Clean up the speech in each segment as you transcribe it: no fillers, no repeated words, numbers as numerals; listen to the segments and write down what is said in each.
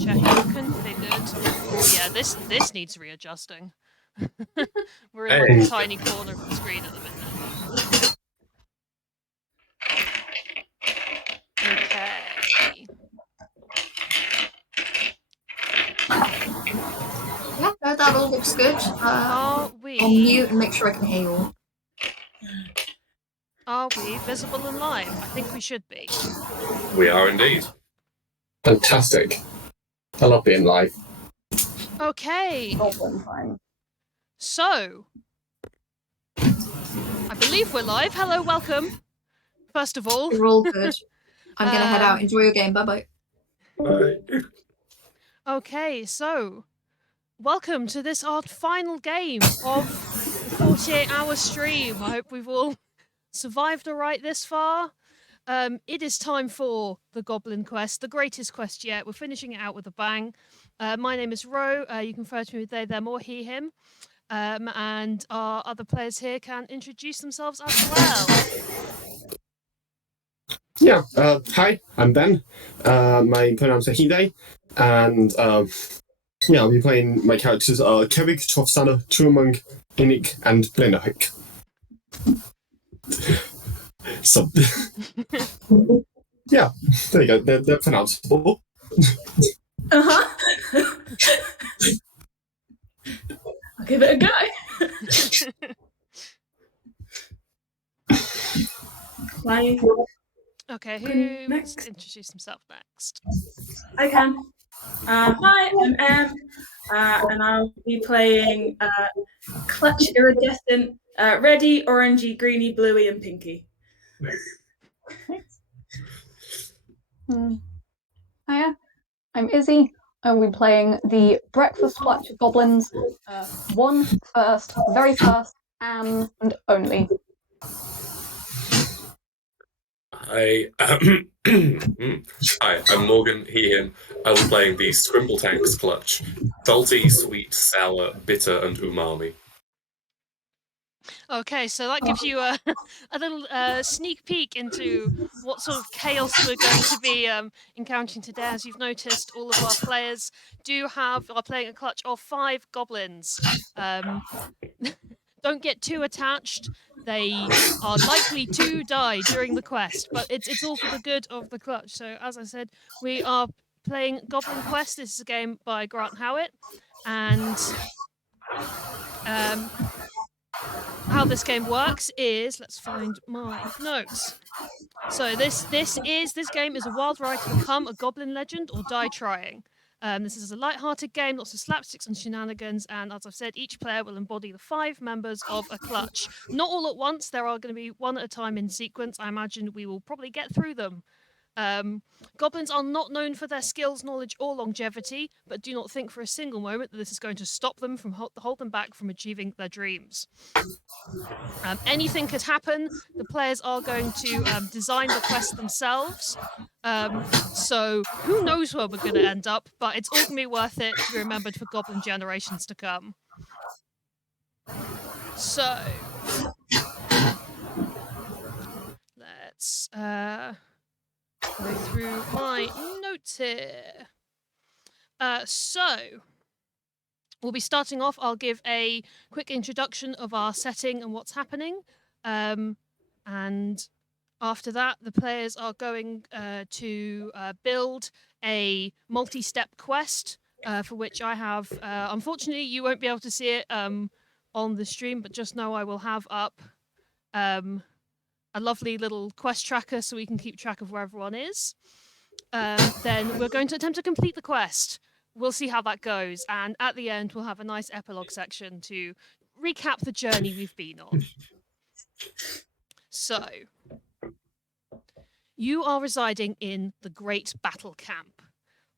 checking configured. Oh yeah, this needs readjusting. We're in like a tiny corner of the screen at the minute. Okay. Yeah, no, that all looks good. Are we? I'll mute and make sure I can hear you all. Are we visible and live? I think we should be. We are indeed. Fantastic. I love being live. Okay. Goblin time. So, I believe we're live. Hello, welcome. First of all. You're all good. I'm going to head out. Enjoy your game. Bye-bye. Bye. Okay, so welcome to this our final game of the 48-hour stream. I hope we've all survived all right this far. It is time for the Goblin Quest, the greatest quest yet. We're finishing it out with a bang. My name is Ro. You can refer to me with they, them, or he, him. And our other players here can introduce themselves as well. Yeah, hi, I'm Ben. My pronouns are he, they. And yeah, I'll be playing my characters are Kevig, Trofsana, Turmung, Inik, and Blenderhik. So, yeah, there you go. They're pronounceable. Uh-huh. I'll give it a go. Why? Okay, who Next. wants to introduce himself next? I can. Hi, I'm Em, and I'll be playing Clutch Iridescent, Reddy, Orangey, Greeny, Bluey, and Pinky. Hiya, I'm Izzy. I will be playing the Breakfast Clutch Goblins. One first, very first, and only. Hi, I'm Morgan, he, him. I will be playing the Scrimble Tanks Clutch. Salty, sweet, sour, bitter, and umami. Okay, so that gives you a little sneak peek into what sort of chaos we're going to be encountering today. As you've noticed, all of our players are playing a clutch of 5 goblins. Don't get too attached. They are likely to die during the quest, but it's all for the good of the clutch. So as I said, we are playing Goblin Quest. This is a game by Grant Howitt, and how this game works is, let's find my notes. So this game is a wild ride to become a goblin legend or die trying. This is a light-hearted game, lots of slapsticks and shenanigans, and as I've said, each player will embody the 5 members of a clutch. Not all at once, there are going to be one at a time in sequence. I imagine we will probably get through them. Goblins are not known for their skills, knowledge, or longevity, but do not think for a single moment that this is going to stop them from hold them back from achieving their dreams. Anything could happen. The players are going to design the quest themselves. So who knows where we're going to end up, but it's all going to be worth it to be remembered for goblin generations to come. So let's go through my notes here. So we'll be starting off. I'll give a quick introduction of our setting and what's happening. And after that, the players are going to build a multi-step quest for which I have... unfortunately, you won't be able to see it on the stream, but just know I will have up a lovely little quest tracker so we can keep track of where everyone is. Then we're going to attempt to complete the quest. We'll see how that goes. And at the end, we'll have a nice epilogue section to recap the journey we've been on. So, you are residing in the Great Battle Camp.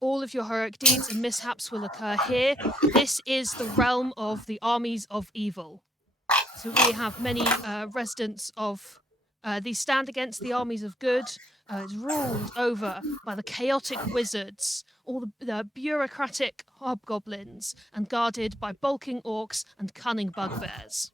All of your heroic deeds and mishaps will occur here. This is the realm of the armies of evil. So we have many residents of... these stand against the armies of good. It's ruled over by the chaotic wizards, all the bureaucratic hobgoblins, and guarded by bulking orcs and cunning bugbears.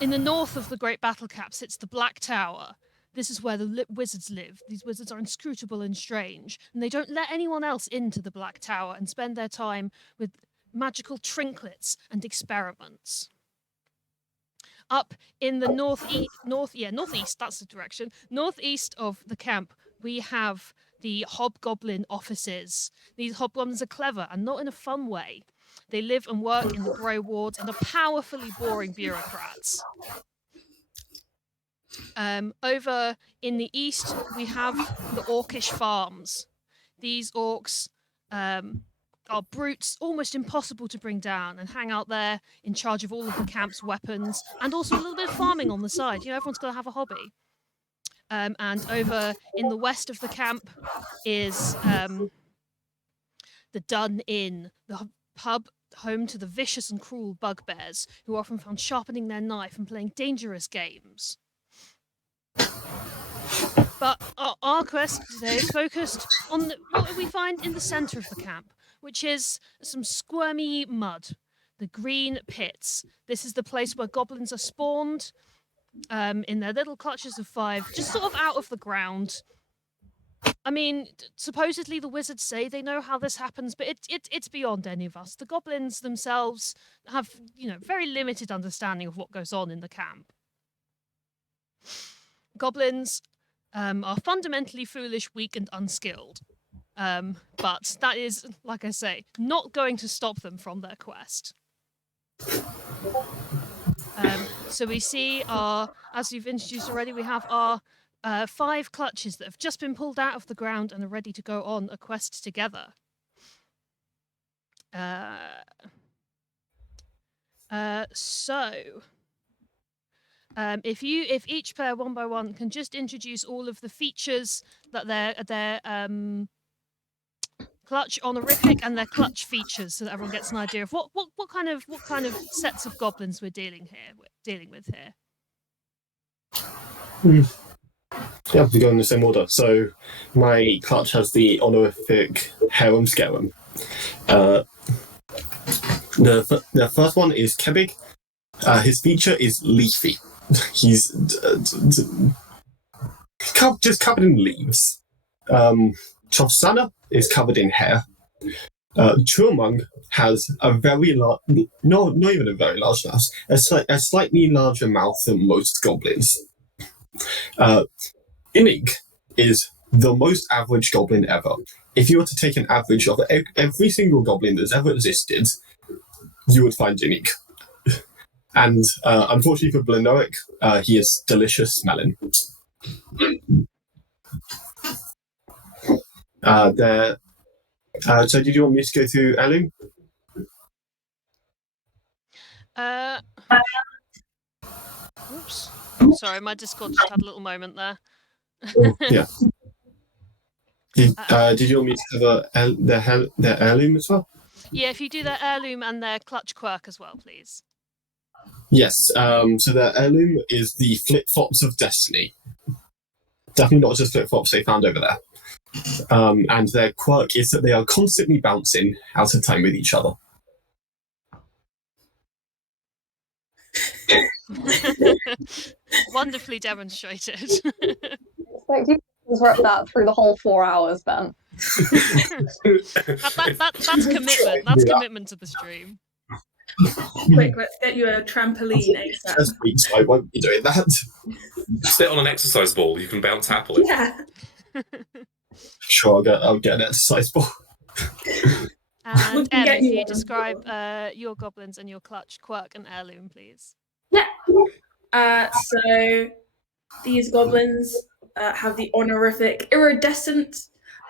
In the north of the Great Battle Cap sits the Black Tower. This is where the wizards live. These wizards are inscrutable and strange, and they don't let anyone else into the Black Tower and spend their time with magical trinkets and experiments. Up in the northeast, that's the direction. Northeast of the camp, we have the hobgoblin offices. These hobgoblins are clever and not in a fun way. They live and work in the grey wards and are powerfully boring bureaucrats. Over in the east, we have the orcish farms. These orcs are brutes, almost impossible to bring down, and hang out there in charge of all of the camp's weapons, and also a little bit of farming on the side. Everyone's got to have a hobby. And over in the west of the camp is the Dun Inn, the pub home to the vicious and cruel bugbears, who are often found sharpening their knife and playing dangerous games. But our quest today is focused on what we find in the centre of the camp, which is some squirmy mud, the Green Pits. This is the place where goblins are spawned in their little clutches of 5, just sort of out of the ground. I mean, supposedly the wizards say they know how this happens, but it's beyond any of us. The goblins themselves have, very limited understanding of what goes on in the camp. Goblins are fundamentally foolish, weak, and unskilled. But that is, like I say, not going to stop them from their quest. So we see as you've introduced already, we have our 5 clutches that have just been pulled out of the ground and are ready to go on a quest together. If each player one by one can just introduce all of the features that their clutch honorific and their clutch features, so that everyone gets an idea of what kind of sets of goblins we're dealing with here. Yeah, we go in the same order. So my clutch has the honorific Harem Scarum. The first one is Kebig. His feature is leafy. He's just covered in leaves. Chofsana is covered in hair. Churmung has a very large, not even a very large mouth, a slightly larger mouth than most goblins. Inig is the most average goblin ever. If you were to take an average of every single goblin that's ever existed, you would find Inig. And unfortunately for Blenoic, he is delicious smelling. So did you want me to go through Elum? Oops. Sorry, my Discord just had a little moment there. Yeah. Did you want me to cover their heirloom as well? Yeah, if you do their heirloom and their clutch quirk as well, please. Yes. So their heirloom is the flip-flops of destiny. Definitely not just flip-flops they found over there. And their quirk is that they are constantly bouncing out of time with each other. Wonderfully demonstrated. Expect you to rep that through the whole 4 hours, Ben. That's commitment. That's commitment to the stream. Quick, let's get you a trampoline ASAP. First week, so I won't be doing that. Sit on an exercise ball. You can bounce happily. Yeah. Sure, I'll get an exercise ball. And can Em, get if you you one. describe your goblins and your clutch, quirk, and heirloom, please. Yeah. So these goblins have the honorific iridescent,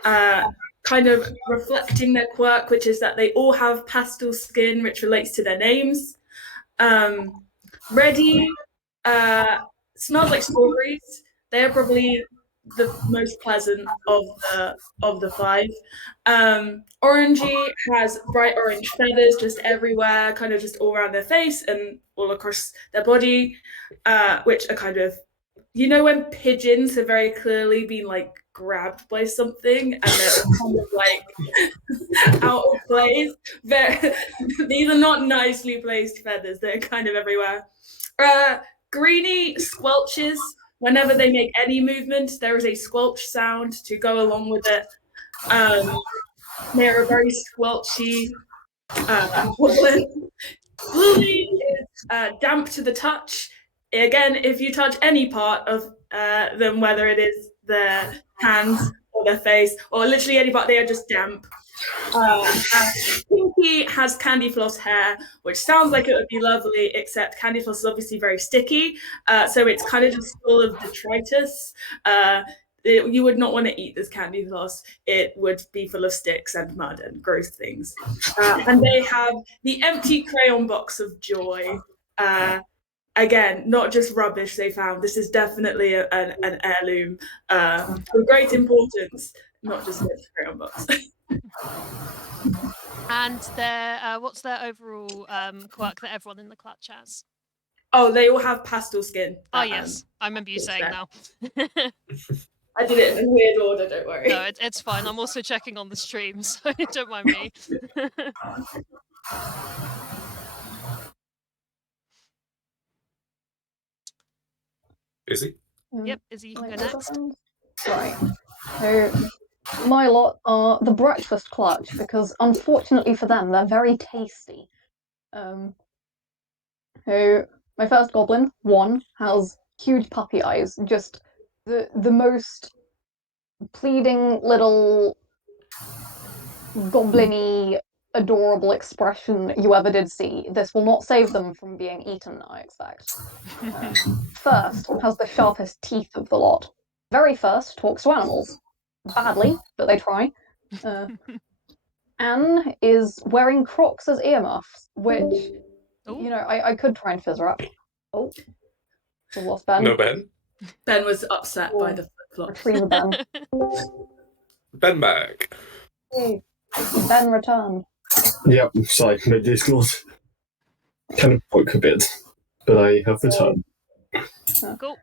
kind of reflecting their quirk, which is that they all have pastel skin, which relates to their names. Ready smells like strawberries. They are probably the most pleasant of the 5. Orangey has bright orange feathers just everywhere, kind of just all around their face and all across their body, which are kind of, when pigeons have very clearly been like grabbed by something and they're kind of like out of place. These are not nicely placed feathers, they're kind of everywhere. Greeny squelches whenever they make any movement, there is a squelch sound to go along with it. They're a very squelchy goblin. Bluey is damp to the touch. Again, if you touch any part of them, whether it is their hands or their face or literally any part, they are just damp. Pinky has candy floss hair, which sounds like it would be lovely, except candy floss is obviously very sticky, so it's kind of just full of detritus. You would not want to eat this candy floss. It would be full of sticks and mud and gross things. And they have the empty crayon box of joy. Again, not just rubbish they found. This is definitely an heirloom of great importance, not just an empty crayon box. And their what's their overall quirk that everyone in the clutch has? Oh, they all have pastel skin. Oh yes, I remember you saying there. now. I did it in a weird order, don't worry. No, it's fine. I'm also checking on the stream, so don't mind me. Izzy? Yep, Izzy, you can go next. Right. So my lot are the breakfast clutch because unfortunately for them, they're very tasty. So my first goblin, 1, has huge puppy eyes, just the most pleading little goblin-y adorable expression you ever did see. This will not save them from being eaten, I expect. First has the sharpest teeth of the lot. Very first talks to animals. Badly, but they try. Anne is wearing Crocs as earmuffs, which, Ooh. you know, I could try and fizz her up. Oh, we lost Ben. No, Ben. Ben was upset by the flip-flops. Retrieve Ben. Ben back. Hey, Ben, return. Yep, sorry, my Discord kind of broke a bit, but I have returned. Cool.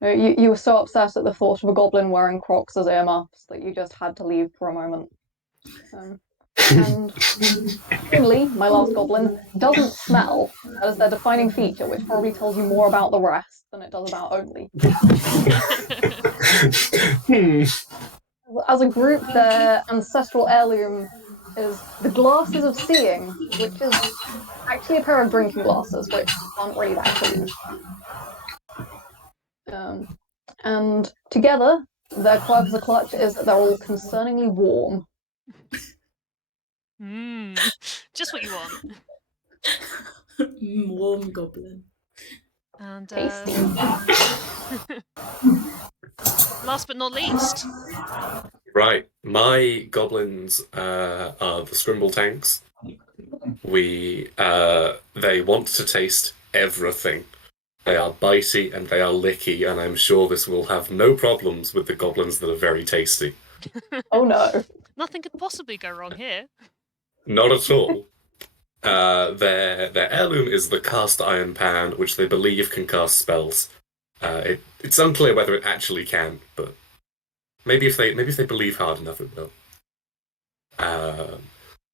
You were so upset at the thought of a goblin wearing Crocs as earmuffs that you just had to leave for a moment. And finally, my last goblin doesn't smell. That is their defining feature, which probably tells you more about the rest than it does about only. As a group, their ancestral heirloom is the glasses of seeing, which is actually a pair of drinking glasses, which aren't really that clean. And together, their quirk as a clutch is that they're all concerningly warm. Just what you want. Warm goblin. And Tasty. last but not least. Right, my goblins are the Scrimble tanks. They want to taste everything. They are bitey and they are licky, and I'm sure this will have no problems with the goblins that are very tasty. Oh no. Nothing could possibly go wrong here. Not at all. Their heirloom is the cast iron pan, which they believe can cast spells. It's unclear whether it actually can, but maybe if they believe hard enough, it will.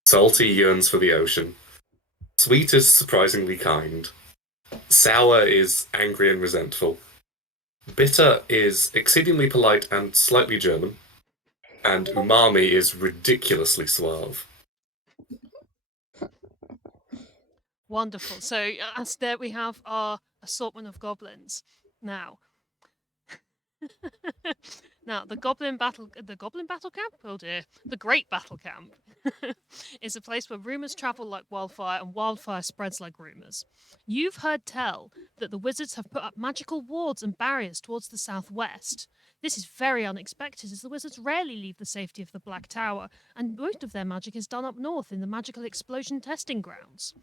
Salty yearns for the ocean. Sweet is surprisingly kind. Sour is angry and resentful. Bitter is exceedingly polite and slightly German. And umami is ridiculously suave. Wonderful. So as there we have our assortment of goblins. Now, the goblin battle camp. Oh dear, the Great Battle Camp is a place where rumors travel like wildfire, and wildfire spreads like rumors. You've heard tell that the wizards have put up magical wards and barriers towards the southwest. This is very unexpected, as the wizards rarely leave the safety of the Black Tower, and most of their magic is done up north in the magical explosion testing grounds.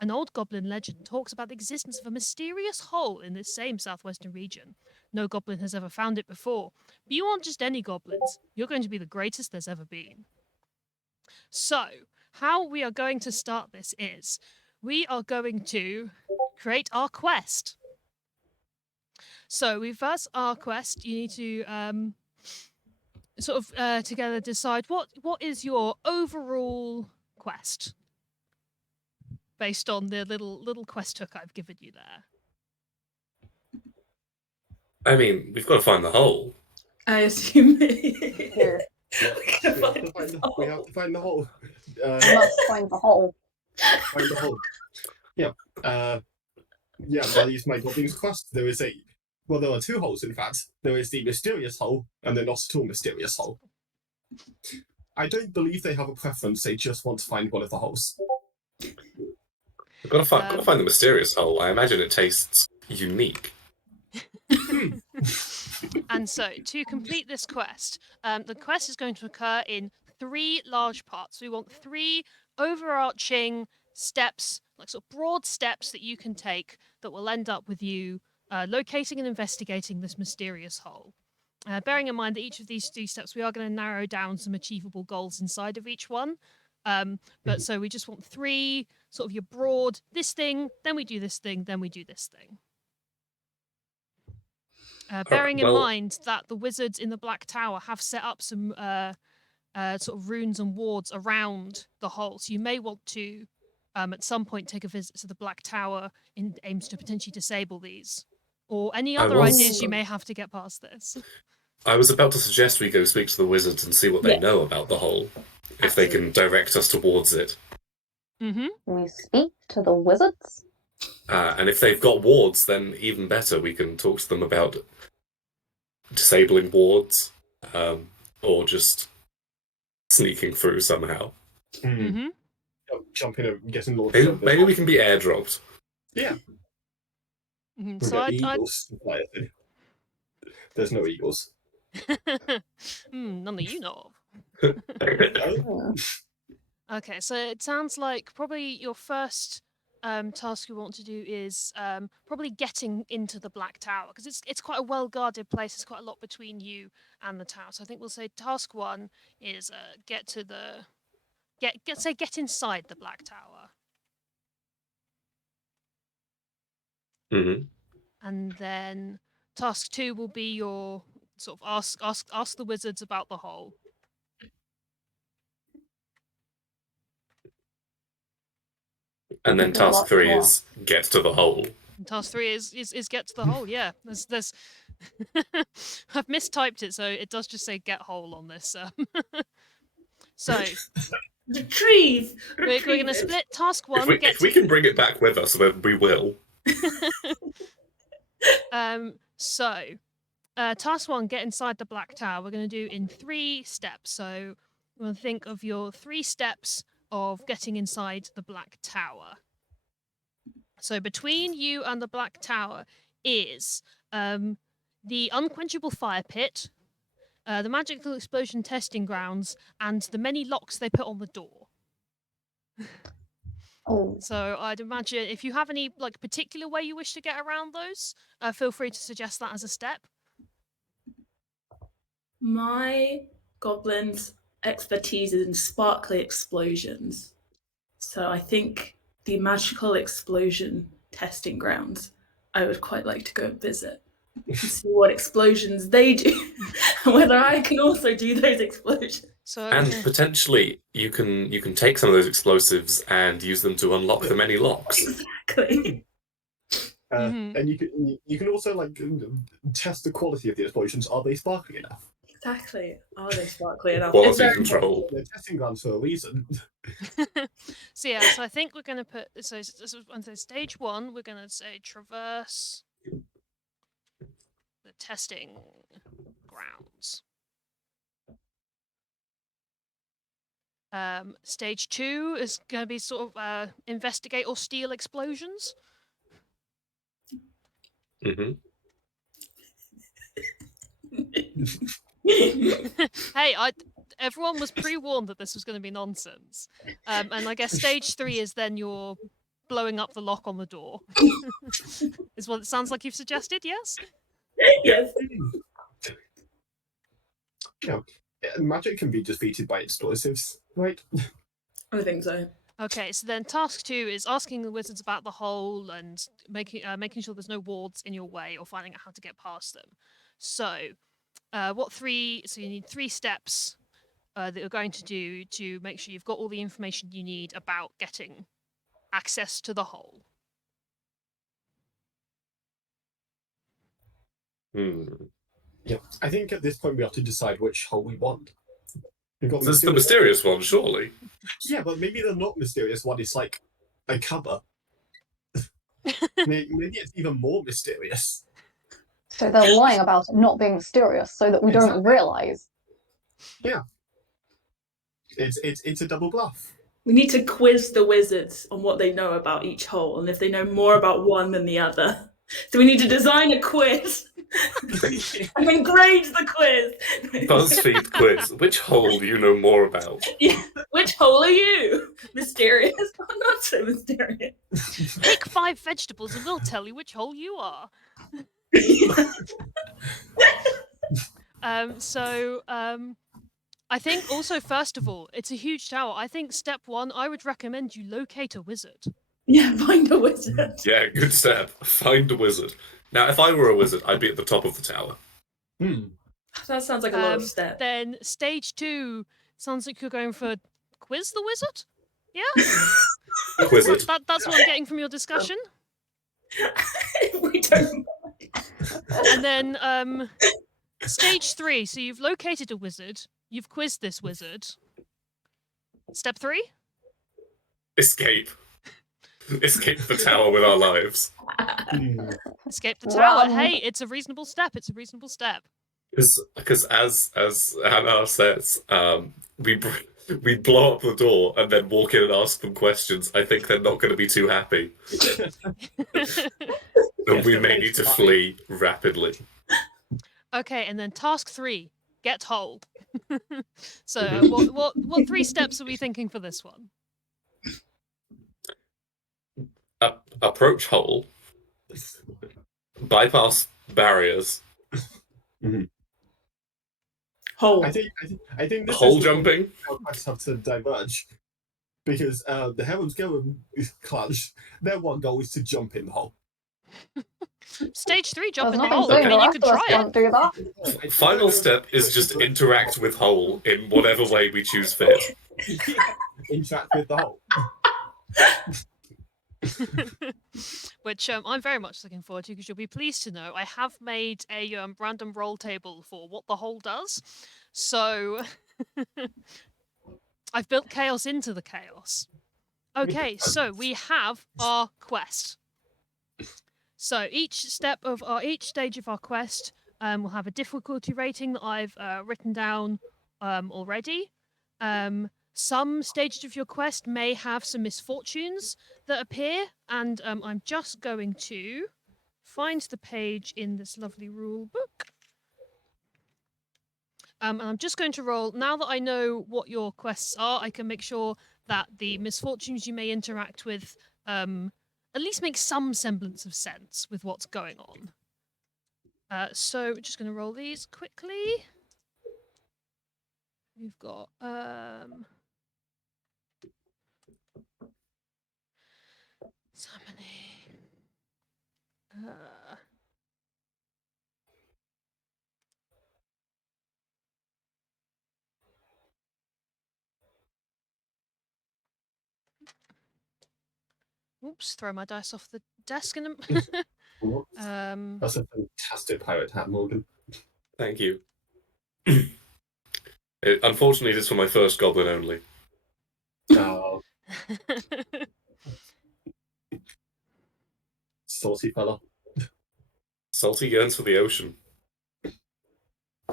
An old goblin legend talks about the existence of a mysterious hole in this same southwestern region. No goblin has ever found it before, but you aren't just any goblins. You're going to be the greatest there's ever been. So, how we are going to start this is, we are going to create our quest. So, reverse our quest. You need to together decide what is your overall quest, based on the little quest hook I've given you there. I mean, we've got to find the hole. I assume Here, we're gonna find the We have to find the hole. I must find the hole. Find the hole. Yeah. Yeah, that is my Goblin's quest. There are two holes, in fact. There is the mysterious hole and the not at all mysterious hole. I don't believe they have a preference, they just want to find one of the holes. We've got to find the mysterious hole. I imagine it tastes unique. And so, to complete this quest, the quest is going to occur in 3 large parts. We want 3 overarching steps, like sort of broad steps that you can take that will end up with you locating and investigating this mysterious hole. Bearing in mind that each of these 2 steps, we are going to narrow down some achievable goals inside of each one. But so we just want 3 sort of your broad, this thing, then we do this thing, then we do this thing. Bearing in mind that the wizards in the Black Tower have set up some sort of runes and wards around the hole, so you may want to, at some point, take a visit to the Black Tower in aims to potentially disable these, or any other ideas you may have to get past this. I was about to suggest we go speak to the wizards and see what they know about the hole, if they can direct us towards it. Mm-hmm. We speak to the wizards. And if they've got wards, then even better. We can talk to them about disabling wards, or just sneaking through somehow. Mm-hmm. Jump in and get in launched. Maybe we can be airdropped. Yeah. Mm-hmm. We'll So get the eagles. There's no eagles. None that you know Oh. of. Okay, so it sounds like probably your first task you want to do is probably getting into the Black Tower, because it's quite a well guarded place. There's quite a lot between you and the tower. So I think we'll say task 1 is get inside the Black Tower. Mm-hmm. And then task 2 will be your sort of ask the wizards about the hole. And then task 3 is get to the hole. And task 3 is get to the hole. Yeah, there's I've mistyped it, so it does just say get hole on this. So retrieve. we're going to split task 1. If we can bring it back with us, then we will. So task 1, get inside the Black Tower. We're going to do in 3 steps. So we're going to think of your 3 steps of getting inside the Black Tower. So between you and the Black Tower is the unquenchable fire pit, the magical explosion testing grounds, and the many locks they put on the door. Oh. So I'd imagine if you have any particular way you wish to get around those, feel free to suggest that as a step. My goblin's expertise is in sparkly explosions. So I think the magical explosion testing grounds I would quite like to go visit and see what explosions they do and whether I can also do those explosions. And potentially you can take some of those explosives and use them to unlock the many locks. Exactly. And you can also test the quality of the explosions. Are they sparkly enough? Exactly. Are they sparkly enough? Quality control. They're testing grounds for a reason. So I think we're going to put so stage 1. We're going to say traverse the testing grounds. Stage 2 is going to be sort of investigate or steal explosions. Mm-hmm. Hey, everyone was pre-warned that this was going to be nonsense. And I guess stage 3 is then you're blowing up the lock on the door. Is what it sounds like you've suggested, yes? Yes. Magic can be defeated by explosives, right? I think so. Okay, so then task 2 is asking the wizards about the hole and making sure there's no wards in your way or finding out how to get past them. So, so you need 3 steps that you're going to do to make sure you've got all the information you need about getting access to the hole. Hmm. Yeah, I think at this point we have to decide which hole we want. We've got This is the mysterious one, surely. Yeah, but maybe the not mysterious one is like a cover. Maybe it's even more mysterious. So they're lying about it not being mysterious so that we don't Exactly. realize. Yeah. It's a double bluff. We need to quiz the wizards on what they know about each hole and if they know more about one than the other. So we need to design a quiz and then grade the quiz. BuzzFeed quiz. Which hole do you know more about? Yeah. Which hole are you? Mysterious or not so mysterious? Pick 5 vegetables and we'll tell you which hole you are. I think also, first of all, it's a huge tower. I think step 1, I would recommend you locate a wizard. Yeah, find a wizard. Yeah, good step. Find a wizard. Now, if I were a wizard, I'd be at the top of the tower. That sounds like a lot of steps. Then stage 2 sounds like you're going for quiz the wizard? Yeah? Wizard. That's what I'm getting from your discussion. We don't. And then stage 3, so you've located a wizard, you've quizzed this wizard. Step 3? Escape. Escape the tower with our lives. Escape the tower. Run. Hey, it's a reasonable step. It's a reasonable step. Because as Hannah says, we blow up the door and then walk in and ask them questions. I think they're not going to be too happy. And we may need to flee rapidly. Okay, and then task 3, get whole. So what 3 steps are we thinking for this one? Approach hole. Bypass barriers. Hole. I think this Hole is jumping. I have to diverge because the Heaven's Gate Clutch, their one goal is to jump in the hole. Stage 3, jump There's in the nothing hole. saying I the mean, you rest could of us try can't it. do that. Final step is just interact with hole in whatever way we choose fit. Interact with the hole. Which I'm very much looking forward to, because you'll be pleased to know I have made a random roll table for what the hole does. So I've built chaos into the chaos. Okay, so we have our quest. So each stage of our quest will have a difficulty rating that I've written down already. Some stages of your quest may have some misfortunes that appear, and I'm just going to find the page in this lovely rule book. And I'm just going to roll. Now that I know what your quests are, I can make sure that the misfortunes you may interact with at least make some semblance of sense with what's going on. So just going to roll these quickly. We've got so many. Oops, throw my dice off the desk in a That's a fantastic pirate hat, Morgan. Thank you. Unfortunately, this is for my first goblin only. Oh, saucy fella. Salty yearns for the ocean.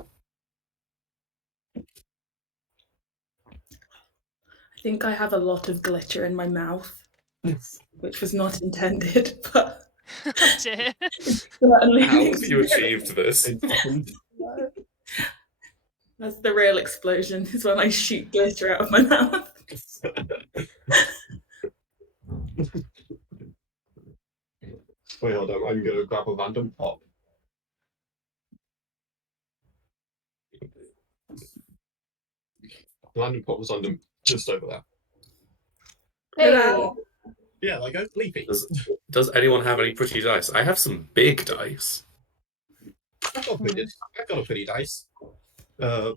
I think I have a lot of glitter in my mouth, which was not intended, but Oh dear. certainly How have you achieved this? that's the real explosion, is when I shoot glitter out of my mouth. Wait, hold on. I'm going to grab a random pop. Random pop was under just over there. Hey. Yeah, like a leafy. Does anyone have any pretty dice? I have some big dice. I've got a pretty dice. I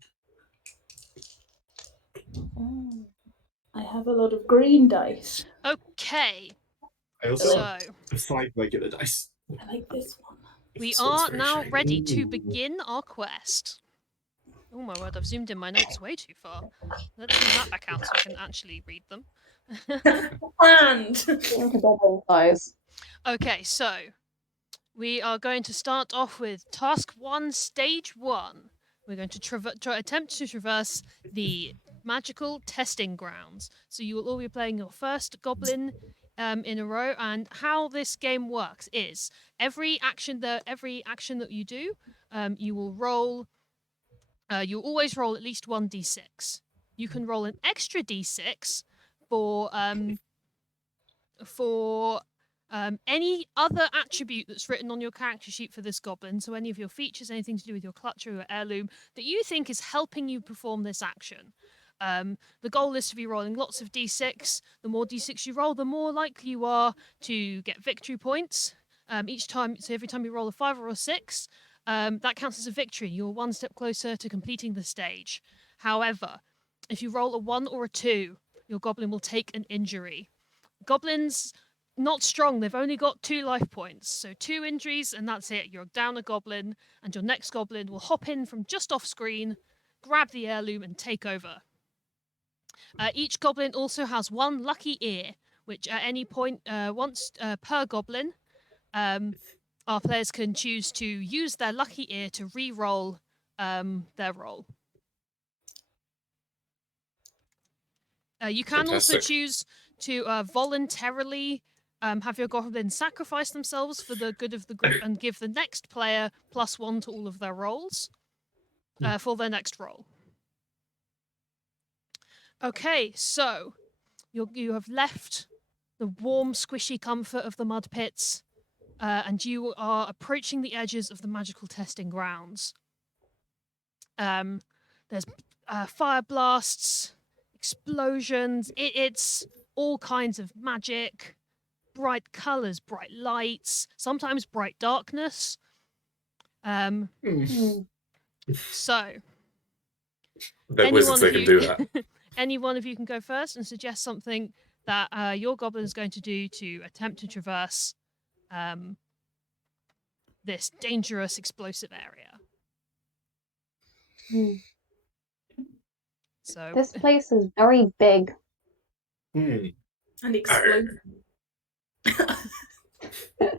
have a lot of green dice. Okay, I also so have 5 regular dice. I like this one. We Sword's are very now shiny. ready to begin our quest. Oh my word, I've zoomed in my notes way too far. Let's zoom that back out so I can actually read them. Planned. Into goblin size. Okay, so we are going to start off with Task 1, Stage 1. We're going to attempt to traverse the magical testing grounds. So you will all be playing your first goblin in a row, and how this game works is every action that you do, you will roll. You always roll at least 1d6. You can roll an extra d6 for for any other attribute that's written on your character sheet for this goblin, so any of your features, anything to do with your clutch or your heirloom, that you think is helping you perform this action. The goal is to be rolling lots of d6. The more d6 you roll, the more likely you are to get victory points. Each time, so every time you roll a 5 or a 6, that counts as a victory. You're one step closer to completing the stage. However, if you roll a 1 or a 2, your goblin will take an injury. Goblins, not strong. They've only got 2 life points. So 2 injuries, and that's it. You're down a goblin, and your next goblin will hop in from just off screen, grab the heirloom, and take over. Each goblin also has 1 lucky ear, which at any point, once per goblin, our players can choose to use their lucky ear to re-roll their roll. You can also Fantastic. choose to voluntarily have your goblin sacrifice themselves for the good of the group and give the next player +1 to all of their rolls for their next roll. Okay, so you have left the warm, squishy comfort of the mud pits, and you are approaching the edges of the magical testing grounds. There's fire blasts, explosions. It's all kinds of magic, bright colors, bright lights, sometimes bright darkness. So They're any wizards, one of they can you, do that. any one of you can go first and suggest something that your goblin is going to do to attempt to traverse this dangerous, explosive area. So This place is very big. And explode. Yeah. I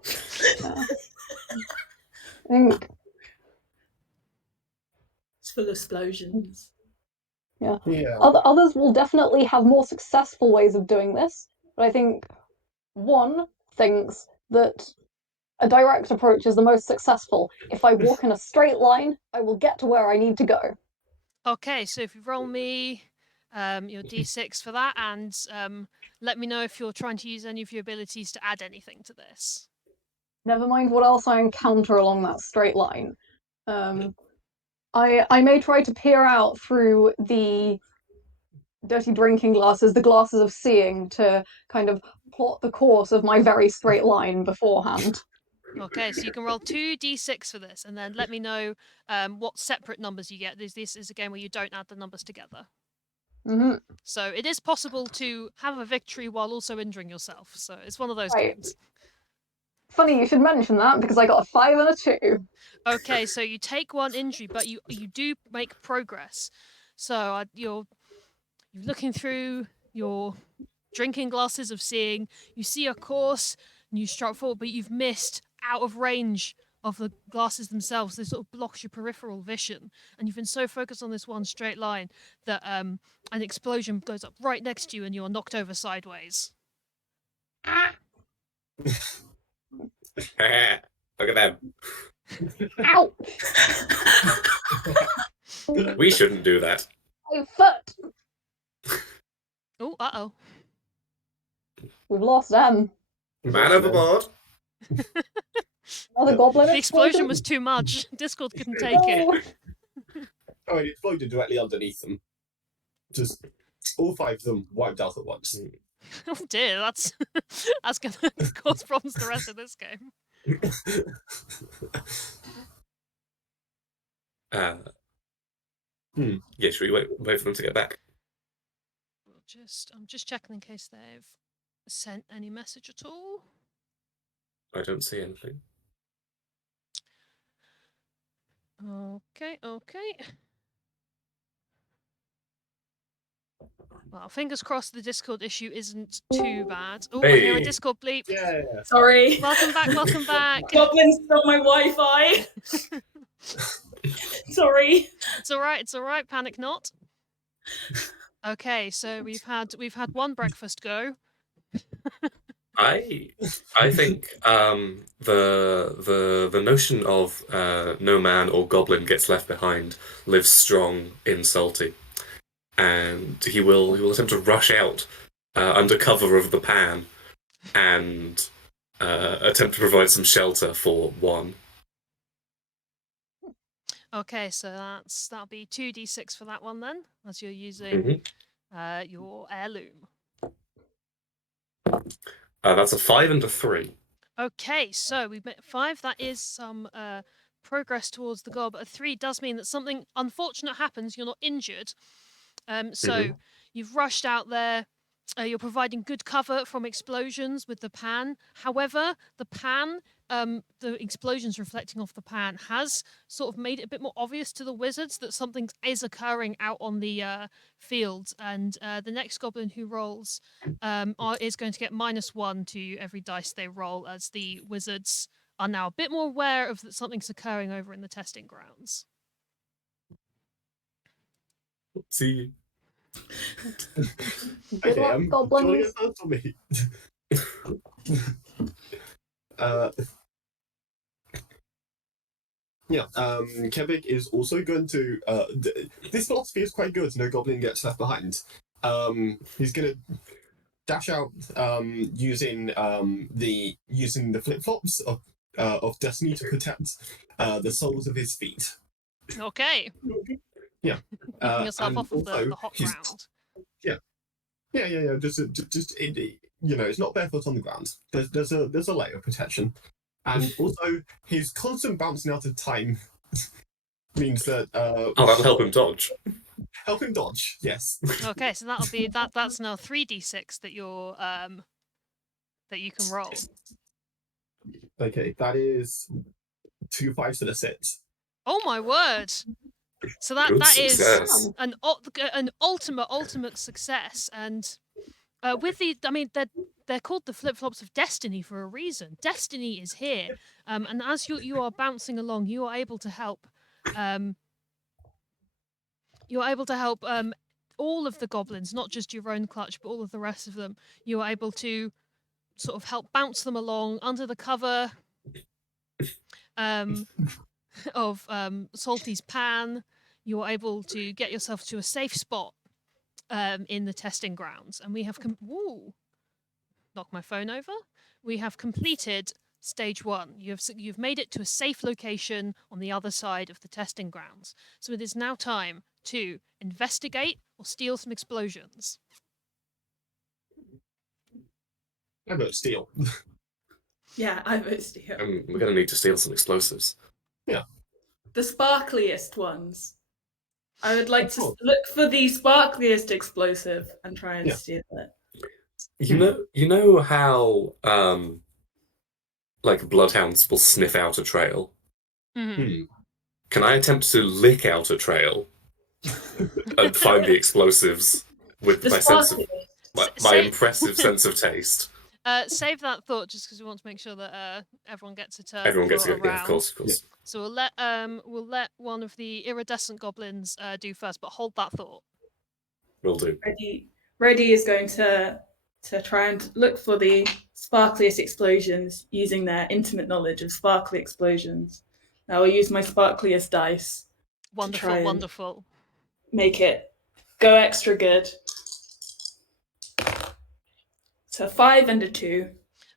think It's full of explosions. Yeah. others will definitely have more successful ways of doing this, but I think one thinks that a direct approach is the most successful. If I walk in a straight line, I will get to where I need to go. okay, so if you roll me your d6 for that, and let me know if you're trying to use any of your abilities to add anything to this. Never mind what else I encounter along that straight line. I may try to peer out through the dirty drinking glasses, the glasses of seeing, to kind of plot the course of my very straight line beforehand. Okay, so you can roll 2d6 for this, and then let me know what separate numbers you get. This is a game where you don't add the numbers together. Mm-hmm. So it is possible to have a victory while also injuring yourself. So it's one of those Right. games. Funny you should mention that because I got a 5 and a 2. Okay, so you take 1 injury, but you do make progress. So you're looking through your drinking glasses of seeing. You see a course, and you strike forward, but you've missed out of range of the glasses themselves. This sort of blocks your peripheral vision, and you've been so focused on this one straight line that an explosion goes up right next to you, and you are knocked over sideways. Look at them. Ouch! We shouldn't do that. My foot! Oh, uh-oh. We've lost them. Man overboard. Another goblin The explosion exploded. was too much. Discord couldn't take it. No. Oh, it exploded directly underneath them. Just all 5 of them wiped out at once. Oh dear, that's gonna cause problems the rest of this game. Yeah, should we wait for them to get back? I'm just checking in case they've sent any message at all. I don't see anything. Okay, okay. Well, fingers crossed the Discord issue isn't too bad. Oh, I hear a Hey. Discord bleep. Yeah. Sorry. Welcome back, welcome back. Goblins stole my Wi-Fi. Sorry. It's all right, panic not. Okay, so we've had one breakfast go. I think the notion of no man or goblin gets left behind lives strong in Salty, and he will attempt to rush out under cover of the pan and attempt to provide some shelter for one. Okay, so that'll be 2d6 for that one then, as you're using your heirloom. That's a 5 and a 3. Okay, so we've met 5. That is some progress towards the goal, but a 3 does mean that something unfortunate happens. You're not injured. So you've rushed out there. You're providing good cover from explosions with the pan. However, the pan, the explosions reflecting off the pan, has sort of made it a bit more obvious to the wizards that something is occurring out on the field. And the next goblin who rolls is going to get -1 to every dice they roll, as the wizards are now a bit more aware of that something's occurring over in the testing grounds. See. Good luck, Do you goblins. want to get that for me? Yeah, Kevik is also going to. This philosophy is quite good. No goblin gets left behind. He's going to dash out using the flip flops of destiny to protect the soles of his feet. Okay. Yeah, Keeping yourself and off of also the hot his- ground. Yeah. Just it's not barefoot on the ground. There's a layer of protection, and also his constant bouncing out of time means that Oh, that'll help him dodge. help him dodge. Yes. Okay, so that'll be that's now 3d6 that you're that you can roll. Okay, that is 2 5s and a 6. Oh my word! So that Good that is success. an ultimate success, and with the they're called the flip flops of destiny for a reason. Destiny is here, and as you are bouncing along, you are able to help. You're able to help all of the goblins, not just your own clutch, but all of the rest of them. You are able to sort of help bounce them along under the cover of Salty's pan. You are able to get yourself to a safe spot in the testing grounds, and we have knock my phone over. We have completed stage 1. You've made it to a safe location on the other side of the testing grounds. So it is now time to investigate or steal some explosions. I vote steal. Yeah, I vote steal. We're going to need to steal some explosives. The sparkliest ones. I would like Of to course. look for the sparkliest explosive and try and Yeah. steal it. You know how like bloodhounds will sniff out a trail? Mm-hmm. Can I attempt to lick out a trail and find the explosives with The my sense of sparkliest. my impressive sense of taste? Save that thought, just because we want to make sure that everyone gets a turn. Everyone gets for to a go. Yeah, of round. course, of course. So we'll let one of the iridescent goblins do first, but hold that thought. Will do. Reddy is going to try and look for the sparkliest explosions using their intimate knowledge of sparkly explosions. I will use my sparkliest dice Wonderful, try and- wonderful. make it go extra good. So 5 and a 2.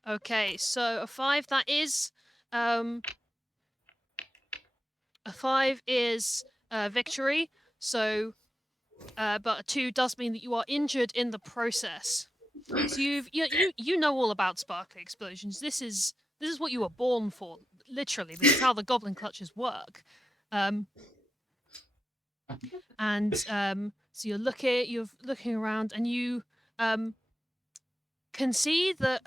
Okay, so a 5 that is a 5 is victory. So, but a 2 does mean that you are injured in the process. So you know all about sparkly explosions. This is what you were born for. Literally, this is how the goblin clutches work. So you're looking around, and you can see that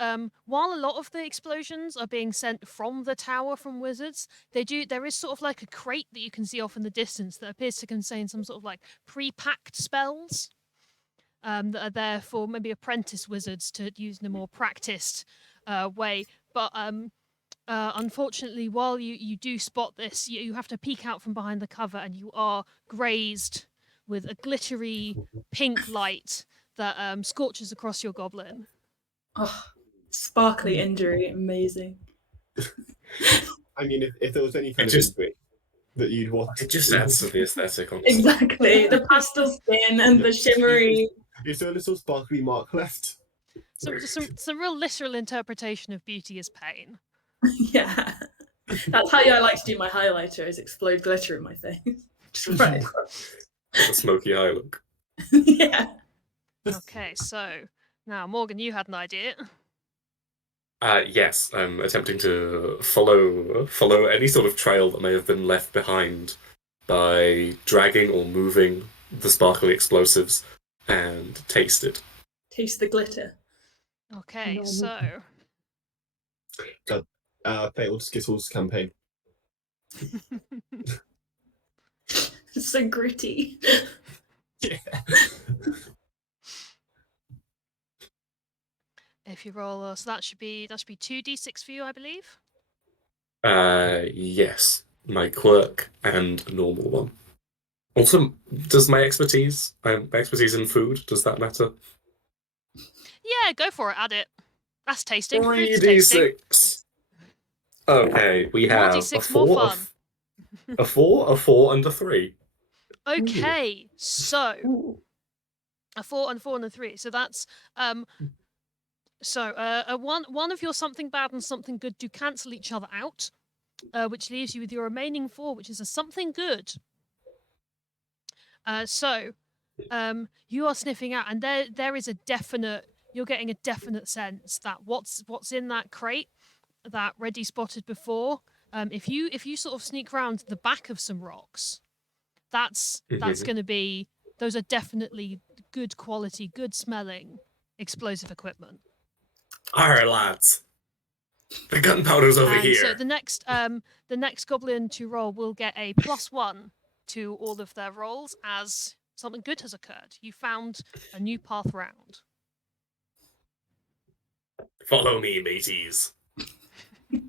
while a lot of the explosions are being sent from the tower from wizards, there is sort of like a crate that you can see off in the distance that appears to contain some sort of like pre-packed spells that are there for maybe apprentice wizards to use in a more practiced way. But unfortunately, while you do spot this, you have to peek out from behind the cover, and you are grazed with a glittery pink light that scorches across your goblin. Oh, sparkly injury, amazing. I mean, if there was any kind It of just- injury that you'd want, It just adds to the aesthetic, honestly. Exactly, the pastel skin and the shimmery. Is there a little sparkly mark left? Some real literal interpretation of beauty is pain. Yeah, that's how I like to do my highlighter: is explode glitter in my face. Just right across. The smoky eye look. Yeah. Okay, so now Morgan, you had an idea. Yes, I'm attempting to follow any sort of trail that may have been left behind by dragging or moving the sparkly explosives and taste it. Taste the glitter. Okay, so Failed Skittles campaign. It's so gritty. Yeah. if you roll, so that should be 2d6 for you, I believe. Yes, my quirk and normal one. Also, does my expertise in food, does that matter? Yeah, go for it. Add it. That's tasting. Food's tasting. 3d6. Okay, we More have a d6, more 4, fun. a 4, a 4, and a 3. Okay, so a 4 and 4 and a 3. So that's a one of your something bad and something good do cancel each other out, which leaves you with your remaining 4, which is a something good. So you are sniffing out, and there is you're getting a definite sense that what's in that crate that Reddy spotted before. If you sort of sneak around the back of some rocks, that's going to be, those are definitely good quality, good smelling explosive equipment. Alright, lads. The gunpowder's over And here. so the next goblin to roll will get a +1 to all of their rolls as something good has occurred. You found a new path round. Follow me, mateys. I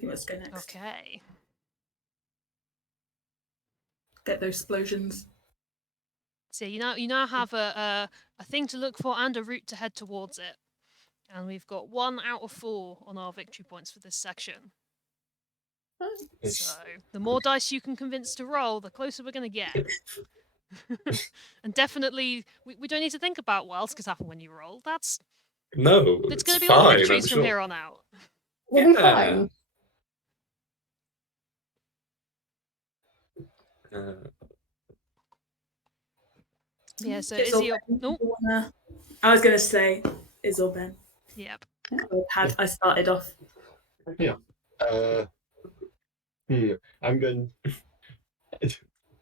think let's go next. Okay. Get those explosions. So you now have a thing to look for and a route to head towards it. And we've got 1 out of 4 on our victory points for this section. So the more dice you can convince to roll, the closer we're going to get. And definitely, we don't need to think about what else could happen when you roll. It's No, going to be fine, all I'm victories from sure. here on out. We'll be Yeah. fine. Yeah, so It's Izzy... all Ben. Oh, You wanna- I was going to say, is or Ben. yep. I started off. I'm going.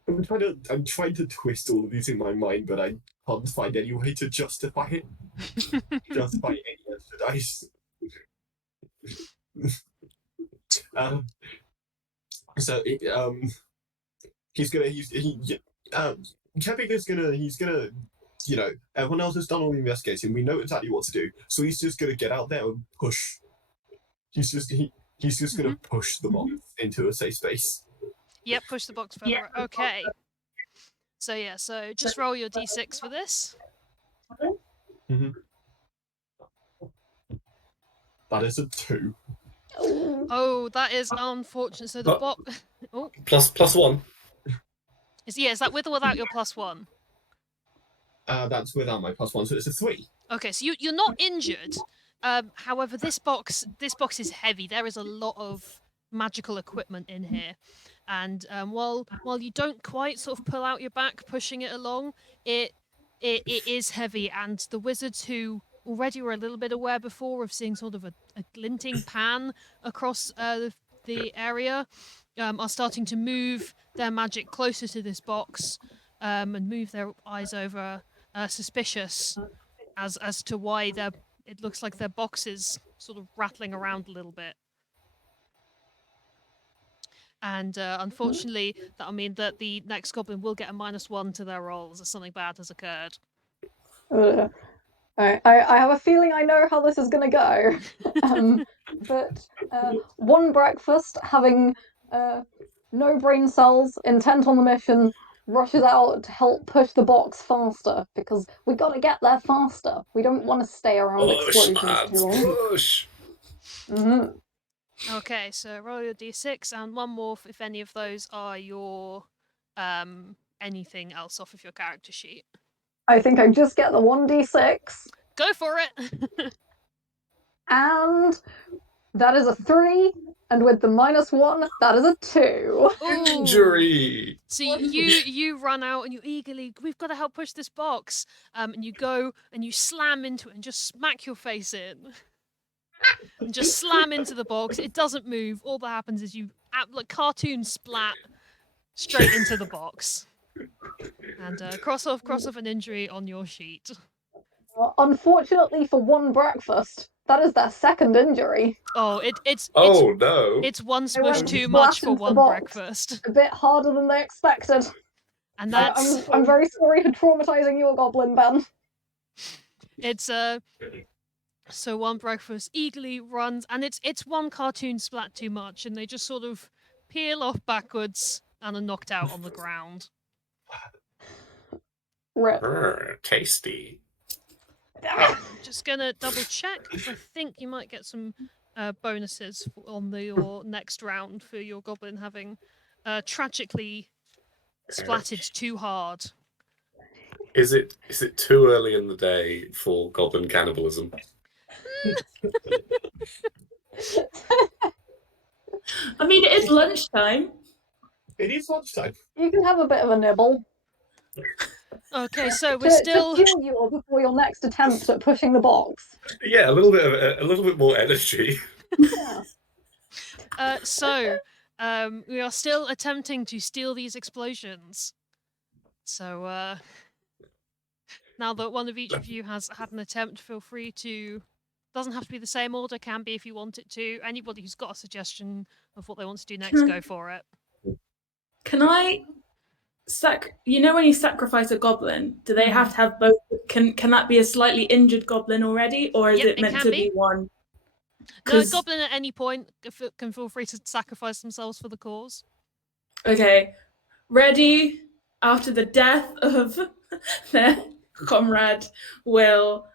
I'm trying to twist all of these in my mind, but I can't find any way to justify it. Justify any extra dice. Kevin is gonna, everyone else has done all the investigating. We know exactly what to do, so he's just gonna get out there and push. He's just gonna push the box into a safe space. Yep, push the box further. Okay. So yeah, so just roll your d6 for this. That is a 2. Oh, that is unfortunate. So the But- box... Oh, +1. is that with or without your +1? That's without my +1, so it's a 3. Okay, so you're not injured. However, this box is heavy. There is a lot of magical equipment in here, and while you don't quite sort of pull out your back, pushing it along, it is heavy, and the wizards who already were a little bit aware before of seeing sort of a glinting pan across the area are starting to move their magic closer to this box, and move their eyes over, suspicious as to why it looks like their box is sort of rattling around a little bit. And unfortunately, that'll mean that the next goblin will get a -1 to their rolls as something bad has occurred. I have a feeling I know how this is going to go. But one breakfast, having no brain cells, intent on the mission, rushes out to help push the box faster because we got to get there faster. We don't want to stay around Push, explosions lads, too long. push! Okay, so roll your d6 and one more if any of those are your anything else off of your character sheet. I think I just get the 1d6. Go for it! And that is a 3, and with the -1, that is a 2. Injury! So you run out and you eagerly, we've got to help push this box. And you go and you slam into it and just smack your face in. And just slam into the box. It doesn't move. All that happens is you, like cartoon splat, straight into the box. And cross off an injury on your sheet. Unfortunately for one breakfast, that is their second injury. Oh, it's no! It's one They went smush too much for into the one box. breakfast. A bit harder than they expected. And that's I'm very sorry for traumatizing your goblin, Ben. it's so one breakfast eagerly runs, and it's one cartoon splat too much, and they just sort of peel off backwards and are knocked out on the ground. Rip. Tasty. I'm just gonna double check because I think you might get some bonuses on your next round for your goblin having tragically splatted too hard. Is it too early in the day for goblin cannibalism? I mean, it is lunchtime. It is lunchtime. You can have a bit of a nibble. Okay, so we're to still fuel you before your next attempt at pushing the box. Yeah, a little bit more energy. Yeah. So we are still attempting to steal these explosions. So now that one of each of you has had an attempt, feel free to. Doesn't have to be the same order. Can be if you want it to. Anybody who's got a suggestion of what they want to do next, go for it. Can I you know when you sacrifice a goblin, do they have to have both? Can that be a slightly injured goblin already, or is it meant to be one? No, a goblin at any point can feel free to sacrifice themselves for the cause. Okay, ready after the death of their comrade will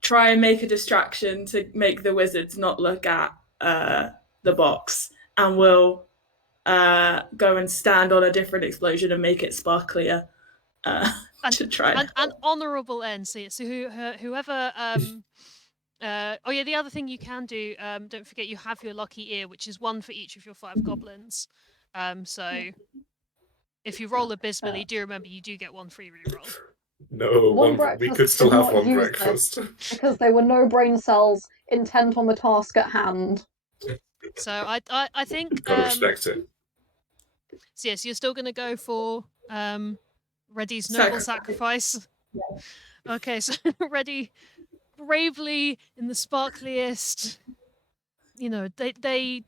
try and make a distraction to make the wizards not look at the box, and will go and stand on a different explosion and make it sparklier to try. An honourable end. So whoever. Oh yeah, the other thing you can do. Don't forget you have your lucky ear, which is 1 for each of your 5 goblins. So if you roll abysmally, do remember you do get 1 free reroll. No, we could still have one breakfast. Because there were no brain cells intent on the task at hand. So I think Gotta respect it. So yes, you're still gonna go for Reddy's noble sacrifice. Yeah. Okay, so Reddy bravely in the sparkliest, they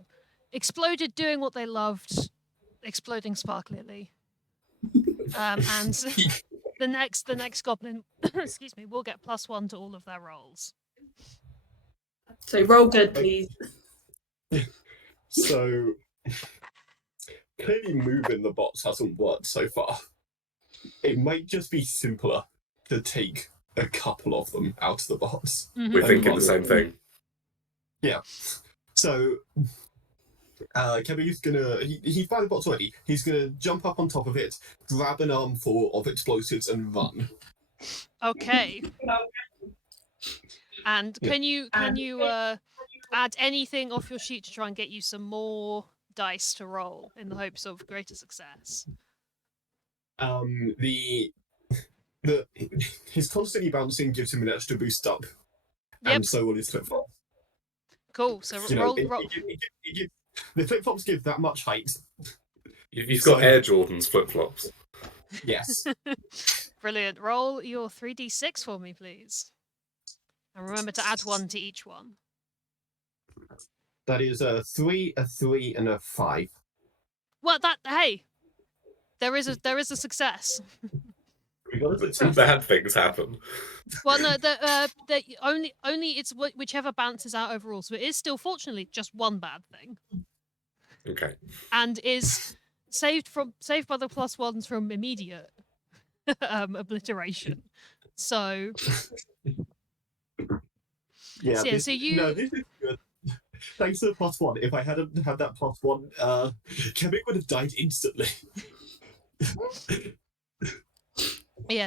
exploded doing what they loved, exploding sparklily. And the next goblin, excuse me, will get +1 to all of their rolls. So roll good, please. So clearly moving the box hasn't worked so far. It might just be simpler to take a couple of them out of the box. Mm-hmm. We're thinking the same thing. Yeah. So Kevin's gonna he's by the box already. He's gonna jump up on top of it, grab an armful of explosives and run. Okay. And can you add anything off your sheet to try and get you some more dice to roll in the hopes of greater success? His constantly bouncing gives him an extra boost up, Yep. and so will his flip flops. Cool. So roll. The flip flops give that much height. You've got Air Jordans flip flops. Yes. Brilliant. Roll your 3d6 for me, please. And remember to add 1 to each one. That is a 3, a 3, and a 5. Well, hey, there is a success. We got a But two success. bad things happen. Well, no, the only it's whichever balances out overall. So it is still, fortunately, just one bad thing, Okay. and is saved by the +1s from immediate obliteration. So Yeah, so, so you no, this is good. Thanks to the +1. If I hadn't had that +1, Kevin would have died instantly.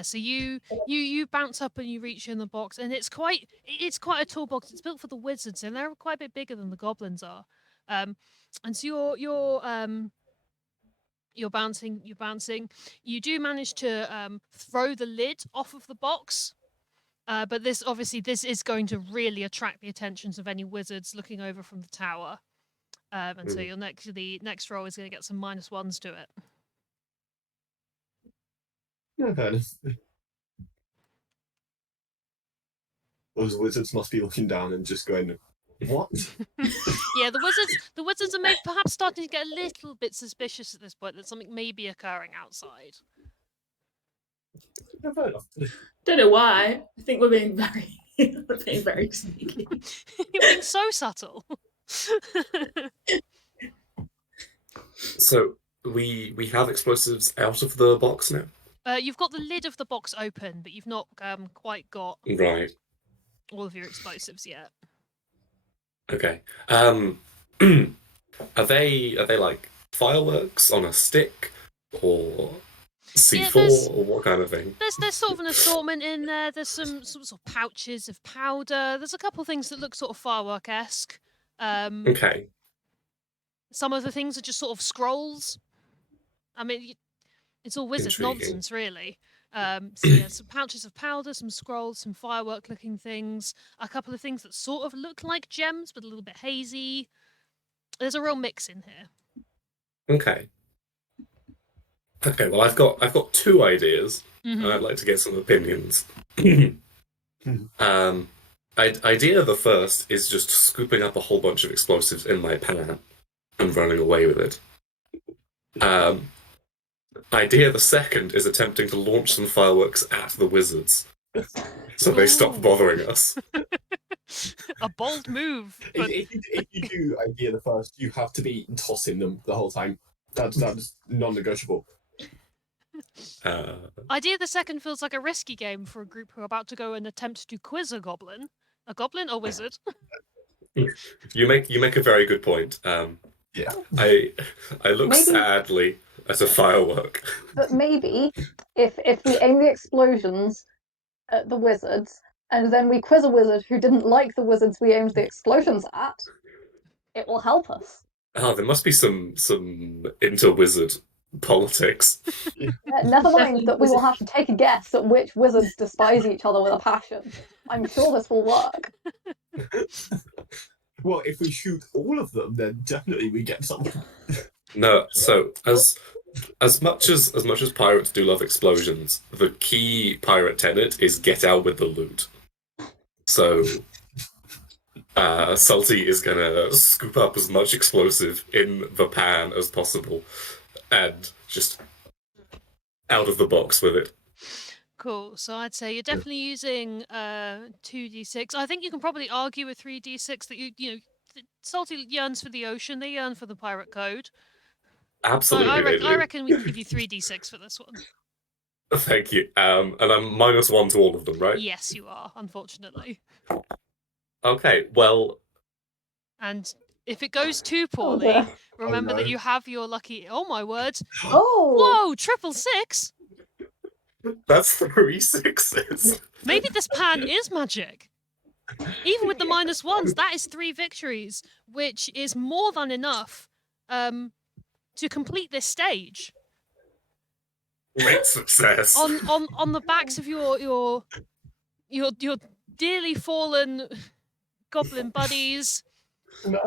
so you bounce up and you reach in the box, and it's quite a tall box. It's built for the wizards, and they're quite a bit bigger than the goblins are. And so you're bouncing. You do manage to throw the lid off of the box, but this is going to really attract the attentions of any wizards looking over from the tower. And so the next roll is going to get some -1s to it. No, fair enough. Those wizards must be looking down and just going, what? Yeah, the wizards are perhaps starting to get a little bit suspicious at this point that something may be occurring outside. No, fair enough. Don't know why. I think we're being very sneaky. You're being so subtle. So we have explosives out of the box now. You've got the lid of the box open, but you've not quite got Right. all of your explosives yet. Okay. Are they like fireworks on a stick or C4 or what kind of thing? There's sort of an assortment in there. There's some sort of pouches of powder. There's a couple of things that look sort of firework-esque. Okay. Some of the things are just sort of scrolls. I mean, it's all wizard Intriguing. nonsense, really. So yeah, some pouches of powder, some scrolls, some firework-looking things, a couple of things that sort of look like gems, but a little bit hazy. There's a real mix in here. Okay. Okay, well I've got 2 ideas. Mhm. And I'd like to get some opinions. Idea the first is just scooping up a whole bunch of explosives in my pan and running away with it. Idea the second is attempting to launch some fireworks at the wizards, so they stop Ooh. bothering us. A bold move. But If you do idea the first, you have to be tossing them the whole time. That's non-negotiable. idea the second feels like a risky game for a group who are about to go and attempt to quiz a goblin. A goblin or wizard? You make a very good point. Yeah. I look Maybe- sadly at a firework. But maybe if we aim the explosions at the wizards, and then we quiz a wizard who didn't like the wizards we aimed the explosions at, it will help us. Oh, there must be some inter-wizard politics. Never mind that we will have to take a guess at which wizards despise each other with a passion. I'm sure this will work. Well, if we shoot all of them, then definitely we get some. No, so as much as pirates do love explosions, the key pirate tenet is get out with the loot. So Salty is gonna scoop up as much explosive in the pan as possible and just out of the box with it. Cool. So I'd say you're definitely using 2d6. I think you can probably argue with 3d6 that you know Salty yearns for the ocean. They yearn for the pirate code. So Absolutely, they do. I reckon we can give you 3d6 for this one. Thank you. And I'm -1 to all of them, right? Yes, you are. Unfortunately. Okay. Well, And if it goes too Oh, poorly, dear. remember no. that you have your lucky. Oh my word! Oh! Whoa! 666. that's 3 6s. Maybe this pan is magic. Even with the -1s, that is 3 victories, which is more than enough to complete this stage. Great success. On the backs of your dearly fallen goblin buddies. No.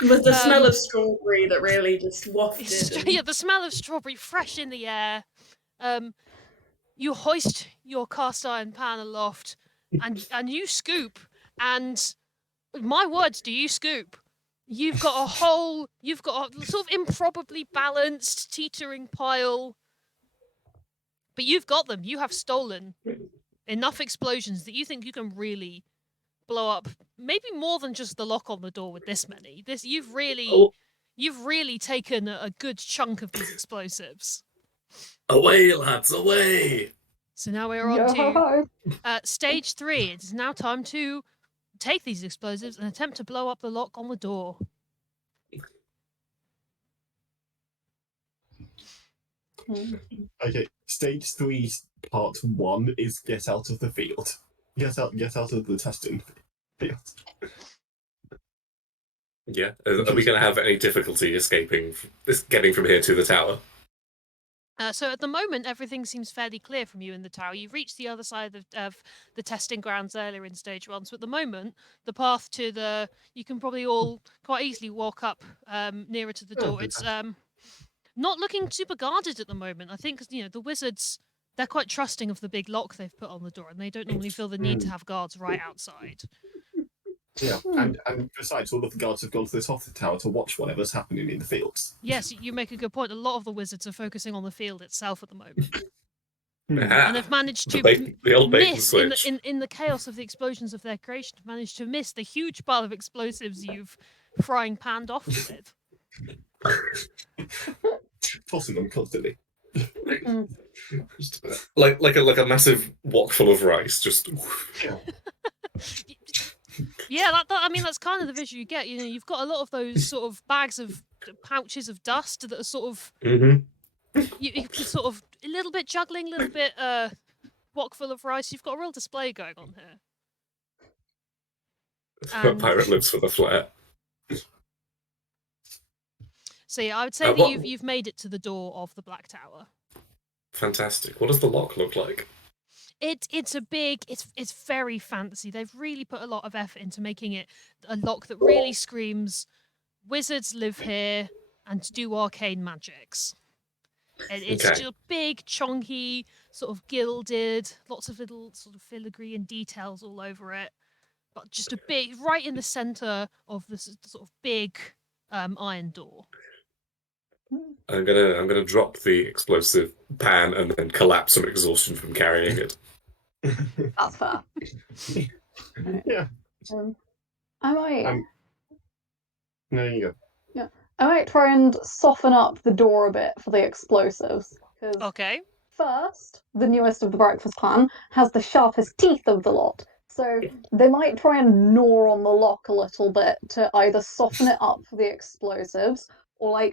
With the smell of strawberry that really just wafted. Yeah, the smell of strawberry fresh in the air. You hoist your cast iron pan aloft, and you scoop. And my words, do you scoop? You've got a sort of improbably balanced, teetering pile, but you've got them. You have stolen enough explosions that you think you can really blow up maybe more than just the lock on the door with this many. You've really taken a good chunk of these explosives. Away, lads, away! So now we're on Yo-ho-ho. to stage 3. It is now time to take these explosives and attempt to blow up the lock on the door. Okay, stage 3, part 1 is get out of the field. Get out of the testing field. Yeah. Are we going to have any difficulty getting from here to the tower? So at the moment, everything seems fairly clear from you in the tower. You've reached the other side of the testing grounds earlier in stage 1. So at the moment, the path to you can probably all quite easily walk up nearer to the door. It's not looking super guarded at the moment. I think the wizards, they're quite trusting of the big lock they've put on the door, and they don't normally feel the need to have guards right outside. Yeah, and besides, all of the guards have gone to the top of the tower to watch whatever's happening in the fields. Yes, you make a good point. A lot of the wizards are focusing on the field itself at the moment. Ah, And they've managed to the old bait and miss switch. in the chaos of the explosions of their creation. Managed to miss the huge pile of explosives you've frying panned off with. Tossing them constantly. like a massive wok full of rice. Just Yeah, I mean that's kind of the visual you get. You've got a lot of those sort of bags of pouches of dust that are sort of you can sort of a little bit juggling, a little bit wok full of rice. You've got a real display going on here. And pirate lives for the flair. so yeah, I would say that you've made it to the door of the Black Tower. Fantastic. What does the lock look like? It's very fancy. They've really put a lot of effort into making it a lock that really screams wizards live here and do arcane magics. And it's just big, chunky, sort of gilded, lots of little sort of filigree and details all over it. But just right in the center of this sort of big iron door. I'm gonna drop the explosive pan and then collapse from exhaustion from carrying it. That's fair. Yeah. I might. There you go. Yeah, I might try and soften up the door a bit for the explosives. Because Okay. first, the newest of the Breakfast Clan has the sharpest teeth of the lot. So they might try and gnaw on the lock a little bit to either soften it up for the explosives or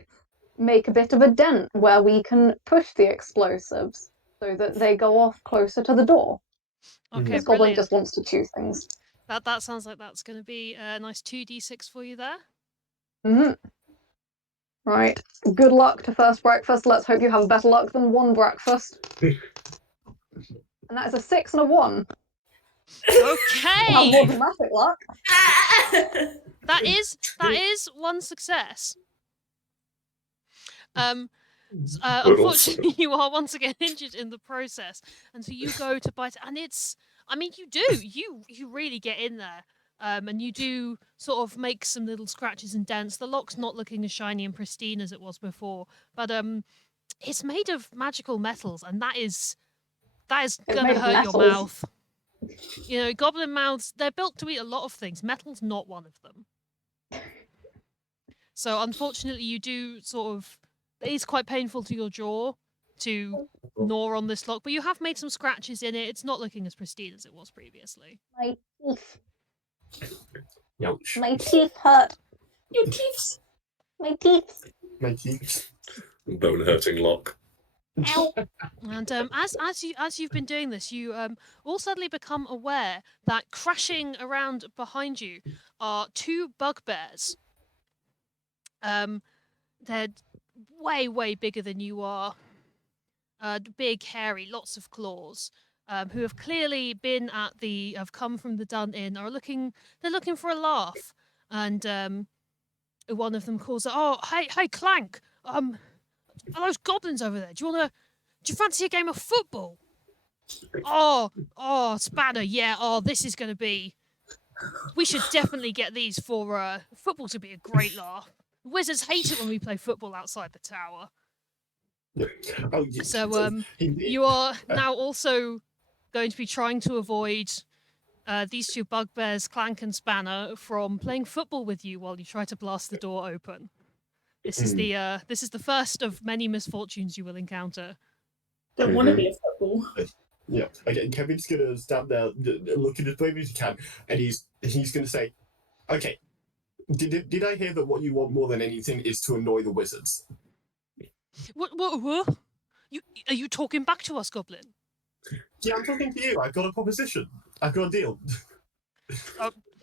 make a bit of a dent where we can push the explosives so that they go off closer to the door. Okay, This goblin brilliant. just wants to choose things. That sounds like that's going to be a nice 2d6 for you there. Mm-hmm. Right. Good luck to first breakfast. Let's hope you have better luck than one breakfast. And that is a 6 and a 1. Okay. Have more dramatic luck. That is one success. Unfortunately, you are once again injured in the process, and so you go to bite, and you really get in there, and you do sort of make some little scratches and dents. The lock's not looking as shiny and pristine as it was before, but it's made of magical metals, and that is gonna hurt your mouth. Goblin mouths, they're built to eat a lot of things. Metal's not one of them. So unfortunately, you do sort of. It is quite painful to your jaw to gnaw on this lock, but you have made some scratches in it. It's not looking as pristine as it was previously. My teeth. Ouch. My teeth hurt. Your teeth. My teeth. My teeth. Bone hurting lock. Ow. And as you've been doing this, you all suddenly become aware that crashing around behind you are 2 bugbears. They're way bigger than you are. Big, hairy, lots of claws. Who have clearly have come from the Dun Inn, they're looking for a laugh. And one of them calls out, "Oh, hey, Clank! Are those goblins over there? Do you Do you fancy a game of football? Oh, Spanner, yeah. Oh, this is going to be. We should definitely get these for football to be a great laugh. Wizards hate it when we play football outside the tower. Yeah. Oh, yeah. So Indeed. you are now also going to be trying to avoid these two bugbears, Clank and Spanner, from playing football with you while you try to blast the door open. This is the first of many misfortunes you will encounter. Don't want to be a football. Yeah. Again, Kevin's gonna stand there, looking as brave as he can, and he's gonna say, "Okay, did I hear that what you want more than anything is to annoy the wizards?" What? Are you talking back to us, Goblin? Yeah, I'm talking to you. I've got a proposition. I've got a deal.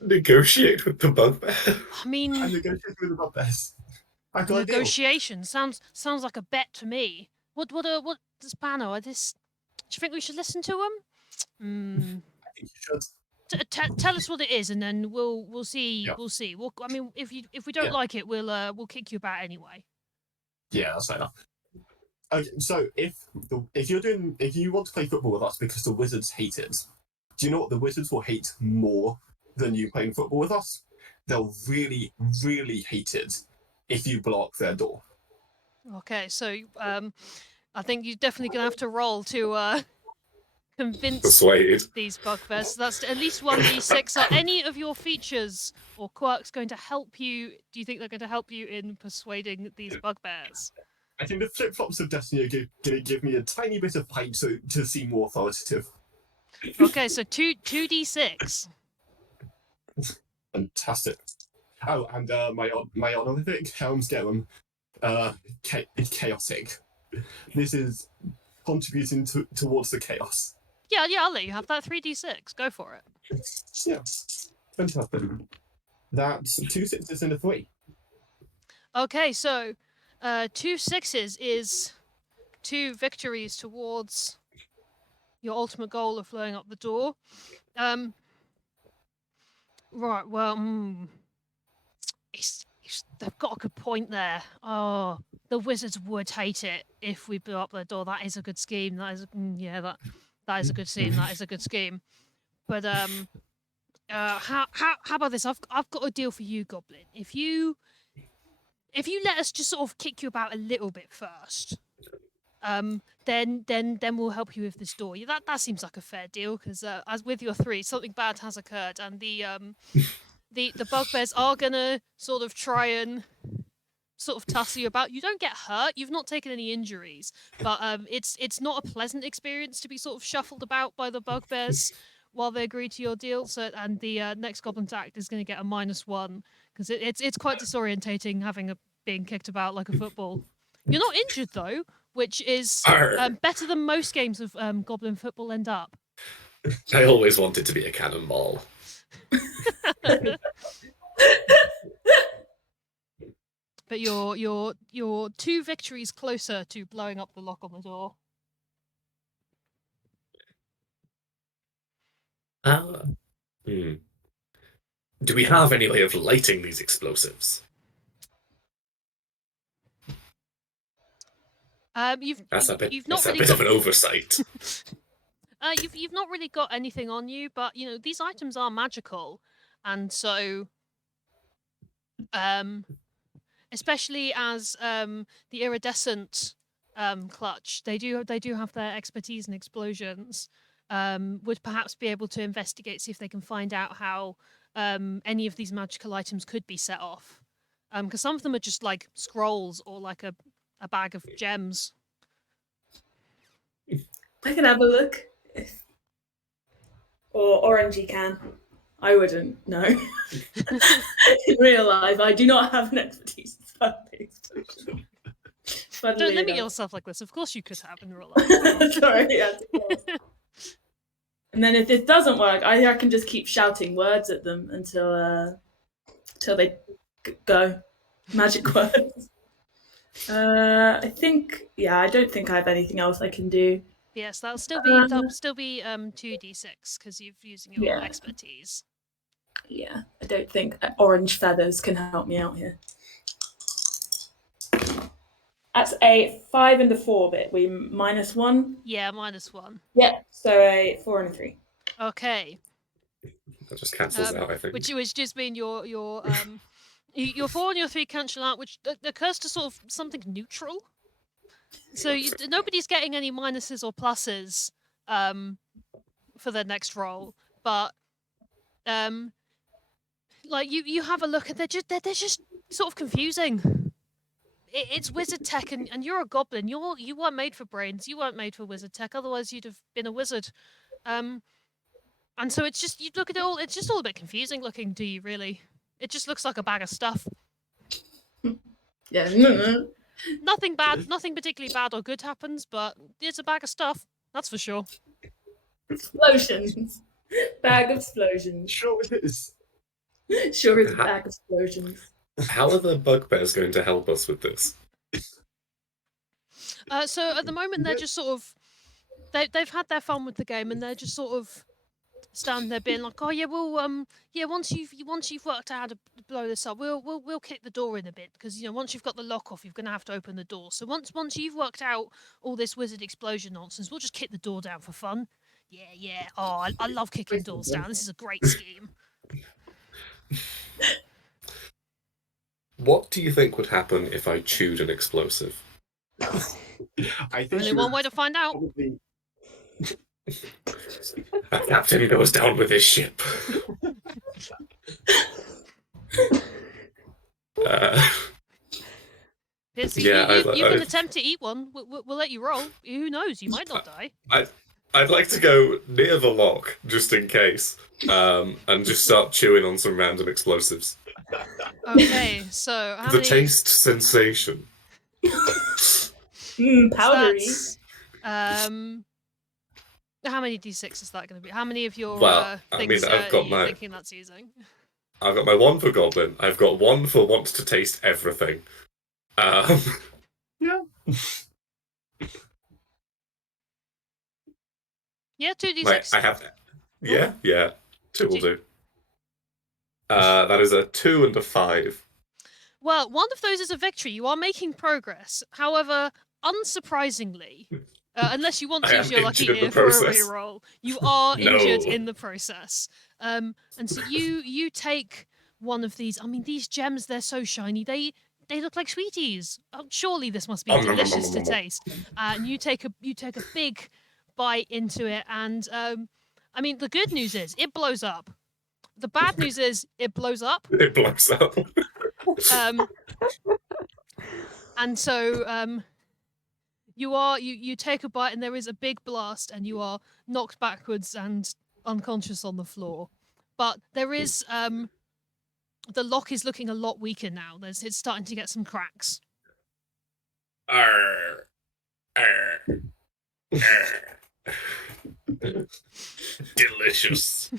Negotiate with the bugbear. I mean, I'm negotiating with the bugbears. I've got a deal. negotiation sounds like a bet to me. What Spanner? Do you think we should listen to him? I think you should. Tell us what it is, and then we'll see. Yeah. We'll see. I mean, if we don't like it, we'll kick you about anyway. Yeah, that's fair enough. Okay, so if you want to play football with us because the Wizards hate it, do you know what the Wizards will hate more than you playing football with us? They'll really, really hate it if you block their door. Okay, so I think you're definitely gonna have to roll to convince Persuade. these bugbears. So that's at least 1d6. Are any of your features or quirks going to help you? Do you think they're going to help you in persuading these bugbears? I think the flip-flops of Destiny are going to give me a tiny bit of height to seem more authoritative. Okay, so 2d6. Fantastic. Oh, and my honorific Helm's Gelum is chaotic. This is contributing towards the chaos. Yeah, I'll let you have that 3d6. Go for it. Yeah, fantastic. That's 2 6s and a 3. Okay, so 2 6s is 2 victories towards your ultimate goal of blowing up the door. Right, well, they've got a good point there. Oh, the wizards would hate it if we blew up their door. That is a good scheme. That is a good scheme. That is a good scheme. But how about this? I've got a deal for you, Goblin. If you let us just sort of kick you about a little bit first, then we'll help you with this door. That seems like a fair deal because as with your 3, something bad has occurred, and the bugbears are gonna sort of try and sort of tussle you about. You don't get hurt. You've not taken any injuries, but it's not a pleasant experience to be sort of shuffled about by the bugbears while they agree to your deal. So, and the next goblin to act is going to get a -1 because it's quite disorientating being kicked about like a football. You're not injured though, which is better than most games of goblin football end up. I always wanted to be a cannonball. But you're 2 victories closer to blowing up the lock on the door. Do we have any way of lighting these explosives? That's a bit of an oversight. You've not really got anything on you, but these items are magical, and so especially as the iridescent clutch, they do have their expertise in explosions. Would perhaps be able to investigate, see if they can find out how any of these magical items could be set off. Because some of them are just like scrolls or like a bag of gems. I can have a look. Or Orangey can. I wouldn't know. In real life, I do not have an expertise in finding explosions. Don't limit yourself like this. Of course you could have in real life. Sorry, yeah. And then if this doesn't work, I can just keep shouting words at them until they go. Magic words. I don't think I have anything else I can do. Yes, that'll still be 2d6 because you're using your expertise. Yeah, I don't think orange feathers can help me out here. That's a 5 and a 4 bit. We -1. Yeah, -1. Yeah, so a 4 and a 3. Okay. That just cancels out, I think. Which just mean your 4 and your 3 cancel out, which occurs to sort of something neutral. So nobody's getting any minuses or pluses for their next roll, but like you have a look and they're just sort of confusing. It's wizard tech, and you're a goblin. You weren't made for brains. You weren't made for wizard tech. Otherwise, you'd have been a wizard. And so it's just you look at it all. It's just all a bit confusing looking. Do you really? It just looks like a bag of stuff. Yeah. Nothing bad. Nothing particularly bad or good happens, but it's a bag of stuff. That's for sure. Explosions. Bag of explosions. Sure it is. Sure, it's a bag of explosions. How are the bugbears going to help us with this? So at the moment, they're just sort of they've had their fun with the game, and they're just sort of standing there being like, oh yeah, well once you've worked out how to blow this up, we'll kick the door in a bit, because once you've got the lock off, you're gonna have to open the door. So once you've worked out all this wizard explosion nonsense, we'll just kick the door down for fun. Yeah. Oh, I love kicking doors down. This is a great scheme. What do you think would happen if I chewed an explosive? I think Only one way to find out. probably A captain goes down with his ship. You can attempt to eat one. We'll let you roll. Who knows? You might not die. I'd like to go near the lock, just in case, and just start chewing on some random explosives. Okay, so how The many... taste sensation. Powdery. So how many d6 is that going to be? How many of your I've things got are you thinking that's using? I've got my 1 for goblin. I've got 1 for want to taste everything. yeah. Yeah, 2d6. Wait, I have. Yeah. 2 will do. That is a 2 and a 5. Well, one of those is a victory. You are making progress. However, unsurprisingly, unless you want to use your lucky ear for a reroll, you are injured in the process. And so you take one of these. I mean, these gems, they're so shiny. They look like sweeties. Oh, surely this must be delicious to taste. And you take a big bite into it, and I mean, the good news is it blows up. The bad news is it blows up. It blows up. And so you take a bite, and there is a big blast, and you are knocked backwards and unconscious on the floor. But there is the lock is looking a lot weaker now. It's starting to get some cracks. Arr. Arr. Arr. Delicious.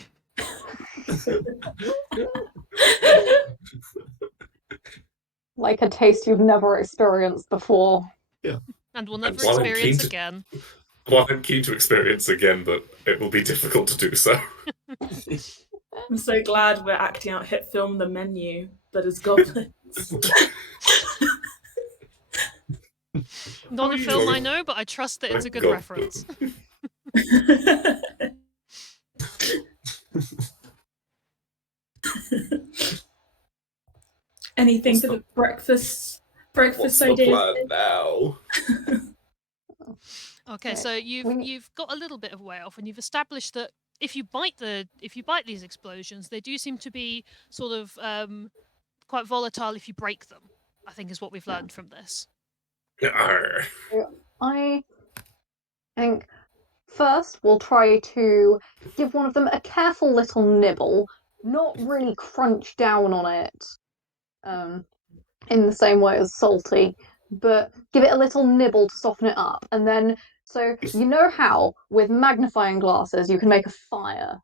Like a taste you've never experienced before. Yeah. And will never experience again. Well, I'm keen to experience again, but it will be difficult to do so. I'm so glad we're acting out hit film The Menu, but as goblins. Not a film I know, but I trust that it's a good reference. Anything for the breakfast What's the ideas? plan now? Okay, so you've got a little bit of a way off, and you've established that if you bite these explosions, they do seem to be sort of quite volatile if you break them. I think is what we've learned from this. Arr. I think first we'll try to give one of them a careful little nibble, not really crunch down on it in the same way as salty, but give it a little nibble to soften it up. And then, so you know how with magnifying glasses you can make a fire?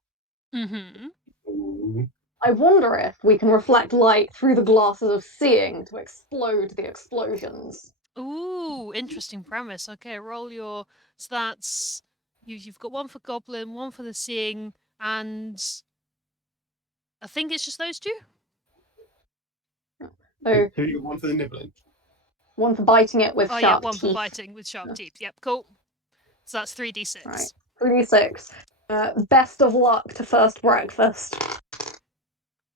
Mm-hmm. I wonder if we can reflect light through the glasses of seeing to explode the explosions. Ooh, interesting premise. Okay, roll your... So that's... You've got 1 for Goblin, 1 for the Seeing, and... I think it's just those 2? So, Who you got 1 for the nibbling? one for biting it with Oh, sharp yeah, one for teeth. biting with sharp teeth. Yep, cool. So that's 3d6. Right. 3d6. Best of luck to first breakfast.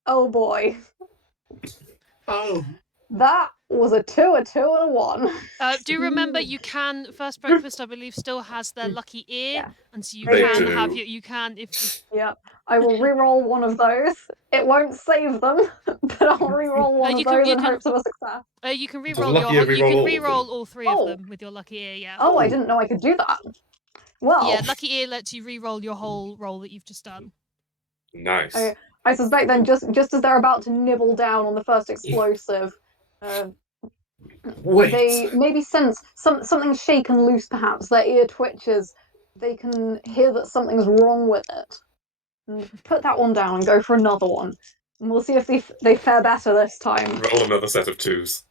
Oh boy. Oh. That was a 2, a 2, and a 1. Do you remember you can first breakfast? I believe still has their lucky ear, Yeah. and so you They can do. have you can if Yeah. I will re-roll one of those. It won't save them, but I'll re-roll one you of can- those you in can- hopes of a success. you can The re-roll lucky your ear, you re-roll can all of them. re-roll all three of Oh. them with your lucky ear. Yeah. Oh, I didn't know I could do that. Well, Yeah, lucky ear lets you re-roll your whole roll that you've just done. Nice. I suspect then just as they're about to nibble down on the first explosive, Wait. they maybe sense something shaken loose, perhaps. Their ear twitches. They can hear that something's wrong with it. And put that one down and go for another one. And we'll see if they fare better this time. Roll another set of 2s.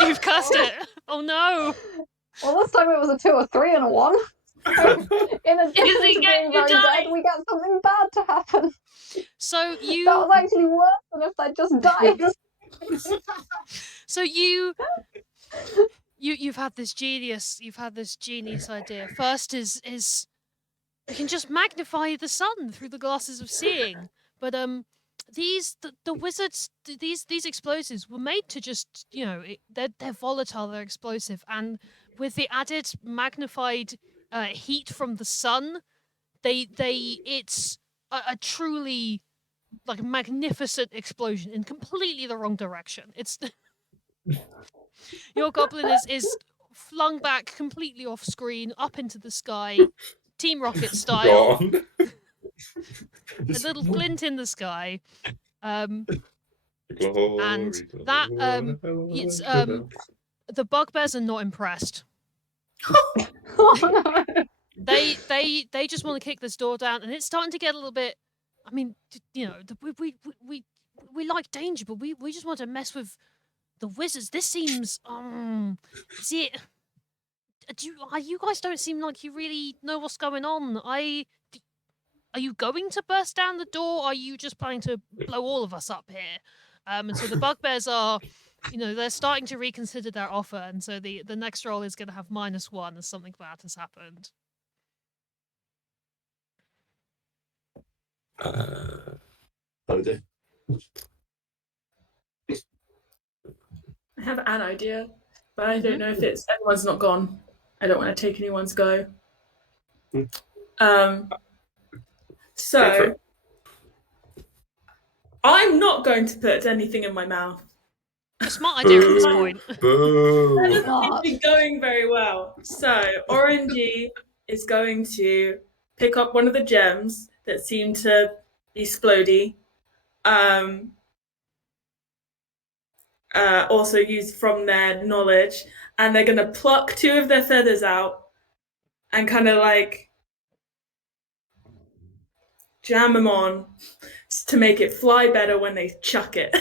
You've cursed it. Oh no. Well, this time it was a 2, a 3, and a 1. In addition Usually to get being you very die. dead, we get something bad to happen. So That you was actually worse than if they'd just died. so you've had this genius idea. First is we can just magnify the sun through the glasses of seeing. But the wizards these explosives were made to just they're volatile, they're explosive, and with the added magnified heat from the sun, it's a truly like magnificent explosion in completely the wrong direction. It's your goblin is flung back completely off screen up into the sky, Team Rocket style. Gone. A little glint in the sky. And Glory, that glory, it's glory. the bugbears are not impressed. Oh no. They just want to kick this door down, and it's starting to get a little bit. I mean, we like danger, but we just want to mess with the wizards. This seems is it? You guys don't seem like you really know what's going on. Are you going to burst down the door? Or are you just planning to blow all of us up here? And so the bugbears are, they're starting to reconsider their offer, and so the next roll is going to have -1 as something bad has happened. Oh dear. I have an idea, but I don't know if everyone's not gone. I don't want to take anyone's go. Go for So it. I'm not going to put anything in my mouth. A smart idea at this Boo. point. That Boo. doesn't seem to be going very well. So Orangey is going to pick up one of the gems that seem to be splody. Also used from their knowledge, and they're going to pluck 2 of their feathers out and kind of like jam them on to make it fly better when they chuck it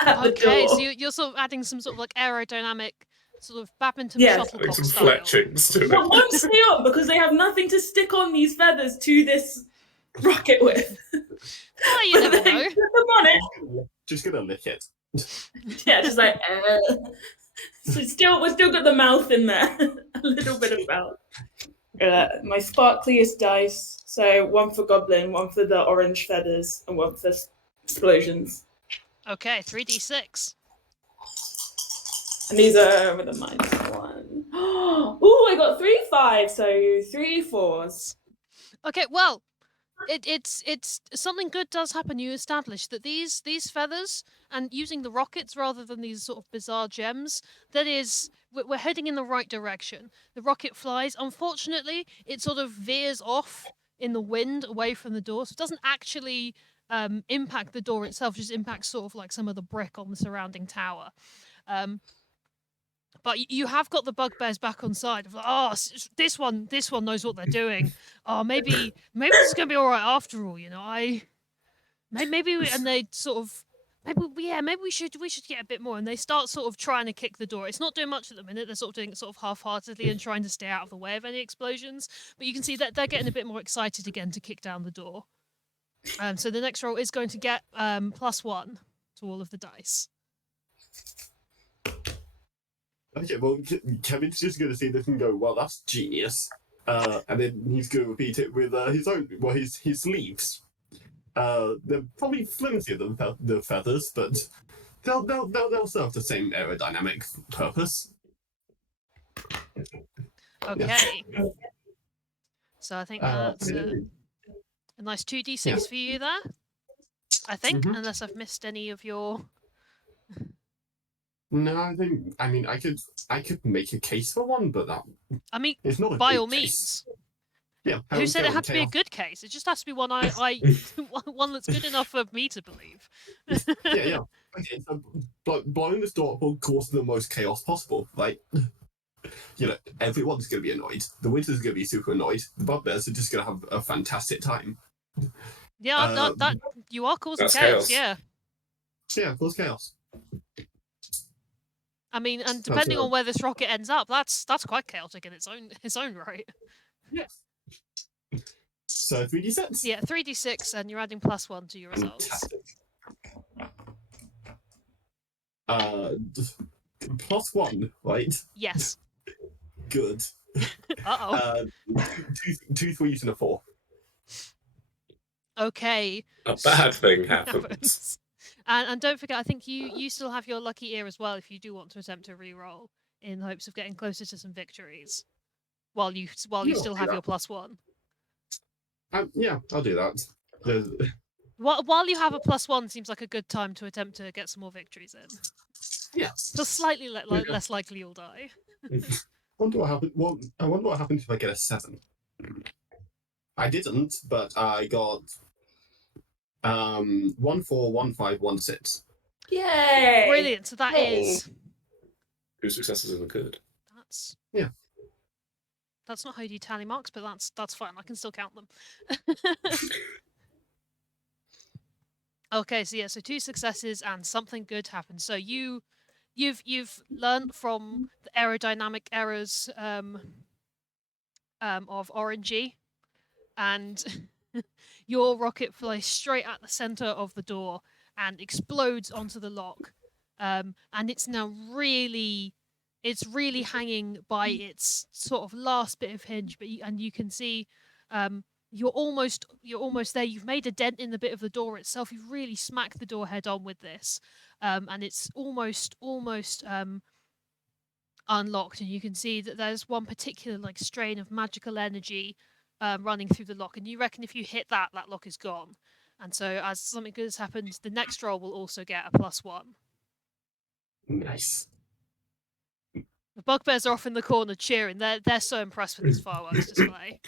at the Okay, door. so you're sort of adding some sort of like aerodynamic, sort of badminton Yes. Like shuttlecock some style. fletchings to But it. won't stay on because they have nothing to stick on these feathers to this rocket with. Well, you But never they know. put them on it. Just gonna lick it. Yeah, just like So we're still got the mouth in there. A little bit of mouth. My sparkliest dice. So 1 for goblin, 1 for the orange feathers, and 1 for explosions. Okay, 3d6. And these are with a -1. Ooh, I got 3 5s, so 3 4s. Okay, well, it's something good does happen. You establish that these feathers, and using the rockets rather than these sort of bizarre gems, that is, we're heading in the right direction. The rocket flies. Unfortunately, it sort of veers off in the wind away from the door, so it doesn't actually impact the door itself. Just impacts sort of like some of the brick on the surrounding tower. But you have got the bugbears back on side. Of like, this one knows what they're doing. Oh, maybe this is gonna be all right after all. And they sort of maybe we should get a bit more. And they start sort of trying to kick the door. It's not doing much at the minute. They're sort of doing it sort of half-heartedly and trying to stay out of the way of any explosions. But you can see that they're getting a bit more excited again to kick down the door. So the next roll is going to get +1 to all of the dice. Okay, well, Kevin's just going to see this and go, well, that's genius. And then he's going to repeat it with his own, well, his sleeves. They're probably flimsier than the feathers, but they'll serve the same aerodynamic purpose. Okay. So I think that's Yeah. a nice 2d6 Yeah. for you there. I think, Mhm. unless I've missed any of your. No, I mean, I could make a case for one, but that I mean, it's not a by good all case. means. Yeah. Who said it go had on, to be a Chaos. good case? It just has to be one one that's good enough for me to believe. Yeah. Okay, so blowing this door up will cause the most chaos possible. Like, everyone's going to be annoyed. The Winters are going to be super annoyed. The Bugbears are just going to have a fantastic time. Yeah, that you are causing That's chaos. chaos. Yeah. Yeah, cause chaos. I mean, and depending on where this rocket ends up, that's quite chaotic in its own right. Yes. So 3d6. Yeah, 3d6, and you're adding +1 to your results. Fantastic. +1, right? Yes. Good. Uh-oh. Two threes and a 4. Okay. A bad thing happens. And don't forget, I think you still have your lucky ear as well if you do want to attempt to re-roll in hopes of getting closer to some victories while you still have your +1. Yeah, I'll do that. While you have a +1 seems like a good time to attempt to get some more victories in. Yeah. So slightly less likely you'll die. I wonder what happened. Well, I wonder what happens if I get a 7. I didn't, but I got 1 4 1 5 1 6. Yay! Brilliant. So that is 2 successes and a good. that's Yeah. That's not how you do tally marks, but that's fine. I can still count them. Okay, so yeah, so 2 successes and something good happens. So you've learned from the aerodynamic errors of RNG, and your rocket flies straight at the center of the door and explodes onto the lock. And it's now really hanging by its sort of last bit of hinge, but you can see you're almost there. You've made a dent in the bit of the door itself. You've really smacked the door head on with this, and it's almost unlocked. And you can see that there's one particular strain of magical energy running through the lock. And you reckon if you hit that lock is gone. And so, as something good has happened, the next roll will also get a +1. Nice. The bugbears are off in the corner cheering. They're so impressed with this fireworks display.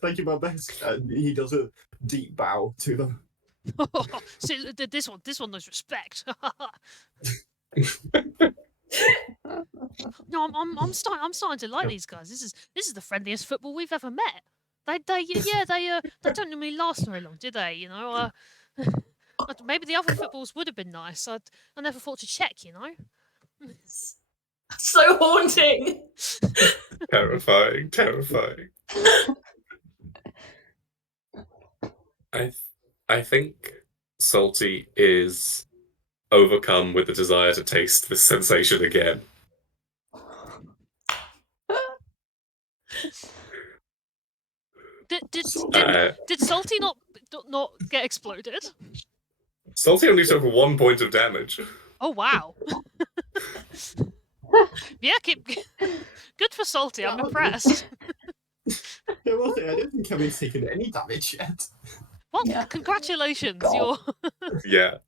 Thank you, my best. And he does a deep bow to them. See, this one knows respect. No, I'm starting to like these guys. This is the friendliest football we've ever met. They don't normally last very long, do they? Maybe the other footballs would have been nice. I never thought to check. So haunting. Terrifying. I think Salty is overcome with the desire to taste this sensation again. Did Salty not get exploded? Salty only took 1 point of damage. Oh wow! Yeah, good for Salty. I'm impressed. I will say, I don't think Kevin's taken any damage yet. Well, Yeah. congratulations. God. Yeah.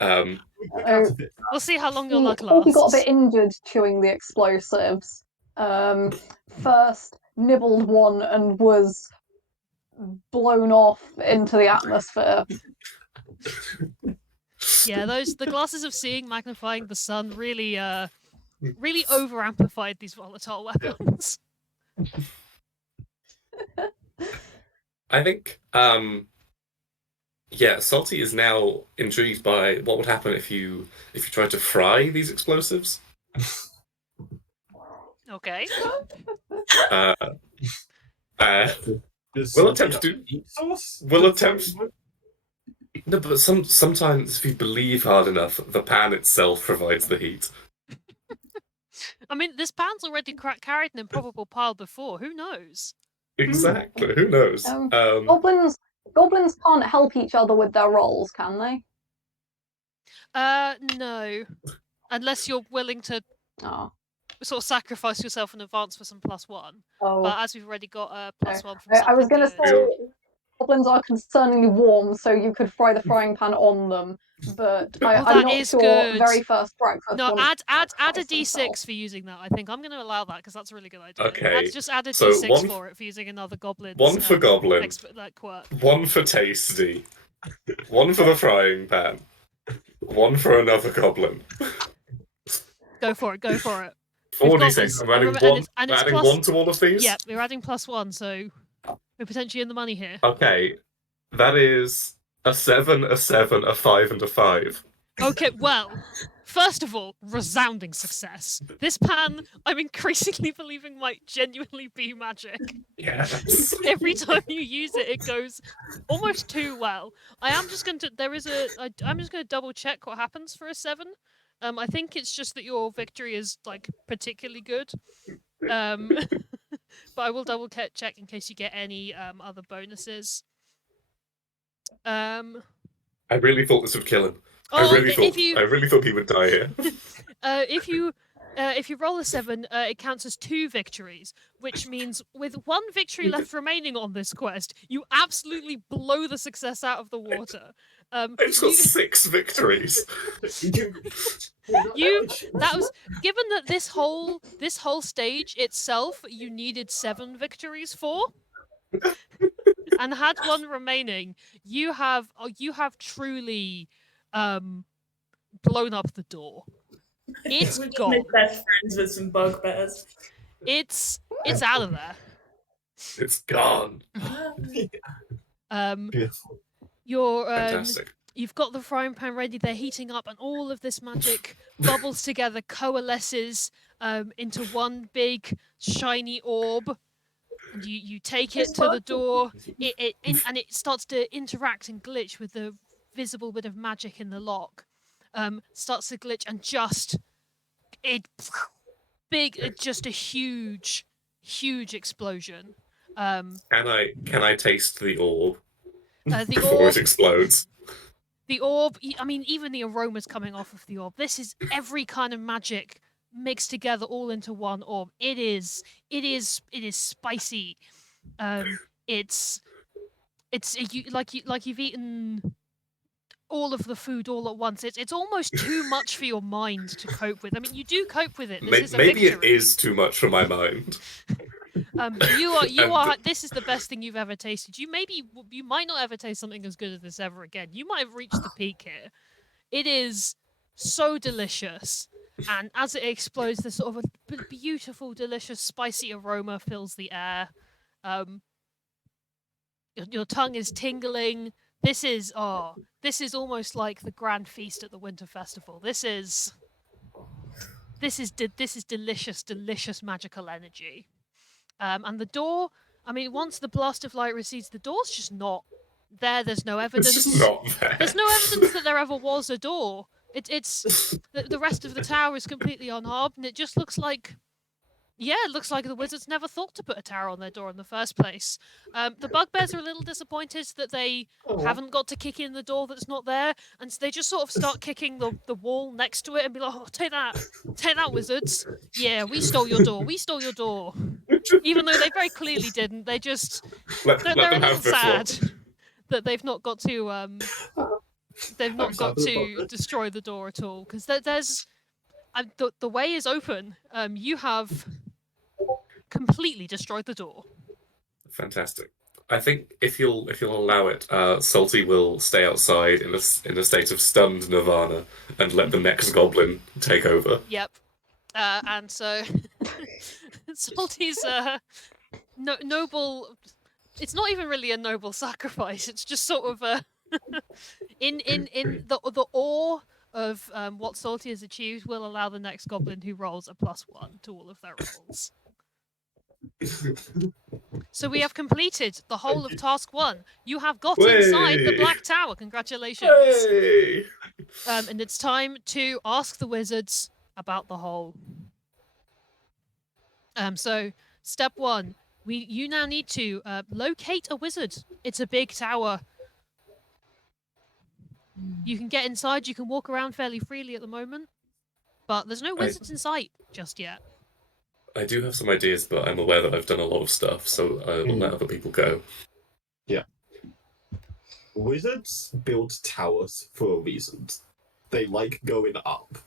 We'll see how long your luck He lasts. got a bit injured chewing the explosives. First nibbled one and was blown off into the atmosphere. Yeah, the glasses of seeing magnifying the sun really over amplified these volatile weapons. I think, Salty is now intrigued by what would happen if you tried to fry these explosives. Okay. We'll attempt to do. We'll attempt. No, but sometimes if you believe hard enough, the pan itself provides the heat. I mean, this pan's already carried an improbable pile before. Who knows? Exactly. Who knows? Goblins can't help each other with their rolls, can they? No. Unless you're willing to Oh. sort of sacrifice yourself in advance for some +1. Oh. But as we've already got a +1 from I was something gonna good. say goblins are concerningly warm, so you could fry the frying pan on them. But I'm that not is sure. good. Very first breakfast. No, add a sacrifice d6 themselves. for using that. I think I'm going to allow that because that's a really good idea. Okay, Just add a so d6 for it for using another goblin's one for goblin, quirk. one for tasty, one for the frying pan, one for another goblin. Go for it. Go for it. 4d6. I'm adding one to all of these? Yeah, we're adding +1, so we're potentially in the money here. Okay, that is a 7, a 7, a 5, and a 5. Okay, well, first of all, resounding success. This pan, I'm increasingly believing might genuinely be magic. Yes. Every time you use it, it goes almost too well. I'm just going to double check what happens for a 7. I think it's just that your victory is like particularly good. But I will double check in case you get any other bonuses. I really thought this would kill him. Oh, I really thought he would die here. If you roll a 7, it counts as 2 victories, which means with 1 victory left remaining on this quest, you absolutely blow the success out of the water. I just got 6 victories. That was given that this whole stage itself you needed 7 victories for, and had 1 remaining. You have truly blown up the door. It's we just gone. made best friends with some bugbears. It's out of there. It's gone. Beautiful. You're Fantastic. You've got the frying pan ready. They're heating up, and all of this magic bubbles together, coalesces into one big shiny orb. And you take it to the door. And it starts to interact and glitch with the visible bit of magic in the lock. Starts to glitch and just just a huge explosion. Can I taste the orb The before orb it explodes? The orb, I mean, even the aromas coming off of the orb. This is every kind of magic mixed together all into one orb. It is spicy. You've eaten all of the food all at once. It's almost too much for your mind to cope with. I mean, you do cope with it. Maybe it is too much for my mind. This is the best thing you've ever tasted. You might not ever taste something as good as this ever again. You might have reached the peak here. It is so delicious, and as it explodes, this sort of a beautiful, delicious, spicy aroma fills the air. Your tongue is tingling. This is almost like the grand feast at the Winter Festival. This is delicious magical energy. And the door, I mean, once the blast of light recedes, the door's just not there. There's no evidence. It's just not there. There's no evidence that there ever was a door. It's the rest of the tower is completely unharmed, and it just looks like, it looks like the wizards never thought to put a tower on their door in the first place. The bugbears are a little disappointed that they haven't got to kick in the door that's not there, and so they just sort of start kicking the wall next to it and be like, "Oh, take that, wizards! Yeah, we stole your door." Even though they very clearly didn't, they just Let they're them a little have this sad one. that they've not got to destroy the door at all, because there's the way is open. You have completely destroyed the door. Fantastic. I think if you'll allow it, Salty will stay outside in a state of stunned nirvana and let the next goblin take over. Yep. And so Salty's noble. It's not even really a noble sacrifice. It's just sort of a in the awe of what Salty has achieved will allow the next goblin who rolls a +1 to all of their rolls. So we have completed the whole of task 1. You have got inside the Black Tower. Congratulations. Hey! And it's time to ask the wizards about the hole. So step one, you now need to locate a wizard. It's a big tower. You can get inside. You can walk around fairly freely at the moment, but there's no wizards in sight just yet. I do have some ideas, but I'm aware that I've done a lot of stuff, so I will let other people go. Yeah. Wizards build towers for a reason. They like going up.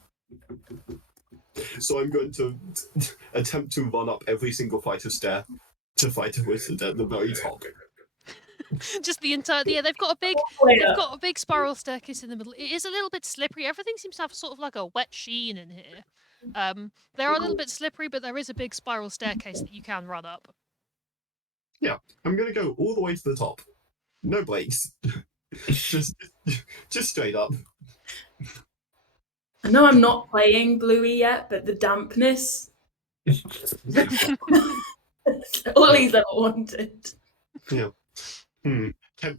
So I'm going to attempt to run up every single flight of stair to fight a wizard at the very top. Just the entire they've got a big spiral staircase in the middle. It is a little bit slippery. Everything seems to have sort of like a wet sheen in here. They are a little bit slippery, but there is a big spiral staircase that you can run up. Yeah, I'm gonna go all the way to the top. No breaks. just straight up. I know I'm not playing Bluey yet, but the dampness. All he's ever wanted. Yeah.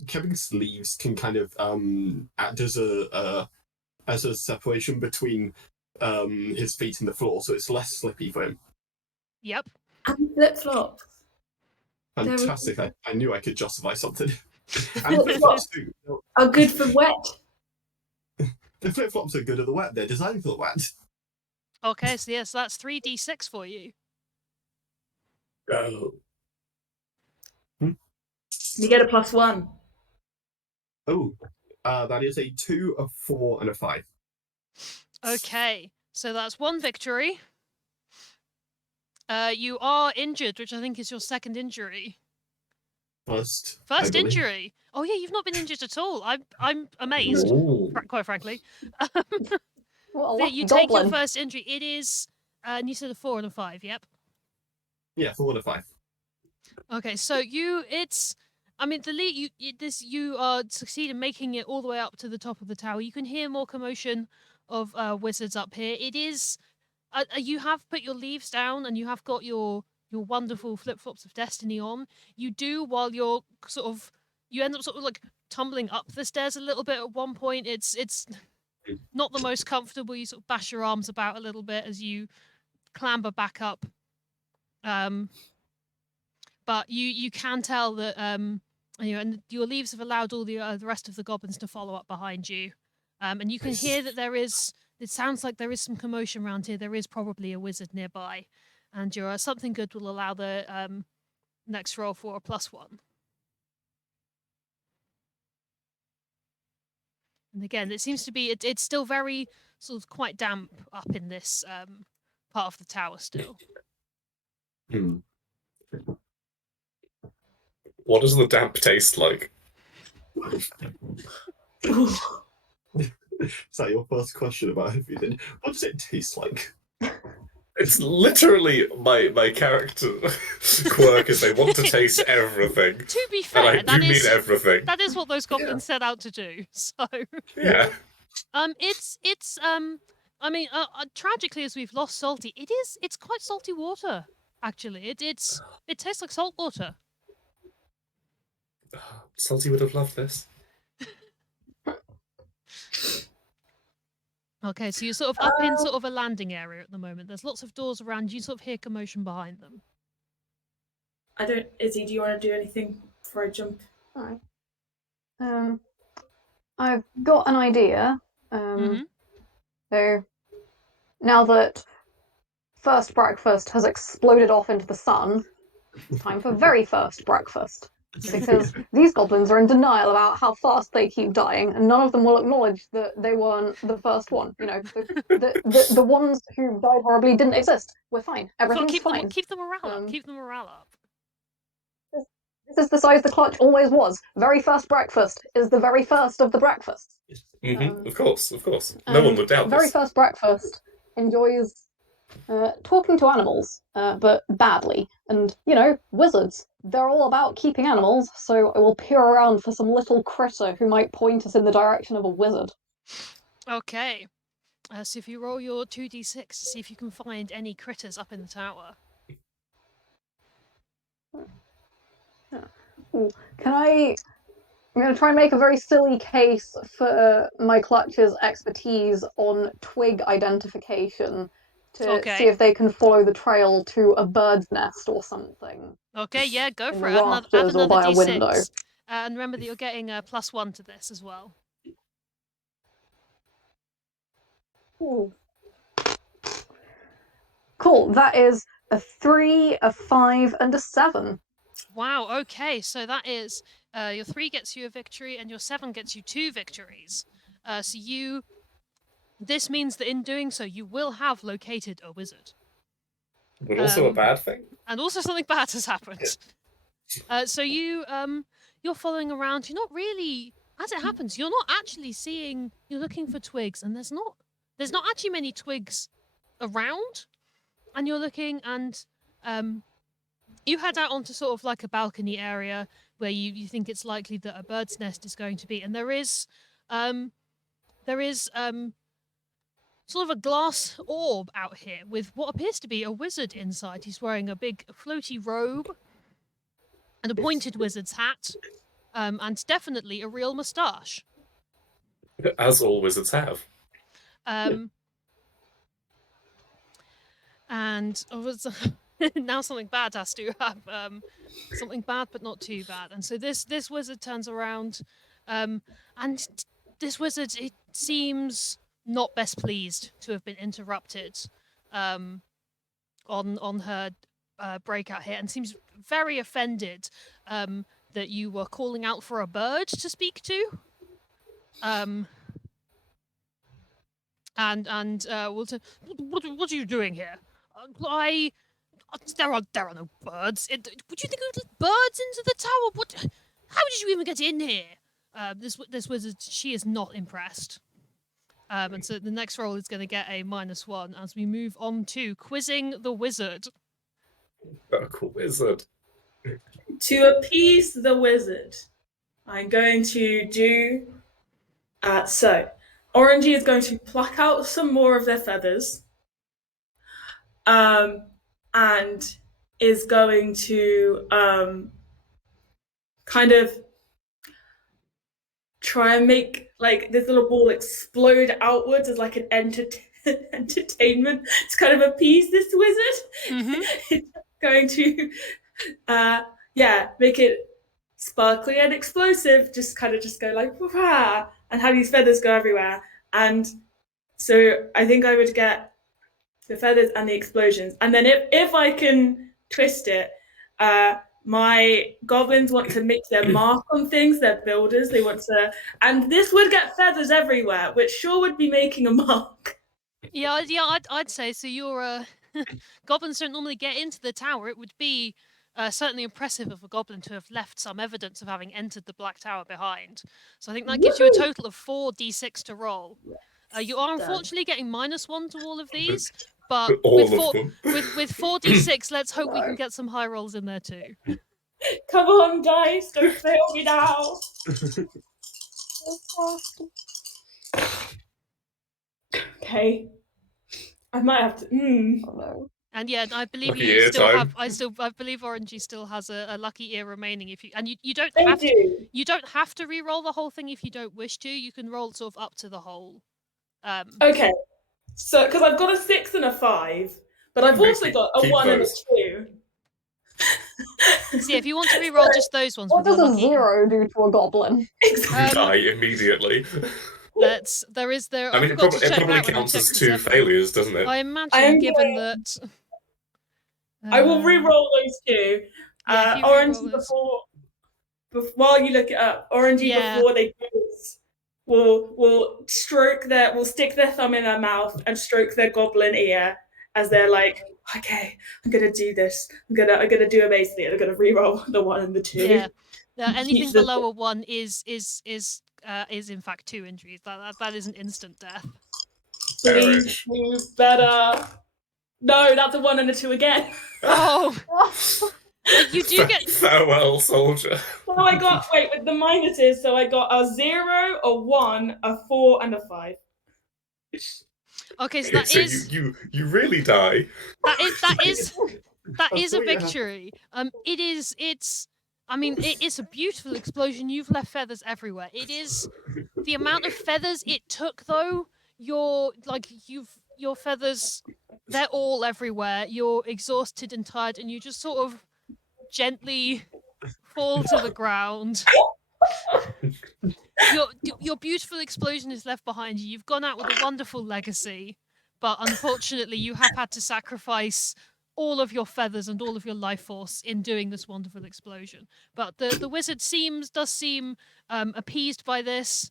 Kevin's sleeves can kind of act as a separation between his feet and the floor, so it's less slippy for him. Yep. And flip-flops. Fantastic! I knew I could justify something. And flip-flops are good for wet. The flip-flops are good at the wet. They're designed for the wet. Okay, so yes, that's 3d6 for you. Oh. You get a +1. Oh, that is a 2, a 4, and a 5. Okay, so that's 1 victory. You are injured, which I think is your second injury. First injury. Oh yeah, you've not been injured at all. I'm amazed, quite frankly. Well, you take your first injury. It is, and you said a 4 and a 5. Yep. Yeah, 4 and a 5. Okay, so I mean, the lead. You succeed in making it all the way up to the top of the tower. You can hear more commotion of wizards up here. It is. You have put your leaves down, and you have got your wonderful flip-flops of destiny on. You do, while you're you end up sort of like tumbling up the stairs a little bit at one point. It's not the most comfortable. You sort of bash your arms about a little bit as you clamber back up. But you can tell that and your leaves have allowed all the rest of the goblins to follow up behind you. And you can hear that it sounds like there is some commotion around here. There is probably a wizard nearby. And your something good will allow the next roll for a +1. And again, it seems to be it's still very sort of quite damp up in this part of the tower still. What does the damp taste like? Is that your first question about everything? What does it taste like? It's literally my character quirk is they want to taste everything. To be fair, and I do mean everything. That is what those goblins set out to do. So yeah. It's I mean, tragically, as we've lost Salty, it's quite salty water. Actually, it tastes like salt water. Salty would have loved this. Okay, so you're sort of up in sort of a landing area at the moment. There's lots of doors around. You sort of hear commotion behind them. Izzy, do you want to do anything before I jump? Alright. I've got an idea. So now that first breakfast has exploded off into the sun, it's time for very first breakfast. Because these goblins are in denial about how fast they keep dying, and none of them will acknowledge that they weren't the first one. You know, the ones who died horribly didn't exist. We're fine. Everything's fine. Keep the morale up. Keep the morale up. This is the size the clutch always was. Very first breakfast is the very first of the breakfasts. Of course. No one would doubt very this. first breakfast enjoys talking to animals, but badly. And, wizards, they're all about keeping animals, so I will peer around for some little critter who might point us in the direction of a wizard. Okay. So if you roll your 2d6 to see if you can find any critters up in the tower. Ooh, I'm going to try and make a very silly case for my clutch's expertise on twig identification to see Okay. if they can follow the trail to a bird's nest or something Okay, yeah, go in for the it. Add rafters or another by a d6. window. And remember that you're getting a +1 to this as well. Ooh. Cool. That is a 3, a 5, and a 7. Wow, okay, so that is your 3 gets you a victory and your 7 gets you 2 victories. This means that in doing so, you will have located a wizard. But also a bad thing. And also something bad has happened. So you're following around. You're not really, as it happens, you're not actually seeing. You're looking for twigs, and there's not actually many twigs around. And you're looking, and you head out onto sort of like a balcony area where you think it's likely that a bird's nest is going to be, and there is sort of a glass orb out here with what appears to be a wizard inside. He's wearing a big floaty robe and a pointed wizard's hat, and definitely a real moustache. As all wizards have. And now something bad has to have something bad, but not too bad. And so this wizard turns around, and this wizard, it seems not best pleased to have been interrupted on her breakout here, and seems very offended that you were calling out for a bird to speak to. What are you doing here? There are no birds. Would you think we would let birds into the tower? What? How did you even get in here? This wizard, she is not impressed. And so the next roll is going to get a -1 as we move on to quizzing the wizard. Cool wizard. To appease the wizard, I'm going to do. So, Orangey is going to pluck out some more of their feathers, and is going to kind of try and make like this little ball explode outwards as like an entertainment to kind of appease this wizard. Mm-hmm. It's going to make it sparkly and explosive, just go like Wah! And have these feathers go everywhere. And so I think I would get the feathers and the explosions. And then if I can twist it, my goblins want to make their mark on things, they're builders, they want to, and this would get feathers everywhere, which sure would be making a mark. Yeah, I'd say so. Your goblins don't normally get into the tower. It would be certainly impressive of a goblin to have left some evidence of having entered the Black Tower behind. So I think that gives you a total of 4d6 to roll. You are unfortunately getting -1 to all of these, but with 4d6, let's hope we can get some high rolls in there too. Come on, dice, don't fail me now. Okay. I might have to. Oh no. And yeah, I believe Lucky you ear still time. have. I believe Orangey still has a lucky ear remaining. If you don't They have do. to, you don't have to re-roll the whole thing if you don't wish to. You can roll sort of up to the whole. Okay. So, because I've got a 6 and a 5, but I've also got a 1 and a 2. So yeah, if you want to re-roll just those ones What with does your a lucky. 0 do to a goblin? Die immediately. There is there. I mean, it probably counts as 2 failures, doesn't it? I imagine, given that. I will re-roll those 2. Yeah, if you Orangey re-roll those. while you look it up, Orangey before they pose will stick their thumb in their mouth and stroke their goblin ear as they're like, okay, I'm gonna do this. I'm gonna do amazingly. And I'm gonna re-roll the 1 and the 2. Yeah. Anything below a 1 is in fact 2 injuries. That is an instant death. Please do better. No, that's a 1 and a 2 again. Oh. You do get farewell, soldier. So I got with the minuses. So I got a 0, a 1, a 4, and a 5. Okay, so that is you really die. That is a victory. It's a beautiful explosion. You've left feathers everywhere. It is the amount of feathers it took though. Your feathers they're all everywhere. You're exhausted and tired, and you just sort of gently fall to the ground. Your beautiful explosion is left behind you. You've gone out with a wonderful legacy, but unfortunately, you have had to sacrifice all of your feathers and all of your life force in doing this wonderful explosion. But the wizard does seem appeased by this,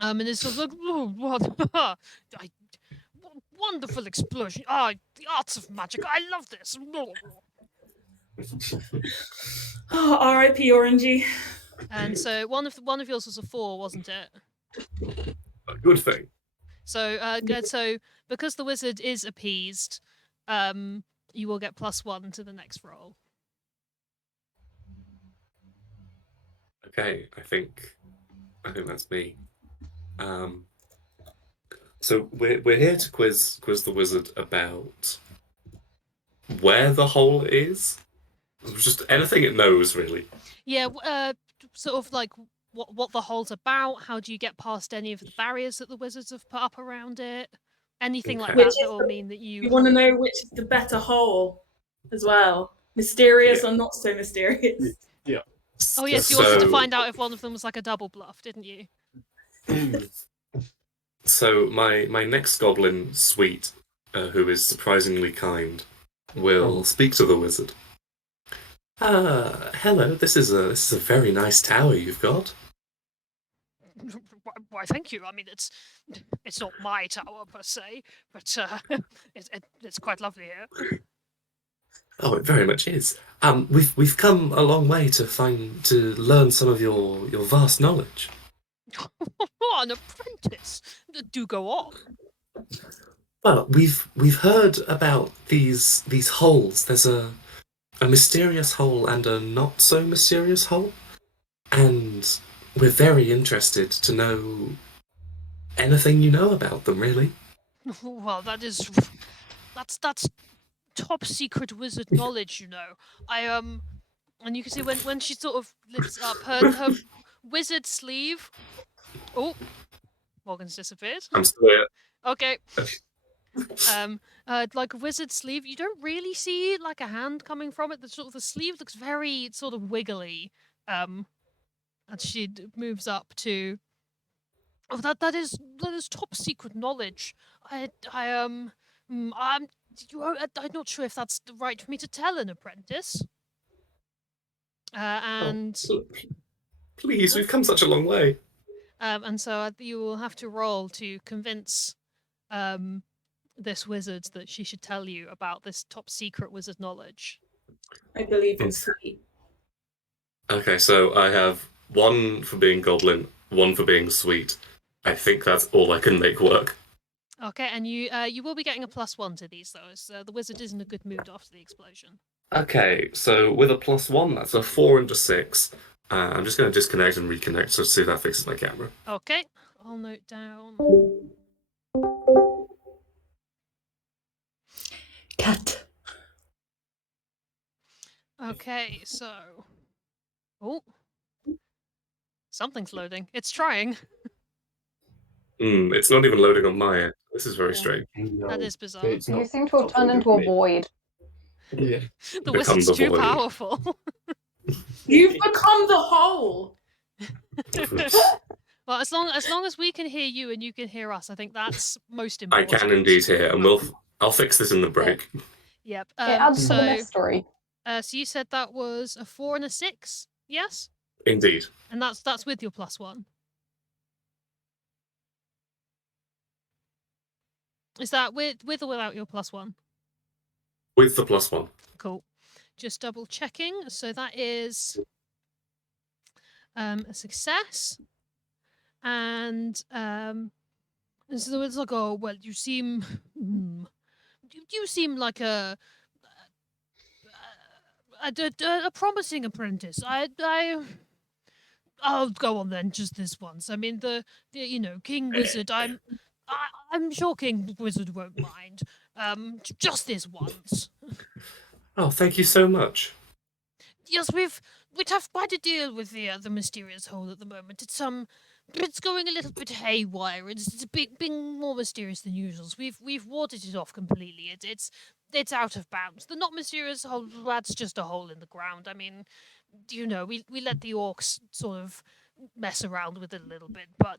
and is sort of like, oh, what? Wonderful explosion! Ah, the arts of magic! I love this. Oh, R.I.P. Orangey. And so one of yours was a 4, wasn't it? A good thing. So so because the wizard is appeased, you will get +1 to the next roll. Okay, I think that's me. So we're here to quiz the wizard about where the hole is. Just anything it knows, really. Yeah, sort of like what the hole's about. How do you get past any of the barriers that the wizards have put up around it? Anything like Okay. that will mean that you You want to know which is the better hole as well. Mysterious or not so mysterious. Yeah. Oh yes, you wanted to So- find out if one of them was like a double bluff, didn't you? So my next goblin, Sweet, who is surprisingly kind, will speak to the wizard. Hello. This is a very nice tower you've got. Why, thank you. I mean, it's not my tower per se, but it's quite lovely here. Oh, it very much is. We've come a long way to learn some of your vast knowledge. An apprentice. Do go on. Well, we've heard about these holes. There's a mysterious hole and a not so mysterious hole, and we're very interested to know anything you know about them. Really. Well, that's top secret wizard knowledge, you know. And you can see when she sort of lifts up her wizard sleeve. Oh, Morgan's disappeared. I'm still here. Okay. Like a wizard sleeve, you don't really see like a hand coming from it. The sleeve looks very sort of wiggly. And she moves up to. Oh, that is top secret knowledge. I'm not sure if that's the right for me to tell an apprentice. And Please, we've come such a long way. and so you will have to roll to convince this wizard that she should tell you about this top secret wizard knowledge. I believe in Sweet. Okay, so I have 1 for being goblin, 1 for being sweet. I think that's all I can make work. Okay, and you will be getting a +1 to these though, as the wizard is in a good mood after the explosion. Okay, so with a +1, that's a 4 and a 6. I'm just going to disconnect and reconnect to see if that fixes my camera. Okay, I'll note down. Cat. Okay, so oh, something's loading. It's trying. It's not even loading on my end. This is very Yeah. strange. No, That is bizarre. it's You not seem to have turned something into a with me. void. Yeah. The Become wizard's the too void. powerful. You've become the hole. Well, as long as we can hear you and you can hear us, I think that's most I important. can indeed hear, and I'll fix this in the break. Yep. It adds to the So mystery. so you said that was a 4 and a 6, yes? Indeed. And that's with your +1. Is that with or without your +1? With the +1. Cool. Just double checking. So that is a success. And so it's like, oh well, you seem you seem like a promising apprentice. I'll go on then, just this once. I mean, the King Wizard. I'm sure King Wizard won't mind. Just this once. Oh, thank you so much. Yes, we've we'd have quite a deal with the mysterious hole at the moment. It's going a little bit haywire. It's being more mysterious than usual. So we've warded it off completely. It's out of bounds. The not mysterious hole, that's just a hole in the ground. I mean, we let the orcs sort of mess around with it a little bit, but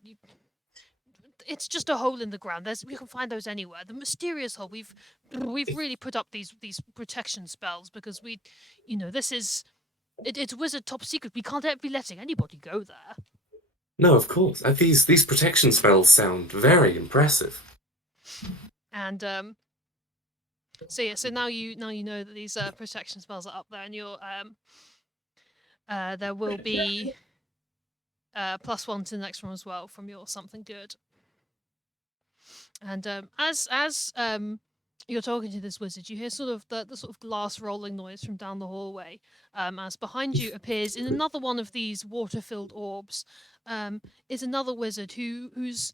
it's just a hole in the ground. We can find those anywhere. The mysterious hole, we've really put up these protection spells because this is it's wizard top secret. We can't be letting anybody go there. No, of course. These protection spells sound very impressive. And so now you know that these protection spells are up there, and there will be +1 to the next one as well from your something good. And as you're talking to this wizard, you hear sort of the sort of glass rolling noise from down the hallway. As behind you appears in another one of these water-filled orbs, is another wizard who's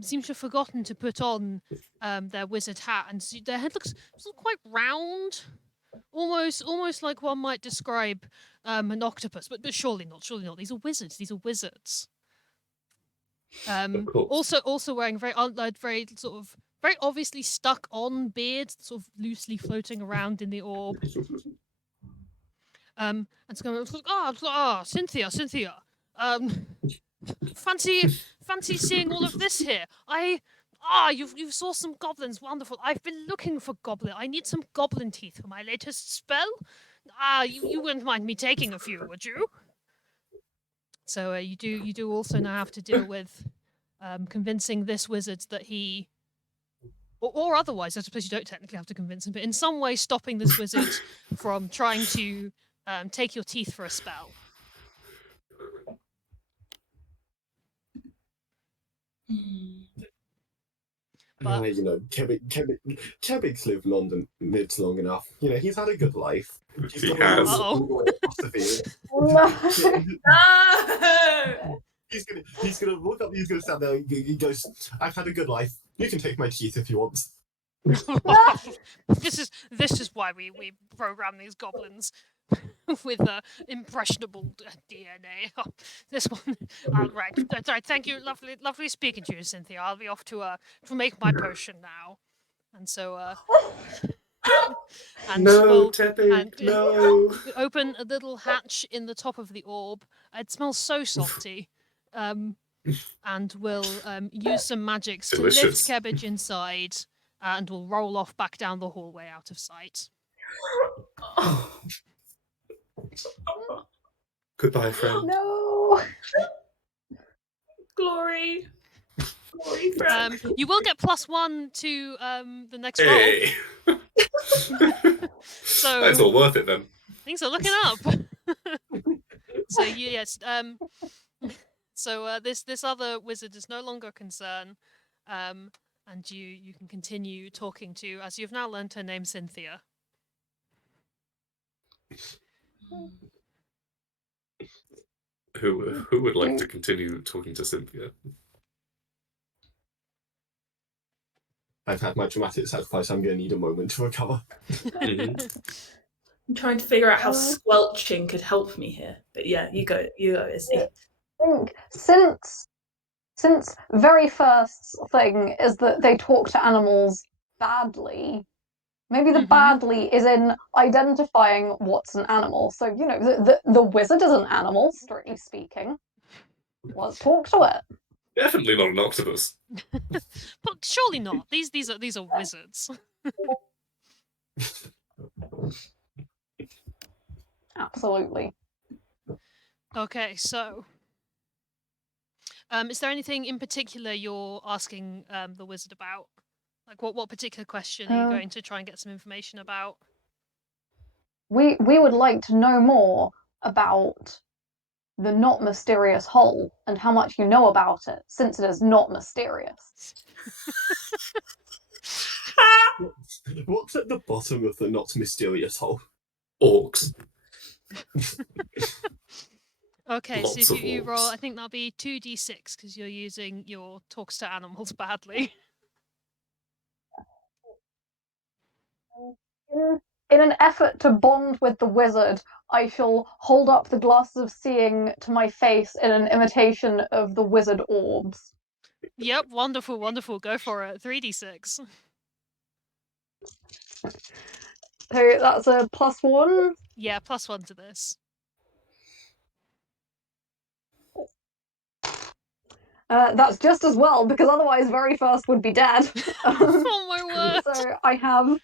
seems to have forgotten to put on their wizard hat, and so their head looks sort of quite round, almost like one might describe an octopus, but surely not. Surely not. These are wizards. These are wizards. Of course. Also wearing very sort of very obviously stuck on beards, sort of loosely floating around in the orb. And it's going, Cynthia. Fancy seeing all of this here. You saw some goblins. Wonderful. I've been looking for goblin. I need some goblin teeth for my latest spell. You wouldn't mind me taking a few, would you? So you do also now have to deal with convincing this wizard that he, or otherwise, I suppose you don't technically have to convince him, but in some way stopping this wizard from trying to take your teeth for a spell. But Kebik's lived lived long enough. He's had a good life. He has. No! He's gonna look up. He's gonna stand there. He goes, "I've had a good life. You can take my teeth if you want." This is why we program these goblins with impressionable DNA. Oh, this one, all right. Thank you. Lovely speaking to you, Cynthia. I'll be off to make my potion now, and so and no, Tepig, no. Open a little hatch in the top of the orb. It smells so salty. And we'll use some magics to lift Cabbage inside, and we'll roll off back down the hallway out of sight. Goodbye, friend. No. Glory, friend. You will get +1 to the next Hey. roll. So That's all worth it then. Things are looking up. So yes. So this other wizard is no longer a concern, and you can continue talking to, as you've now learned her name, Cynthia. Who would like to continue talking to Cynthia? I've had my dramatic sacrifice. I'm going to need a moment to recover. I'm trying to figure out how squelching could help me here, but yeah, you go, Izzy. I think since very first thing is that they talk to animals badly. Maybe the badly is in identifying what's an animal. So the wizard is an animal, strictly speaking. Let's talk to it. Definitely not an octopus. But surely not. These are wizards. Absolutely. Okay, so is there anything in particular you're asking the wizard about? Like what particular question are you going to try and get some information about? We would like to know more about the not mysterious hole and how much you know about it, since it is not mysterious. What's at the bottom of the not mysterious hole? Orcs. Okay, Lots so of if you roll, orcs. I think that'll be 2d6 because you're using your talks to animals badly. In an effort to bond with the wizard, I shall hold up the glasses of seeing to my face in an imitation of the wizard orbs. Yep, wonderful, wonderful. Go for it. 3d6. So that's a +1. Yeah, +1 to this. That's just as well, because otherwise very first would be dead. Oh my word. So I have...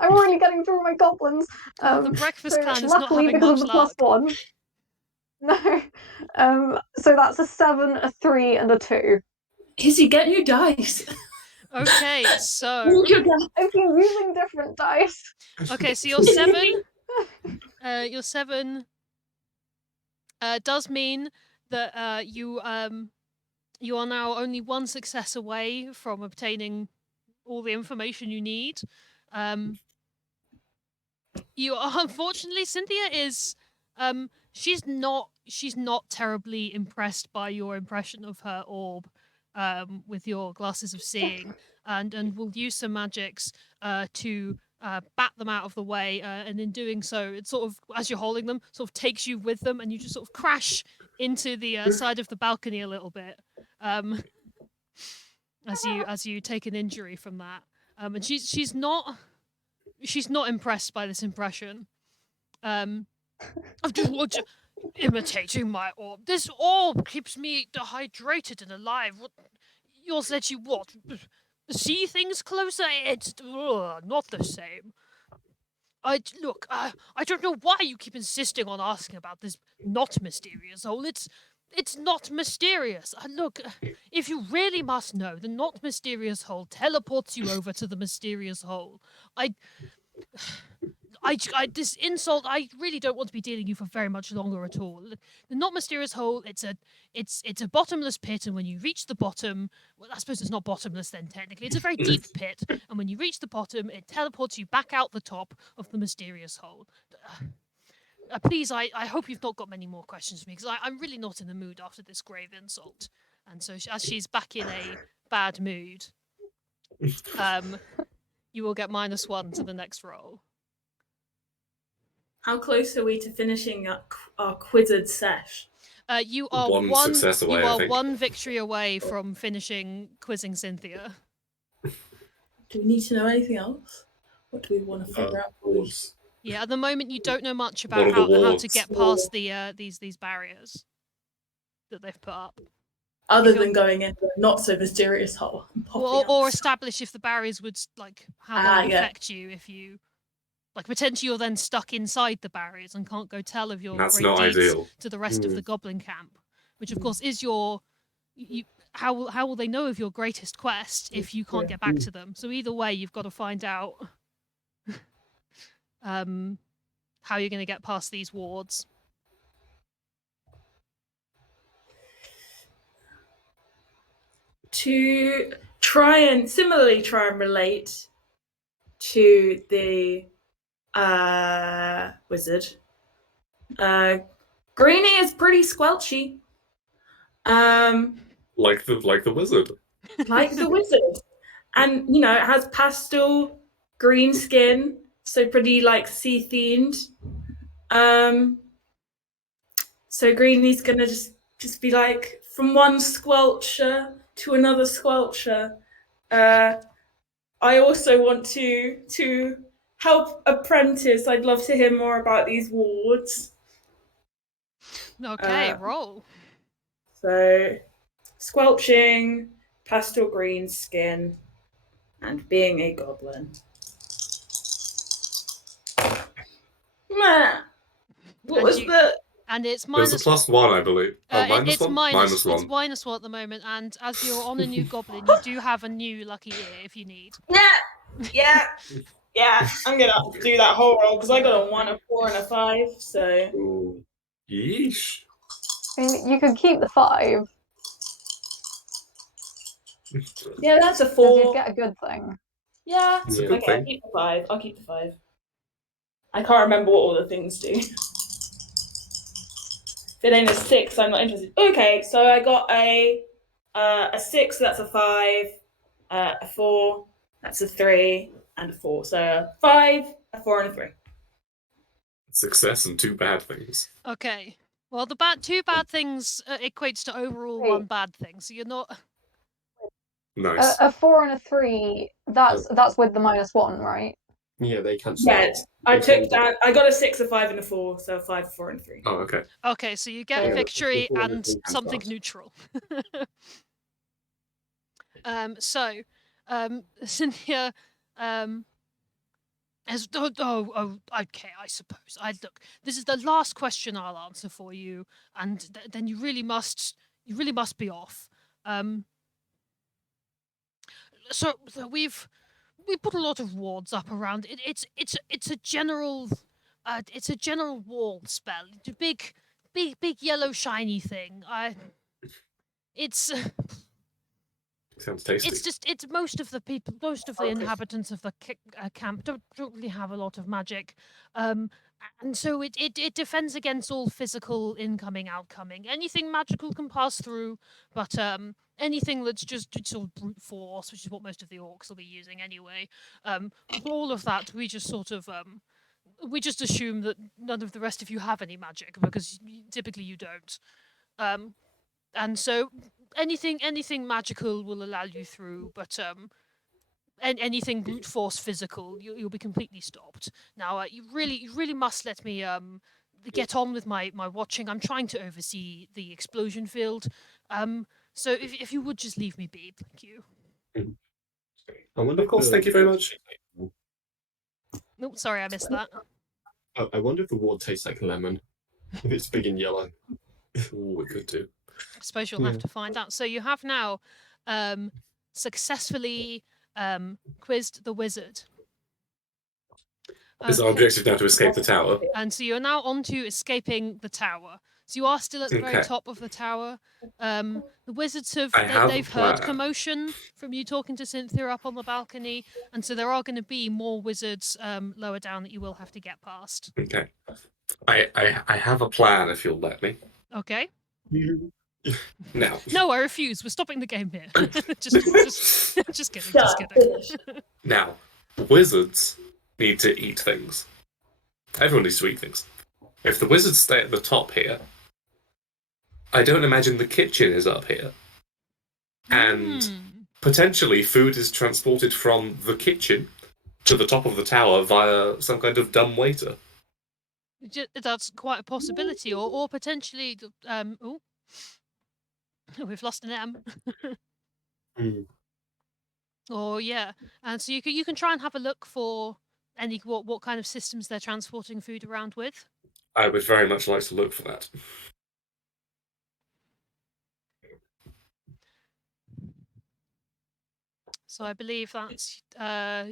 I'm really getting through my goblins. God, the breakfast So clan is not luckily, having because of much the luck. +1. No. So that's a 7, a 3, and a 2. Izzy, get new dice. Okay, so Roll your dice. I've been using different dice. okay, so your 7 does mean that you are now only one success away from obtaining all the information you need. You are unfortunately Cynthia is she's not terribly impressed by your impression of her orb with your glasses of seeing, and will use some magics to bat them out of the way, and in doing so, it sort of, as you're holding them, sort of takes you with them, and you just sort of crash into the side of the balcony a little bit, as you take an injury from that. And she's not impressed by this impression. I've just imitating my orb. This orb keeps me dehydrated and alive. What? You said you what? See things closer? It's not the same. Look. I don't know why you keep insisting on asking about this not mysterious hole. It's not mysterious. Look, if you really must know, the not mysterious hole teleports you over to the mysterious hole. This insult, I really don't want to be dealing you for very much longer at all. The not mysterious hole, it's a bottomless pit, and when you reach the bottom, well, I suppose it's not bottomless then technically. It's a very deep pit, and when you reach the bottom, it teleports you back out the top of the mysterious hole. Please, I hope you've not got many more questions for me, because I'm really not in the mood after this grave insult. And so, as she's back in a bad mood, you will get -1 to the next roll. How close are we to finishing our quizzed sesh? You are One success away, You I are think. one victory away from finishing quizzing Cynthia. Do we need to know anything else? What do we want to figure out? Wards. Yeah, at the moment you don't know much What about are the how to wards? get past the these barriers that they've put up, Other If you're- than going into a not so mysterious hole and popping or out. establish if the barriers would how they would yeah. affect you if you potentially you're then stuck inside the barriers and can't go tell of your That's great not deeds ideal. to the rest of the goblin camp, which of course is your how will they know of your greatest quest if you can't get back to them? So either way, you've got to find out how you're going to get past these wards. To try and similarly try and relate to the wizard. Greenie is pretty squelchy. Like the wizard. Like the wizard. And it has pastel green skin, so pretty sea themed. So Greenie's gonna just be from one squelcher to another squelcher. I also want to help apprentice. I'd love to hear more about these wards. Okay, roll. So, squelching, pastel green skin, and being a goblin. Meh. What was the... And it's There's a +1, I believe. it's -1? minus -1. It's -1 at the moment, and as you're on a new goblin, you do have a new lucky ear if you need. Yeah. I'm gonna do that whole roll because I got a 1, a 4, and a 5. So Ooh. Yeesh. I mean, you could keep the 5, yeah, that's a because 4. you'd get a good thing. Yeah. It's a Okay, good thing. I'll keep the 5. I can't remember what all the things do. If it ain't a 6, I'm not interested. Okay, so I got a 6, so that's a 5. A 4, that's a 3. and a 4. So a 5, a 4, and a 3. Success and 2 bad things. Okay. Well, the two bad things equates to overall Wait. 1 bad thing. So you're not. Nice. A 4 and a 3. That's with the -1, right? Yeah, they cancel Yeah, out. I They took cancel that. I got a 6, a 5, and a 4. So a 5, a 4, and a 3. Oh, okay. Okay, so you get Yeah, victory the 4 and the and 3 cancel something out. neutral. So, Cynthia, has okay. I suppose I look. This is the last question I'll answer for you, and then you really must be off. So we put a lot of wards up around it. It's a general wall spell. It's a big yellow shiny thing. It's Sounds tasty. it's just it's most of the inhabitants of the camp don't really have a lot of magic, and so it defends against all physical incoming outcoming. Anything magical can pass through, but anything that's just sort of brute force, which is what most of the orcs will be using anyway, all of that we just sort of we just assume that none of the rest of you have any magic because typically you don't. And so anything magical will allow you through, but anything brute force physical, you'll be completely stopped. Now, you really must let me get on with my watching. I'm trying to oversee the explosion field. So if you would just leave me be, thank you. I wonder Of course, if thank you very much. No, sorry, I missed that. I wonder if the ward tastes like lemon. If it's big and yellow. Ooh, we could do. I suppose you'll have to find out. So you have now successfully quizzed the wizard. Is our objective now to escape the tower? And so you're now on to escaping the tower. So you are still at the very Okay. top of the tower. The wizards they've a heard plan. commotion from you talking to Cynthia up on the balcony, and so there are going to be more wizards lower down that you will have to get past. Okay. I have a plan if you'll let me. Okay. Now. No, I refuse. We're stopping the game here. just kidding. Now, wizards need to eat things. Everyone needs to eat things. If the wizards stay at the top here, I don't imagine the kitchen is up here. And potentially food is transported from the kitchen to the top of the tower via some kind of dumb waiter. That's quite a possibility, or potentially. Oh, we've lost an M. Or yeah, and so you can try and have a look for what kind of systems they're transporting food around with. I would very much like to look for that. So I believe that's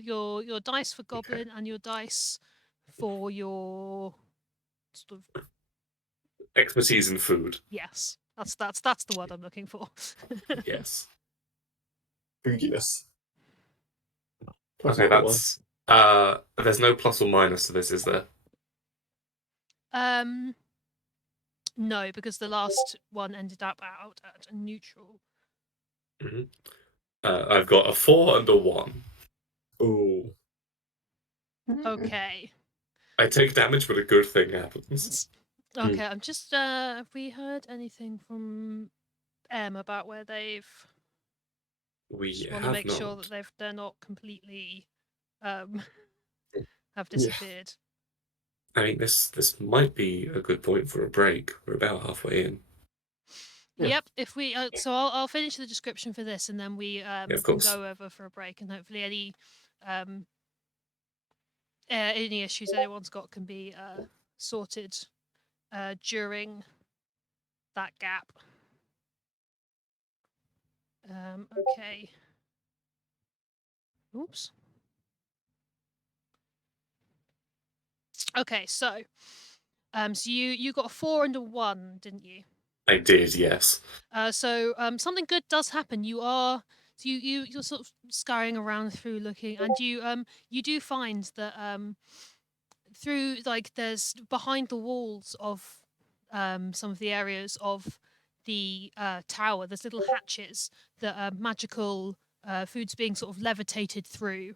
your dice for goblin and your dice for your sort of expertise in food. Yes, that's the word I'm looking for. Yes. Foodiness. Okay, that's there's no plus or minus to this, is there? No, because the last one ended up out at a neutral. Mm-hmm. I've got a 4 and a 1. Oh. Okay. I take damage, but a good thing happens. Okay, I'm just. Have we heard anything from M about where they've? We just want to make sure that they're not completely have disappeared. I mean, this might be a good point for a break. We're about halfway in. Yeah. Yep. If we so I'll finish the description for this, and then we can go over for a break, and hopefully any issues anyone's got can be sorted during that gap. Okay. Oops. Okay, so you got a 4 and a 1, didn't you? I did, yes. So something good does happen. You're sort of scurrying around through looking, and you do find that through there's behind the walls of some of the areas of the tower, there's little hatches that magical food's being sort of levitated through.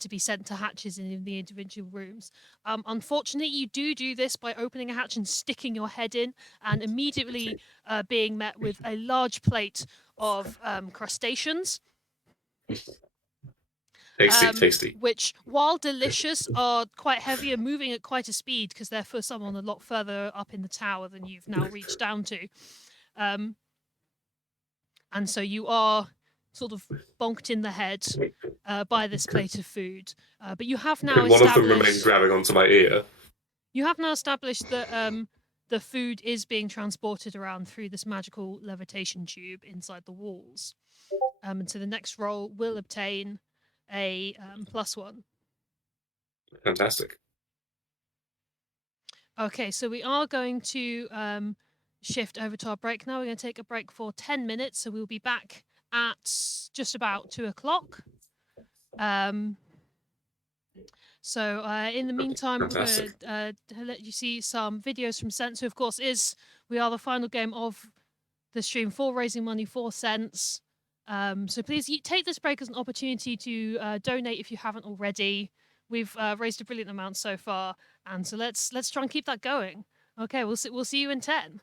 to be sent to hatches in the individual rooms. Unfortunately, you do this by opening a hatch and sticking your head in, and immediately being met with a large plate of crustaceans. Tasty. Which, while delicious, are quite heavy and moving at quite a speed because they're for someone a lot further up in the tower than you've now reached down to. And so you are sort of bonked in the head by this plate of food. But you have now And one of them remains established. grabbing onto my ear. You have now established that the food is being transported around through this magical levitation tube inside the walls. And so the next roll will obtain a +1. Fantastic. Okay, so we are going to shift over to our break now. We're going to take a break for 10 minutes, so we'll be back at just about 2 o'clock. So in the meantime, Fantastic. we're going to let you see some videos from Sense, who of course we are the final game of the stream for raising money for Sense. So please take this break as an opportunity to donate if you haven't already. We've raised a brilliant amount so far, and so let's try and keep that going. Okay, we'll see you in 10.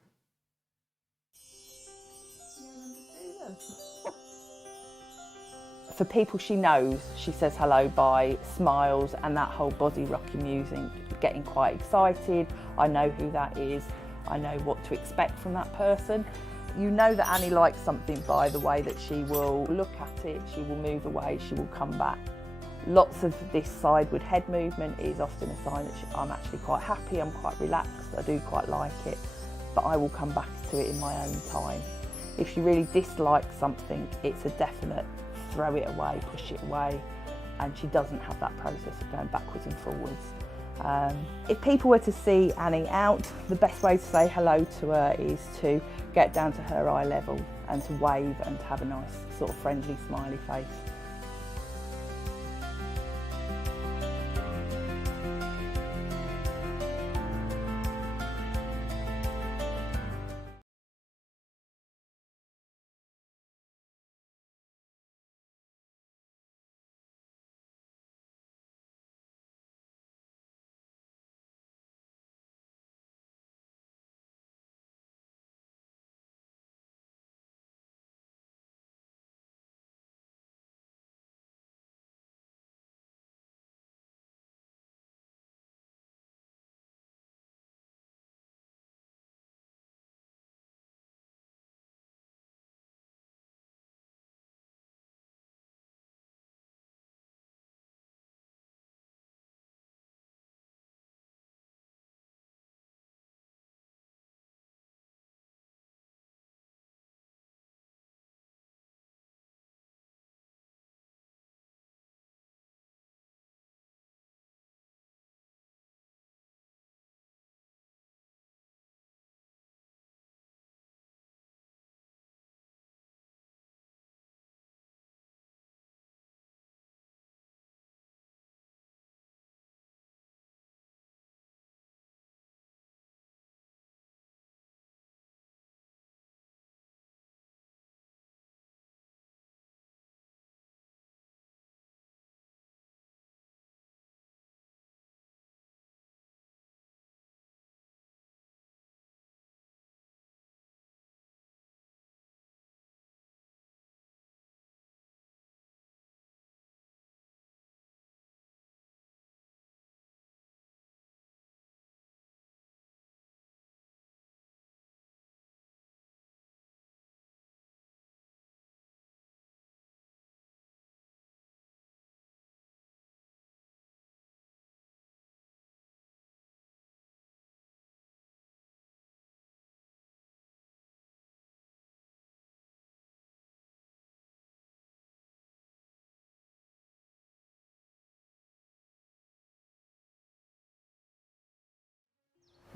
For people she knows, she says hello by smiles and that whole body rocking music, getting quite excited. I know who that is. I know what to expect from that person. You know that Annie likes something by the way that she will look at it, she will move away, she will come back. Lots of this sideward head movement is often a sign that I'm actually quite happy, I'm quite relaxed, I do quite like it, but I will come back to it in my own time. If she really dislikes something, it's a definite throw it away, push it away, and she doesn't have that process of going backwards and forwards. If people were to see Annie out, the best way to say hello to her is to get down to her eye level and to wave and to have a nice sort of friendly smiley face.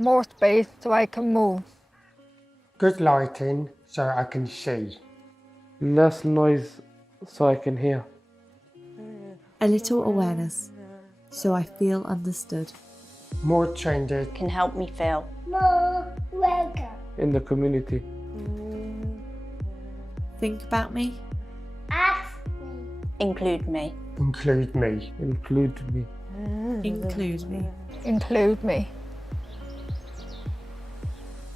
More space so I can move. Good lighting so I can see. Less noise so I can hear. A little awareness so I feel understood. More changes can help me feel more welcome in the community. Think about me. Ask me. Include me. Include me. Include me. Include me. Include me.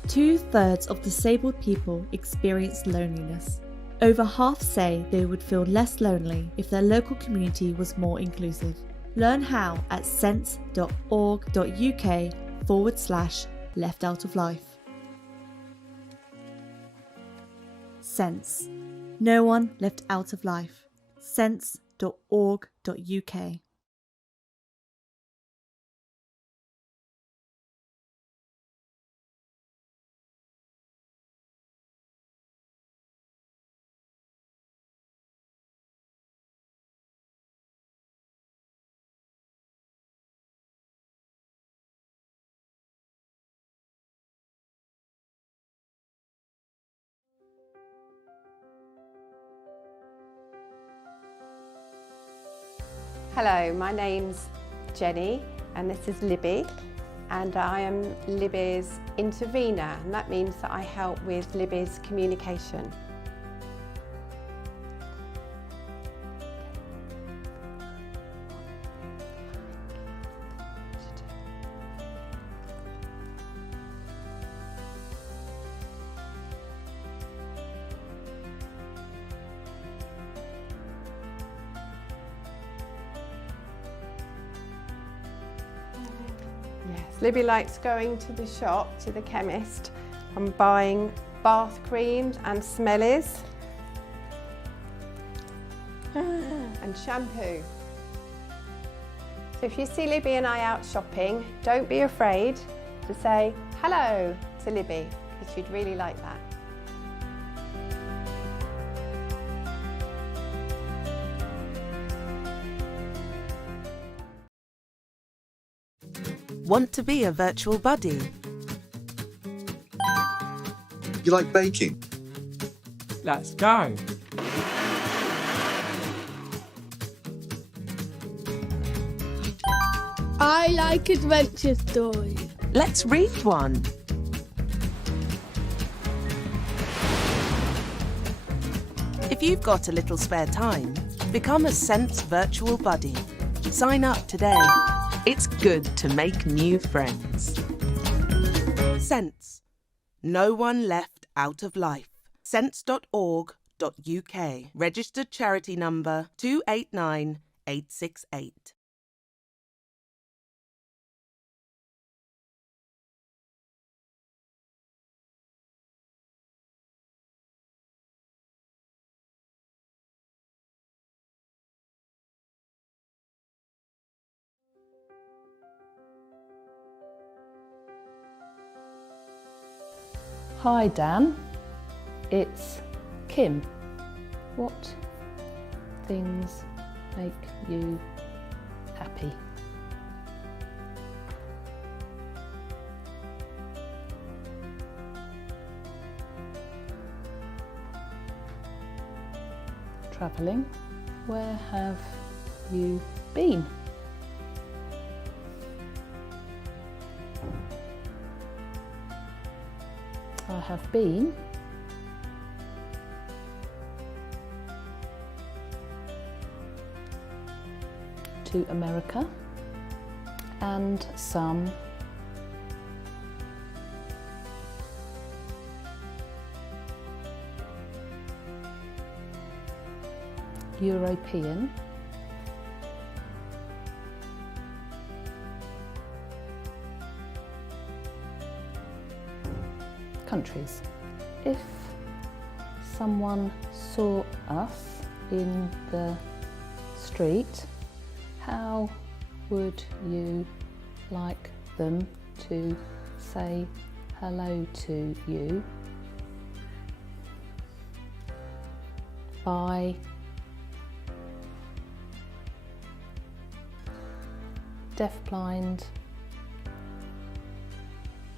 2/3 of disabled people experience loneliness. Over half say they would feel less lonely if their local community was more inclusive. Learn how at sense.org.uk/left out of life. Sense. No one left out of life. sense.org.uk. Hello, my name's Jenny and this is Libby, and I am Libby's intervener, and that means that I help with Libby's communication. Yes, Libby likes going to the shop, to the chemist, and buying bath creams and smellies and shampoo. So if you see Libby and I out shopping, don't be afraid to say hello to Libby, because she'd really like that. Want to be a virtual buddy? You like baking? Let's go. I like adventure stories. Let's read one. If you've got a little spare time, become a Sense virtual buddy. Sign up today. It's good to make new friends. Sense. No one left out of life. sense.org.uk. Registered charity number 289868. Hi Dan, it's Kim. What things make you happy? Travelling. Where have you been? I have been to America and some European countries. If someone saw us in the street, how would you like them to say hello to you? By deafblind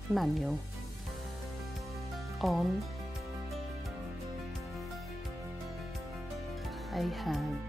manual on a hand.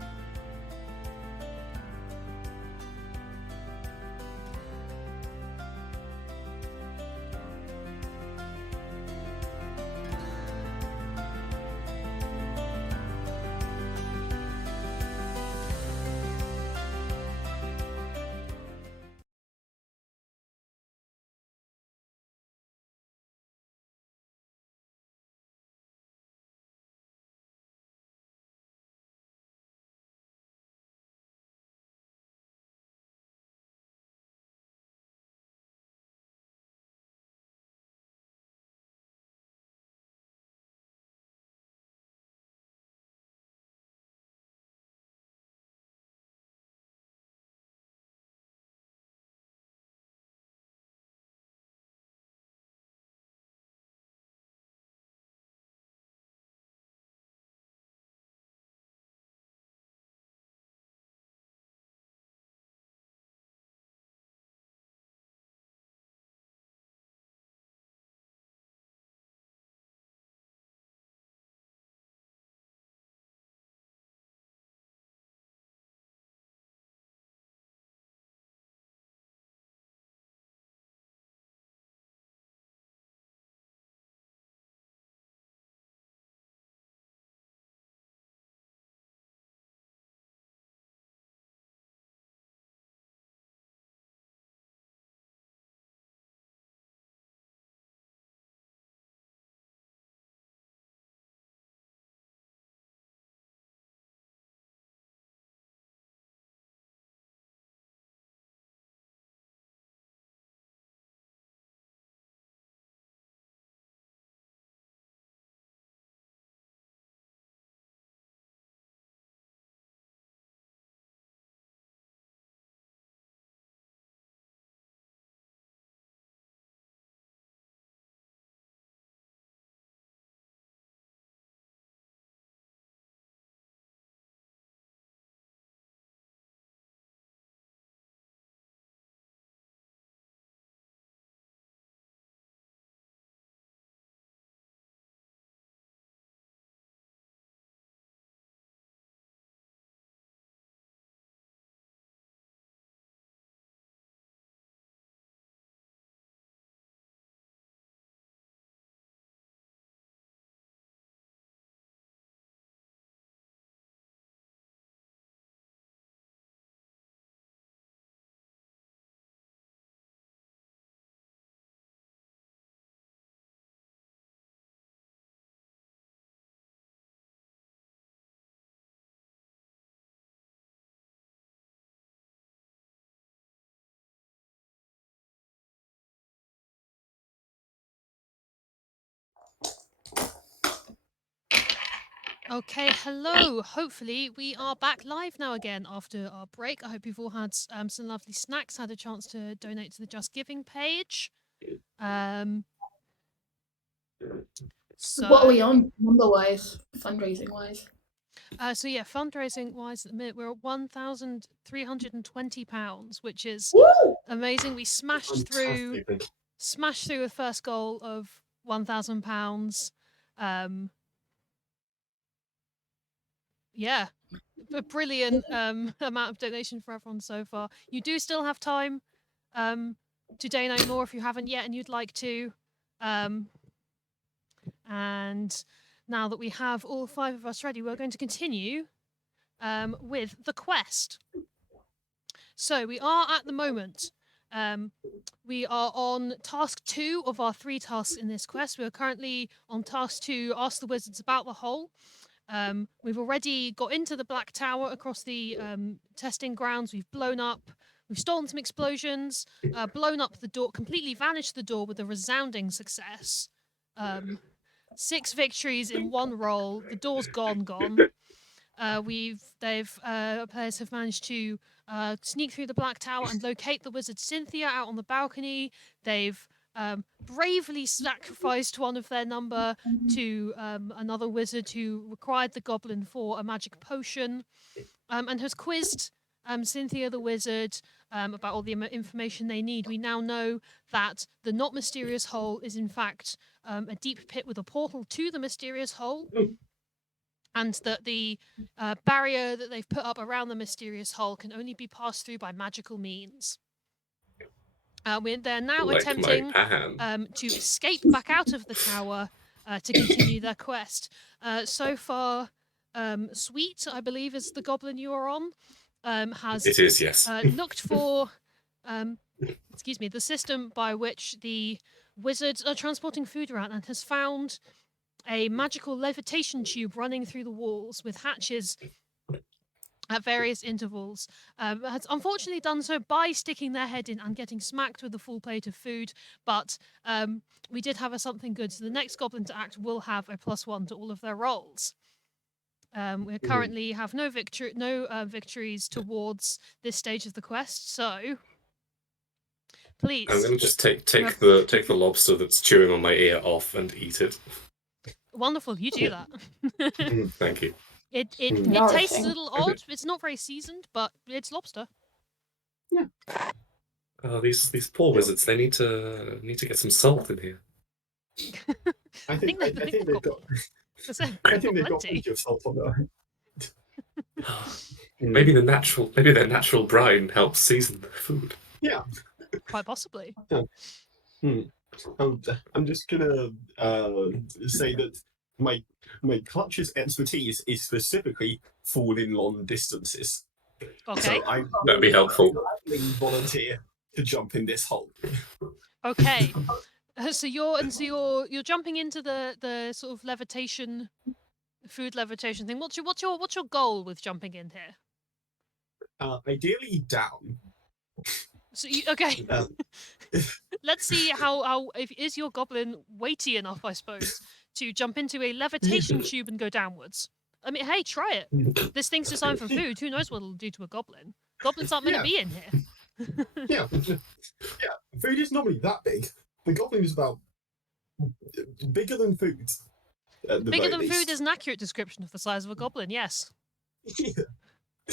Okay, hello. Hopefully, we are back live now again after our break. I hope you've all had some lovely snacks, had a chance to donate to the Just Giving page. So, What are we on number-wise, fundraising-wise? So yeah, fundraising wise, at the minute we're at £1,320, which is amazing. We smashed through the first goal of £1,000. Yeah, a brilliant amount of donation for everyone so far. You do still have time to donate more if you haven't yet and you'd like to. And now that we have all 5 of us ready, we're going to continue with the quest. So we are at the moment. We are on task 2 of our 3 tasks in this quest. We are currently on task 2, Ask the Wizards About the Hole. We've already got into the Black Tower across the testing grounds. We've stolen some explosions, blown up the door, completely vanished the door with a resounding success. 6 victories in 1 roll. The door's gone. Players have managed to sneak through the Black Tower and locate the wizard Cynthia out on the balcony. They've bravely sacrificed one of their number to another wizard who required the goblin for a magic potion, and has quizzed Cynthia the wizard about all the information they need. We now know that the not mysterious hole is in fact a deep pit with a portal to the mysterious hole, and that the barrier that they've put up around the mysterious hole can only be passed through by magical means. They're now attempting to escape back out of the tower to continue their quest. So far, Sweet, I believe is the goblin you are on, has It is, yes. Looked for the system by which the wizards are transporting food around, and has found a magical levitation tube running through the walls with hatches at various intervals. Has unfortunately done so by sticking their head in and getting smacked with a full plate of food, but we did have something good, so the next goblin to act will have a +1 to all of their rolls. We currently have no victories towards this stage of the quest, so please. I'm going to just take the lobster that's chewing on my ear off and eat it. Wonderful, you do that. Thank you. It tastes a little odd. It's not very seasoned, but it's lobster. Yeah. Oh, these poor wizards. They need to get some salt in here. I think they've got. I think they've got plenty of salt on there. Maybe their natural brine helps season the food. Yeah. Quite possibly. I'm just gonna say that my clutch's expertise is specifically falling long distances. Okay. So that'd be helpful. I volunteer to jump in this hole. Okay. So you're jumping into the sort of levitation, food levitation thing. What's your goal with jumping in here? Ideally down. So okay. Let's see how is your goblin weighty enough, I suppose, to jump into a levitation tube and go downwards. I mean, hey, try it. This thing's designed for food. Who knows what it'll do to a goblin? Goblins aren't meant to be in here. Yeah. Food is normally that big. The goblin is about bigger than food. Bigger than food is an accurate description of the size of a goblin. Yes.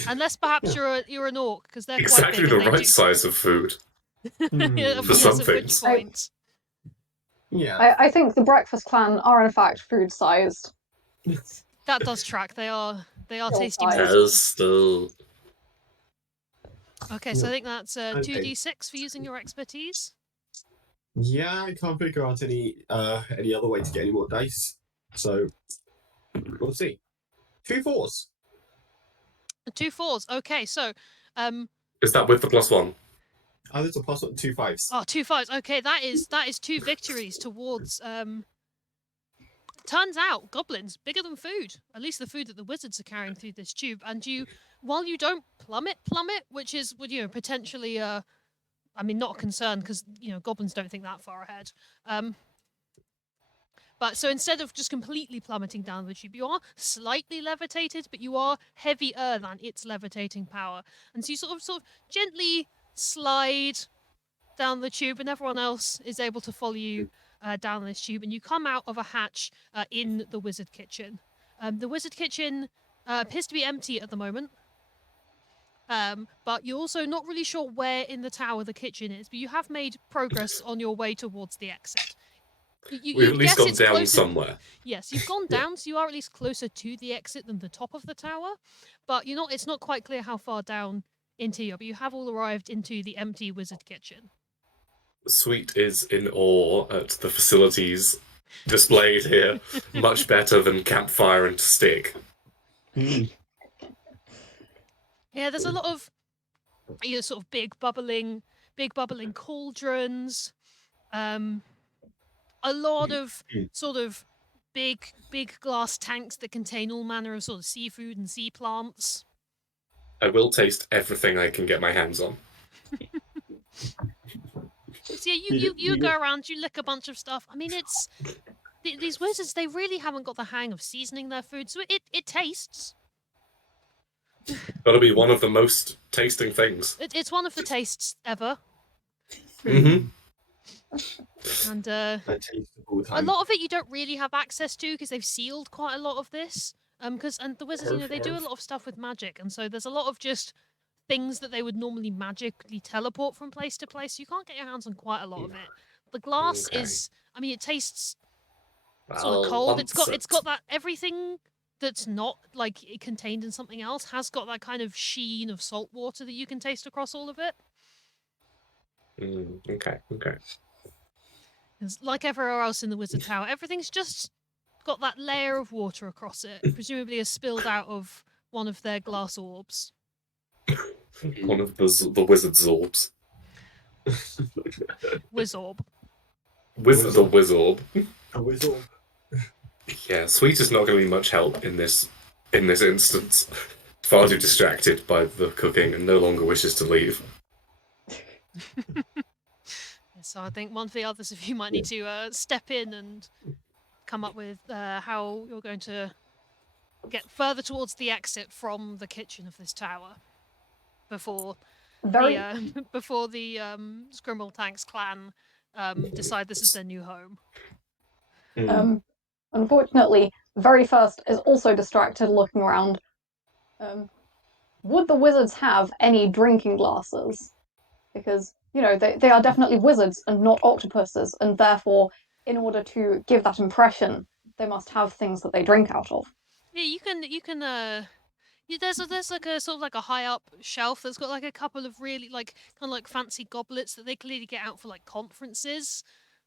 Unless perhaps you're an orc, because they're exactly quite big. The right size of food. For some things. Yeah. I think the Breakfast Clan are in fact food-sized. That does track. They are tasty. Still. Okay, so I think that's 2d6 for using your expertise. Yeah, I can't figure out any other way to get any more dice. So we'll see. 2 4s. 2 4s. Okay, so is that with the +1? Oh, there's a +1, 2 5s. Oh, 2 5s. Okay, that is 2 victories towards. Turns out goblins bigger than food. At least the food that the wizards are carrying through this tube. And while you don't plummet, which is potentially not a concern because goblins don't think that far ahead. But so instead of just completely plummeting down the tube, you are slightly levitated, but you are heavier than its levitating power. And so you sort of gently slide down the tube, and everyone else is able to follow you down this tube, and you come out of a hatch in the wizard kitchen. The wizard kitchen appears to be empty at the moment. But you're also not really sure where in the tower the kitchen is, but you have made progress on your way towards the exit. We've at least gone down somewhere. Yes, you've gone down, so you are at least closer to the exit than the top of the tower. But it's not quite clear how far down into you, but you have all arrived into the empty wizard kitchen. Sweet is in awe at the facilities displayed here. Much better than campfire and stick. Yeah, there's a lot of sort of big bubbling cauldrons. A lot of sort of big glass tanks that contain all manner of sort of seafood and sea plants. I will taste everything I can get my hands on. So yeah, you go around, you lick a bunch of stuff. I mean, it's these wizards, they really haven't got the hang of seasoning their food, so it tastes. That'll be one of the most tasting things. It's one of the tastes ever. Mm-hmm. And a lot of it you don't really have access to because they've sealed quite a lot of this. And the wizards, they do a lot of stuff with magic, and so there's a lot of just things that they would normally magically teleport from place to place. So you can't get your hands on quite a lot of it. The glass is, I mean, it tastes sort of cold. It's got that everything that's not like contained in something else has got that kind of sheen of salt water that you can taste across all of it. Okay. It's like everywhere else in the Wizard Tower, everything's just got that layer of water across it, presumably has spilled out of one of their glass orbs. One of the wizard's orbs. Wizorb. The wizorb. A wizorb. Yeah, Sweet is not going to be much help in this instance. Far too distracted by the cooking and no longer wishes to leave. So I think one of the others of you might need to step in and come up with how you're going to get further towards the exit from the kitchen of this tower before the Scrimble Tanks clan decide this is their new home. Unfortunately, Very First is also distracted looking around. Would the wizards have any drinking glasses? Because, they are definitely wizards and not octopuses, and therefore, in order to give that impression, they must have things that they drink out of. Yeah, you can there's like a sort of like a high up shelf that's got like a couple of really like kind of like fancy goblets that they clearly get out for like conferences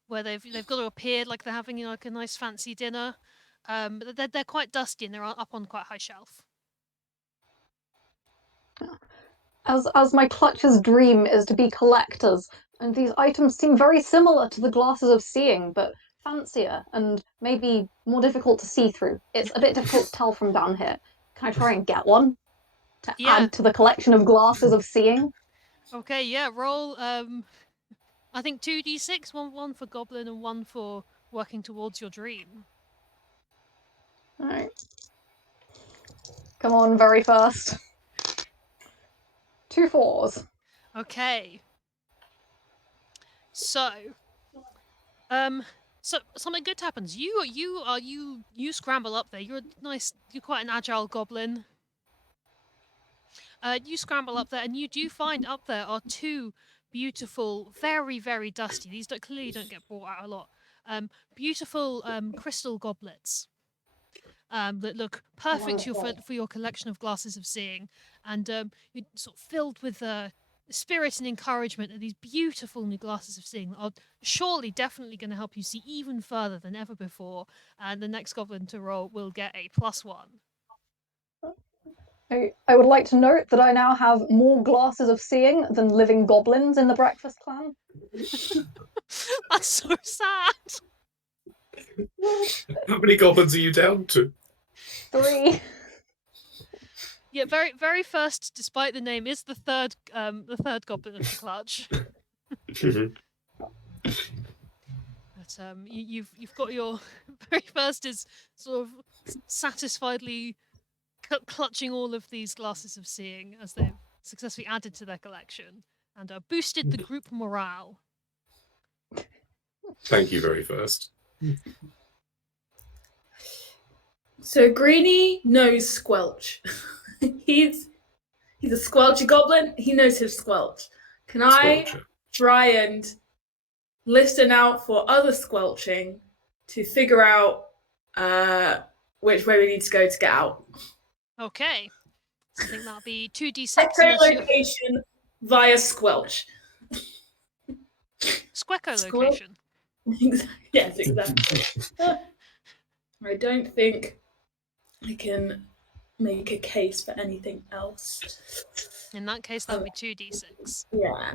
where they've got to appear like they're having like a nice fancy dinner. But they're quite dusty and they're up on quite a high shelf. As my clutch's dream is to be collectors, and these items seem very similar to the glasses of seeing, but fancier and maybe more difficult to see through. It's a bit difficult to tell from down here. Can I try and get one to add to the collection of glasses of seeing? Okay, yeah, roll I think 2d6, one for goblin and one for working towards your dream. Alright. Come on, Very First. 2 4s. Okay. So something good happens. You scramble up there. You're quite an agile goblin. You scramble up there, and you do find up there are 2 beautiful, very, very dusty. These clearly don't get brought out a lot. Beautiful crystal goblets. That look perfect for your collection of glasses of seeing, and you're sort of filled with spirit and encouragement of these beautiful new glasses of seeing that are surely definitely going to help you see even further than ever before. And the next goblin to roll will get a +1. I would like to note that I now have more glasses of seeing than living goblins in the Breakfast Clan. That's so sad. How many goblins are you down to? 3. Yeah, very, very first, despite the name, is the third goblin of the clutch. But you've got your very first is sort of satisfiedly clutching all of these glasses of seeing as they've successfully added to their collection and boosted the group morale. Thank you, very first. So Greenie knows Squelch. he's a squelchy goblin. He knows his squelch. Can I Squelcher. try and listen out for other squelching to figure out which way we need to go to get out? Okay. So I think that'll be 2d6. Echolocation via squelch. Squecco-location. Yes, exactly. I don't think I can make a case for anything else. In that case, that'll be 2d6. Yeah.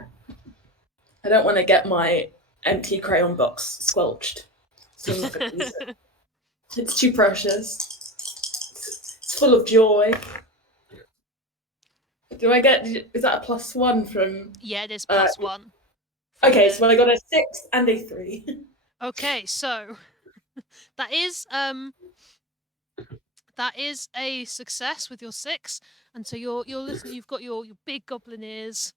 I don't want to get my empty crayon box squelched. So I'm not gonna use it. It's too precious. It's full of joy. Do I get? Is that a +1 from? Yeah, it is +1. Okay, so I got a 6 and a 3. Okay, so that is a success with your 6, and so you're listening. You've got your big goblin ears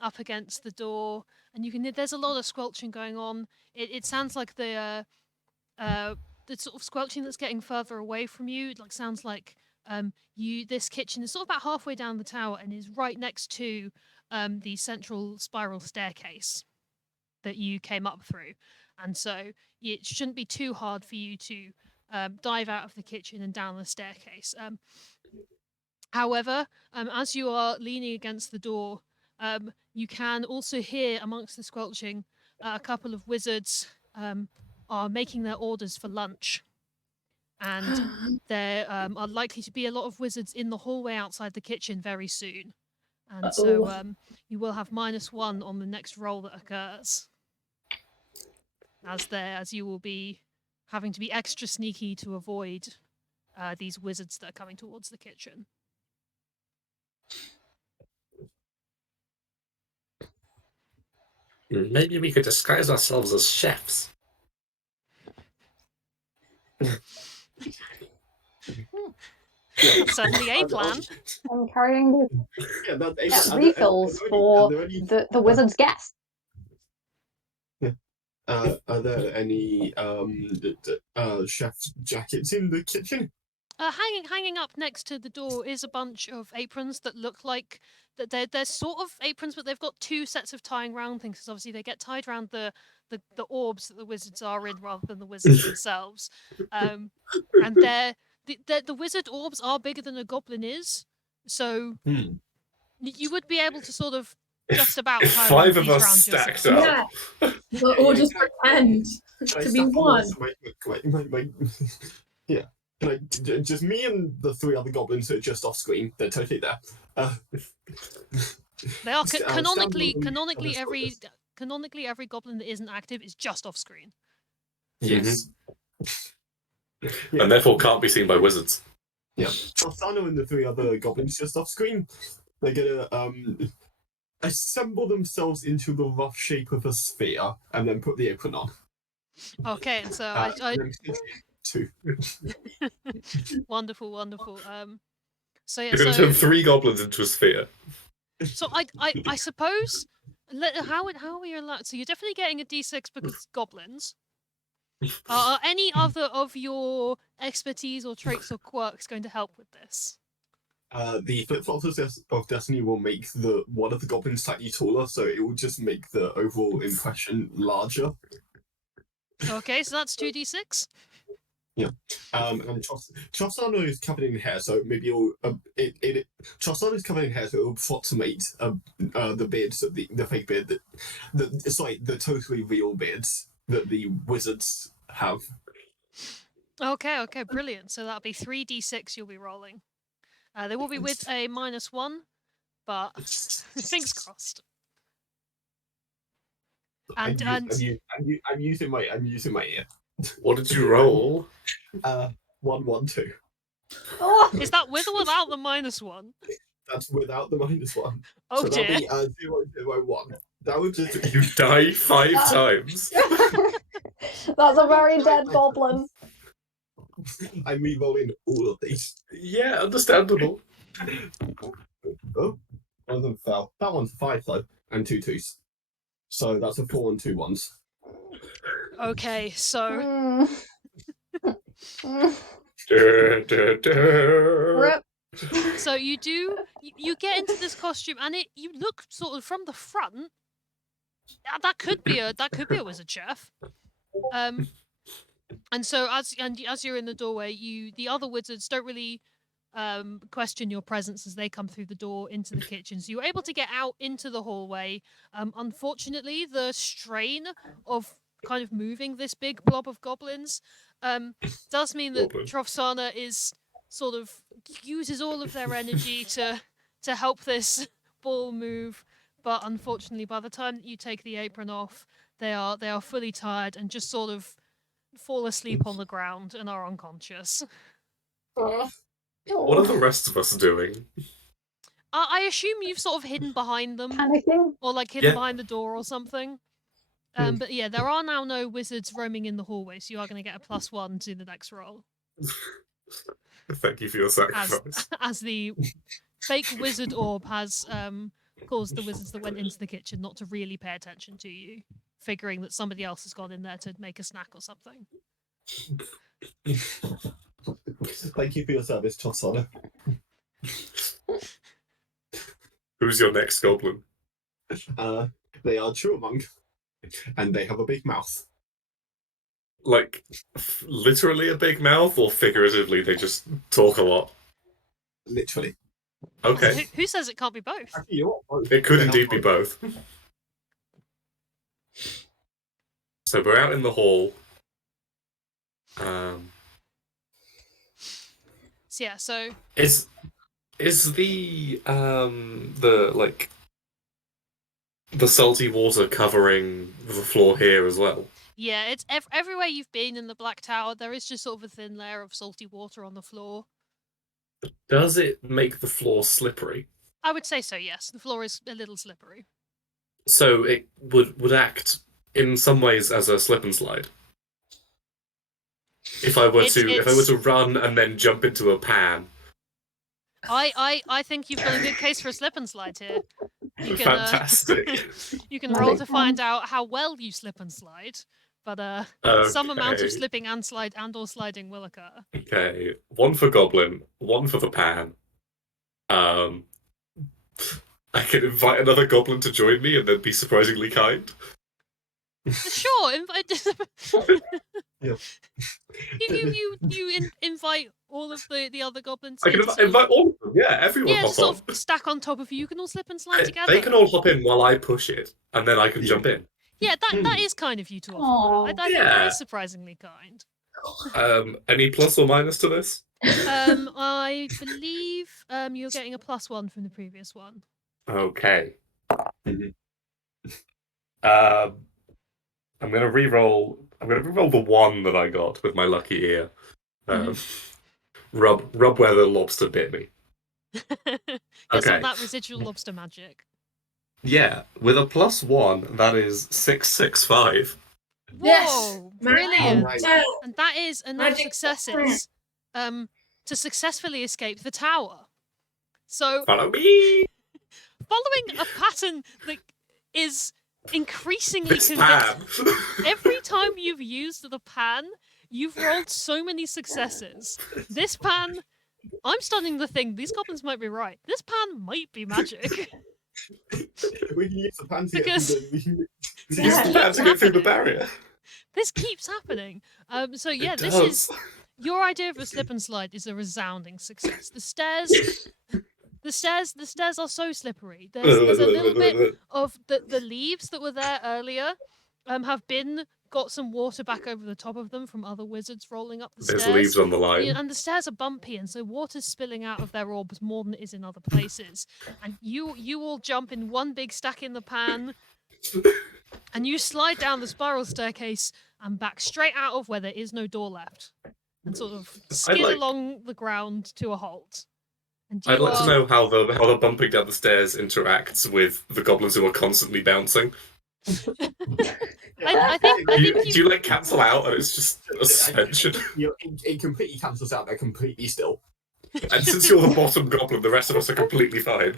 up against the door, and you can. There's a lot of squelching going on. It sounds like the sort of squelching that's getting further away from you. It sounds like this kitchen is sort of about halfway down the tower and is right next to the central spiral staircase that you came up through, and so it shouldn't be too hard for you to dive out of the kitchen and down the staircase. However, as you are leaning against the door, you can also hear amongst the squelching a couple of wizards are making their orders for lunch. And there are likely to be a lot of wizards in the hallway outside the kitchen very soon. And so you will have -1 on the next roll that occurs. As you will be having to be extra sneaky to avoid these wizards that are coming towards the kitchen. Maybe we could disguise ourselves as chefs. That's certainly a plan. I'm carrying refills for the wizard's guests. Are there any chef jackets in the kitchen? Hanging up next to the door is a bunch of aprons that look like that they're sort of aprons, but they've got 2 sets of tying round things because obviously they get tied around the orbs that the wizards are in rather than the wizards themselves. And the wizard orbs are bigger than a goblin is, so you would be able to sort of just about tie 5 of these us around stacked yourself. up. Yeah. Or just pretend to be one. Yeah. Just me and the 3 other goblins who are just off screen. They're totally there. They are canonically every goblin that isn't active is just off screen. Yes. And therefore can't be seen by wizards. Yeah. Trostano and the 3 other goblins just off screen. They're gonna assemble themselves into the rough shape of a sphere and then put the apron on. Okay, and so Two. Wonderful. So yeah, You're going to turn 3 goblins into a sphere. So I suppose how are we allowed? So you're definitely getting a D6 because it's goblins. Are any other of your expertise or traits or quirks going to help with this? The flip-flops of Destiny will make one of the goblins slightly taller, so it will just make the overall impression larger. Okay, so that's 2d6. Yeah, and Trostano is covered in hair, so maybe Trostano is covered in hair, so it will approximate the beards, the fake beard the totally real beards that the wizards have. Okay, brilliant. So that'll be 3d6 you'll be rolling. They will be with a -1, but things crossed. I'm using my ear. What did you roll? 1, 1, 2. Oh, is that with or without the -1? That's without the -1. Oh so dear. That'll be 0, 0, 1. That would just You die 5 times. That's a very dead goblin. I'm re-rolling all of these. Yeah, understandable. Oh, one of them fell. That one's 5 though, and 2 2s. So that's a 4 and 2 1s. Okay, so Rip. so you get into this costume, and you look sort of from the front. That could be a wizard chef. And so as you're in the doorway, the other wizards don't really question your presence as they come through the door into the kitchen. So you're able to get out into the hallway. Unfortunately, the strain of kind of moving this big blob of goblins does mean that Trofsana is sort of uses all of their energy to help this ball move. But unfortunately, by the time that you take the apron off, they are fully tired and just sort of fall asleep on the ground and are unconscious. What are the rest of us doing? I assume you've sort of hidden behind them, panicking, or like hidden behind the door or something. But yeah, there are now no wizards roaming in the hallway, so you are going to get a +1 to the next roll. Thank you for your sacrifice. As the fake wizard orb has caused the wizards that went into the kitchen not to really pay attention to you, figuring that somebody else has gone in there to make a snack or something. Thank you for your service, Tosana. Who's your next goblin? They are Churumung, and they have a big mouth. Like, literally a big mouth, or figuratively they just talk a lot? Literally. Okay. Who says it can't be both? It could indeed be both. So we're out in the hall. So Is the salty water covering the floor here as well? yeah, it's everywhere you've been in the Black Tower. There is just sort of a thin layer of salty water on the floor. Does it make the floor slippery? I would say so. Yes, the floor is a little slippery. So it would act in some ways as a slip and slide. If I were to run and then jump into a pan. I think you've got a good case for a slip and slide here. You can, Fantastic. You can roll to find out how well you slip and slide, but some amount of slipping and or sliding will occur. Okay, 1 for goblin, 1 for the pan. I can invite another goblin to join me and then be surprisingly kind. Sure, Yeah. you invite all of the other goblins. I can invite all of them. Yeah, everyone. Yeah, hop just sort on. of stack on top of you. You can all slip and slide together. They can all hop in while I push it, and then I can jump in. Yeah, that is kind of you to offer. I think that is surprisingly kind. Any plus or minus to this? I believe you're getting a +1 from the previous one. Okay. I'm gonna re-roll the 1 that I got with my lucky ear. Rub where the lobster bit me. It's all that residual lobster magic. Yeah, with a +1, that is 665. Whoa, brilliant! Yes. And that is enough successes to successfully escape the tower. So follow me. Following a pattern that is increasingly This pan. Every time you've used the pan, you've rolled so many successes. This pan, I'm starting to think these goblins might be right. This pan might be magic. We can use the pan to Because- get through the barrier. This keeps happening. So yeah, It this does. is your idea of a slip and slide is a resounding success. The stairs are so slippery. There's a little bit of the leaves that were there earlier have got some water back over the top of them from other wizards rolling up the There's stairs. leaves on the line. And the stairs are bumpy, and so water's spilling out of their orbs more than it is in other places. And you all jump in one big stack in the pan, and you slide down the spiral staircase and back straight out of where there is no door left, and sort of skid along the ground to a halt. And I'd like to know how the bumping down the stairs interacts with the goblins who are constantly bouncing. I think Do you like cancel out and it's just a suspension? It completely cancels out. They're completely still. And since you're the bottom goblin, the rest of us are completely fine.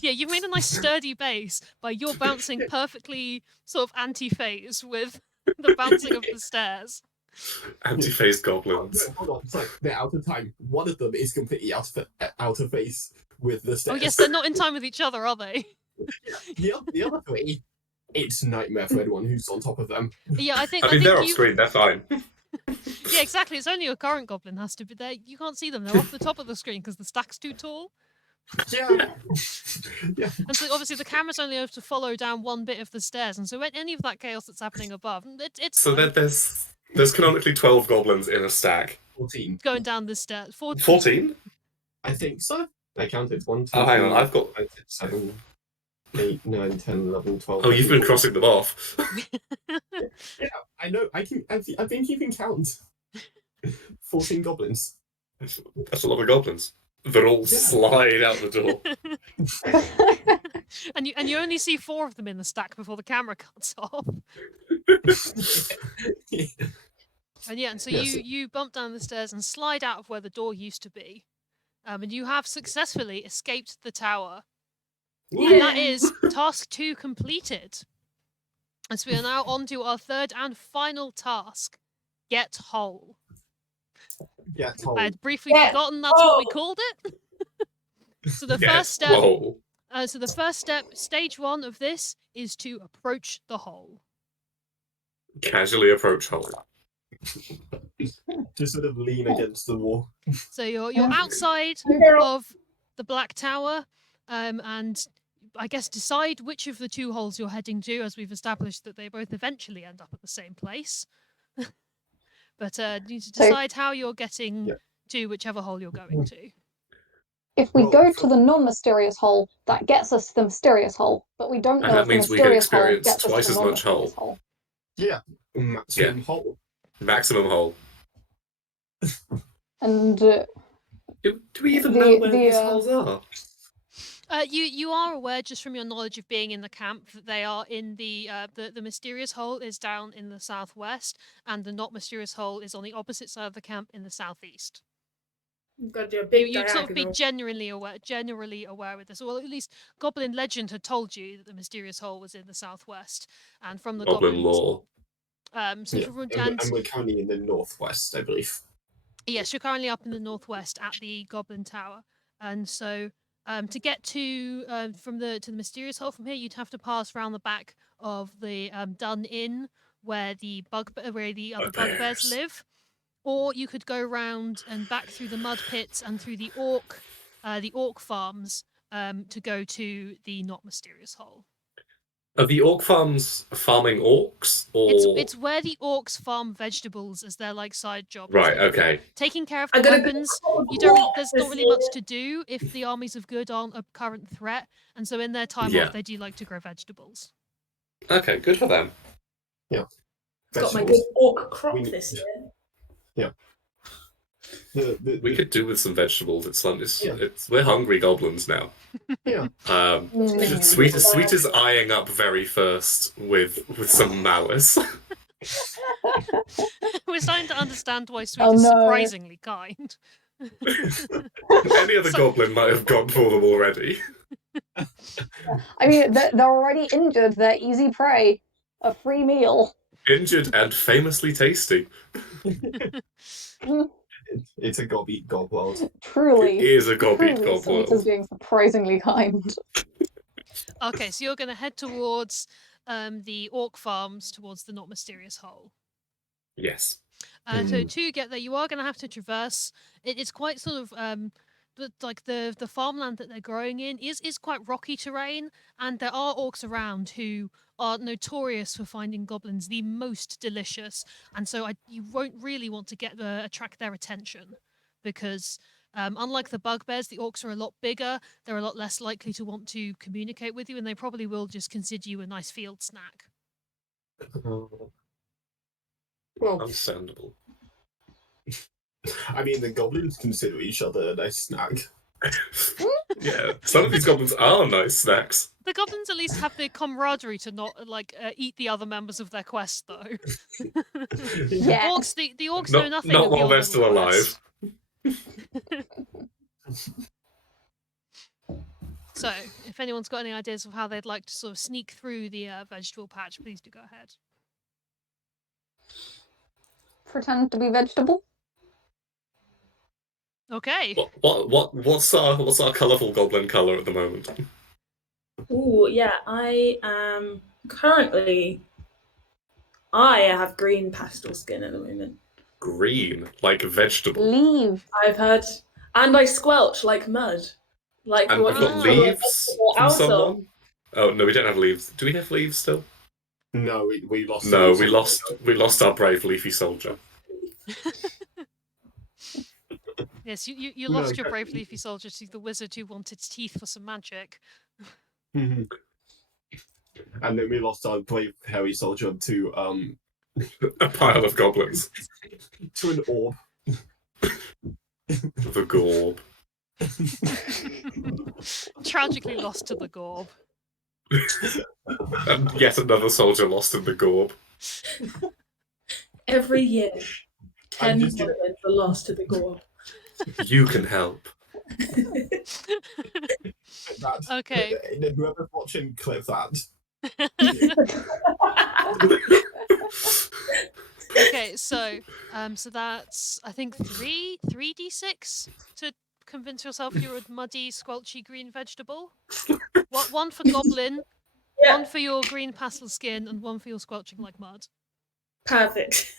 Yeah, you've made a nice sturdy base by you're bouncing perfectly sort of anti-phase with the bouncing of the stairs. Anti-phase goblins. Hold on, it's like they're out of time. One of them is completely out of phase with the stairs. Oh yes, they're not in time with each other, are they? The other three, it's nightmare for anyone who's on top of them. Yeah, I think. I mean, they're off screen. They're fine. Yeah, exactly. It's only your current goblin has to be there. You can't see them. They're off the top of the screen because the stack's too tall. Yeah. And so obviously the camera's only able to follow down one bit of the stairs, and so when any of that chaos that's happening above, it's So there's canonically 12 goblins in a stack. 14. Going down the stairs. 14? I think so. I counted 1, 2, Oh, hang on, 3, I've got 5, 6, 7, 8, 9, 10, 11, 12. Oh, you've been crossing them off. Yeah, I know. I think you can count 14 goblins. That's a lot of goblins. That all slide out the door. and you only see 4 of them in the stack before the camera cuts off. And yeah, and so you bump down the stairs and slide out of where the door used to be. And you have successfully escaped the tower. Yeah. And that is task 2 completed. And so we are now on to our third and final task. Get whole. Get whole. I had briefly forgotten that's what we called it. So the first step stage 1 of this is to approach the hole. Casually approach hole. Just sort of lean against the wall. So you're outside of the Black Tower, and I guess decide which of the 2 holes you're heading to, as we've established that they both eventually end up at the same place. But you need to decide how you're getting to whichever hole you're going to. If we go to the non-mysterious hole, that gets us to the mysterious hole, but we don't know if the mysterious hole gets us to the non-mysterious hole. Yeah, maximum hole. Maximum hole. And do we even know where these holes are? You are aware, just from your knowledge of being in the camp, that they are in the mysterious hole is down in the southwest, and the not mysterious hole is on the opposite side of the camp in the southeast. Got your big You'd sort of be generally aware with this, or at least Goblin legend had told you that the mysterious hole was in the southwest, and from the Goblin lore. And we're currently in the northwest, I believe. Yes, you're currently up in the northwest at the Goblin Tower, and so to get to the mysterious hole from here, you'd have to pass around the back of the Dun Inn, where the other bugbears live, or you could go round and back through the mud pits and through the orc farms to go to the not mysterious hole. Are the orc farms farming orcs, or it's where the orcs farm vegetables as their side job? Right. Okay. Taking care of the weapons, there's not really much to do if the armies of good aren't a current threat, and so in their time off, they do like to grow vegetables. Okay, good for them. Yeah. Got my good orc crop this year. Yeah. We could do with some vegetables. We're hungry goblins now. Yeah. Sweet is eyeing up very first with some malice. We're starting to understand why Sweet is surprisingly kind. Any other goblin might have gone for them already. I mean, they're already injured. They're easy prey. A free meal. Injured and famously tasty. It's a gob eat gob world. Truly. It is a gob eat gob world. Sweet is being surprisingly kind. Okay, so you're going to head towards the orc farms, towards the not mysterious hole. Yes. So to get there, you are going to have to traverse. It's quite sort of the farmland that they're growing in is quite rocky terrain, and there are orcs around who are notorious for finding goblins the most delicious, and so you won't really want to attract their attention, because unlike the bugbears, the orcs are a lot bigger. They're a lot less likely to want to communicate with you, and they probably will just consider you a nice field snack. Well, understandable. I mean, the goblins consider each other a nice snack. Yeah, some of these goblins are nice snacks. The goblins at least have the camaraderie to not eat the other members of their quest, though. Yeah. The orcs know nothing Not of your while they're little still alive. quest. So, if anyone's got any ideas of how they'd like to sort of sneak through the vegetable patch, please do go ahead. Pretend to be vegetable. Okay. What's our colourful goblin colour at the moment? Ooh, yeah, I am currently. I have green pastel skin at the moment. Green, like a vegetable. Leave. I've heard, and I squelch like mud, like And what we've got you leaves call from out someone. Oh no, we don't have leaves. Do we have leaves still? No, we lost. No, we lost our brave leafy soldier. Yes, you lost your brave leafy soldier to the wizard who wanted teeth for some magic. And then we lost our brave hairy soldier to a pile of goblins. To an orb. The gorb. Tragically lost to the gorb. And yet another soldier lost in the gorb. Every year, 10 goblins are lost to the gorb. You can help. Okay. Whoever's watching, clip that. Okay, so that's I think 3d6 to convince yourself you're a muddy, squelchy green vegetable. One for goblin, one for your green pastel skin, and one for your squelching like mud. Perfect.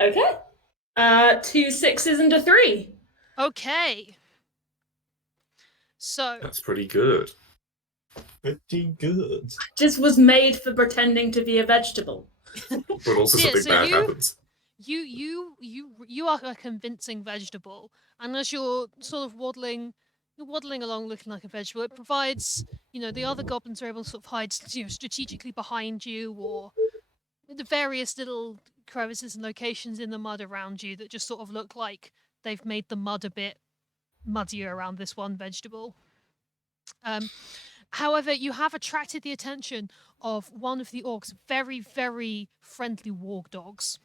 Okay. 2 6s and a 3. Okay. So that's pretty good. Pretty good. Just was made for pretending to be a vegetable. But also something bad happens. You are a convincing vegetable, and as you're sort of waddling along looking like a vegetable, it provides, the other goblins are able to sort of hide, strategically behind you, or the various little crevices and locations in the mud around you that just sort of look like they've made the mud a bit muddier around this one vegetable. However, you have attracted the attention of one of the orcs' very, very friendly warg dogs.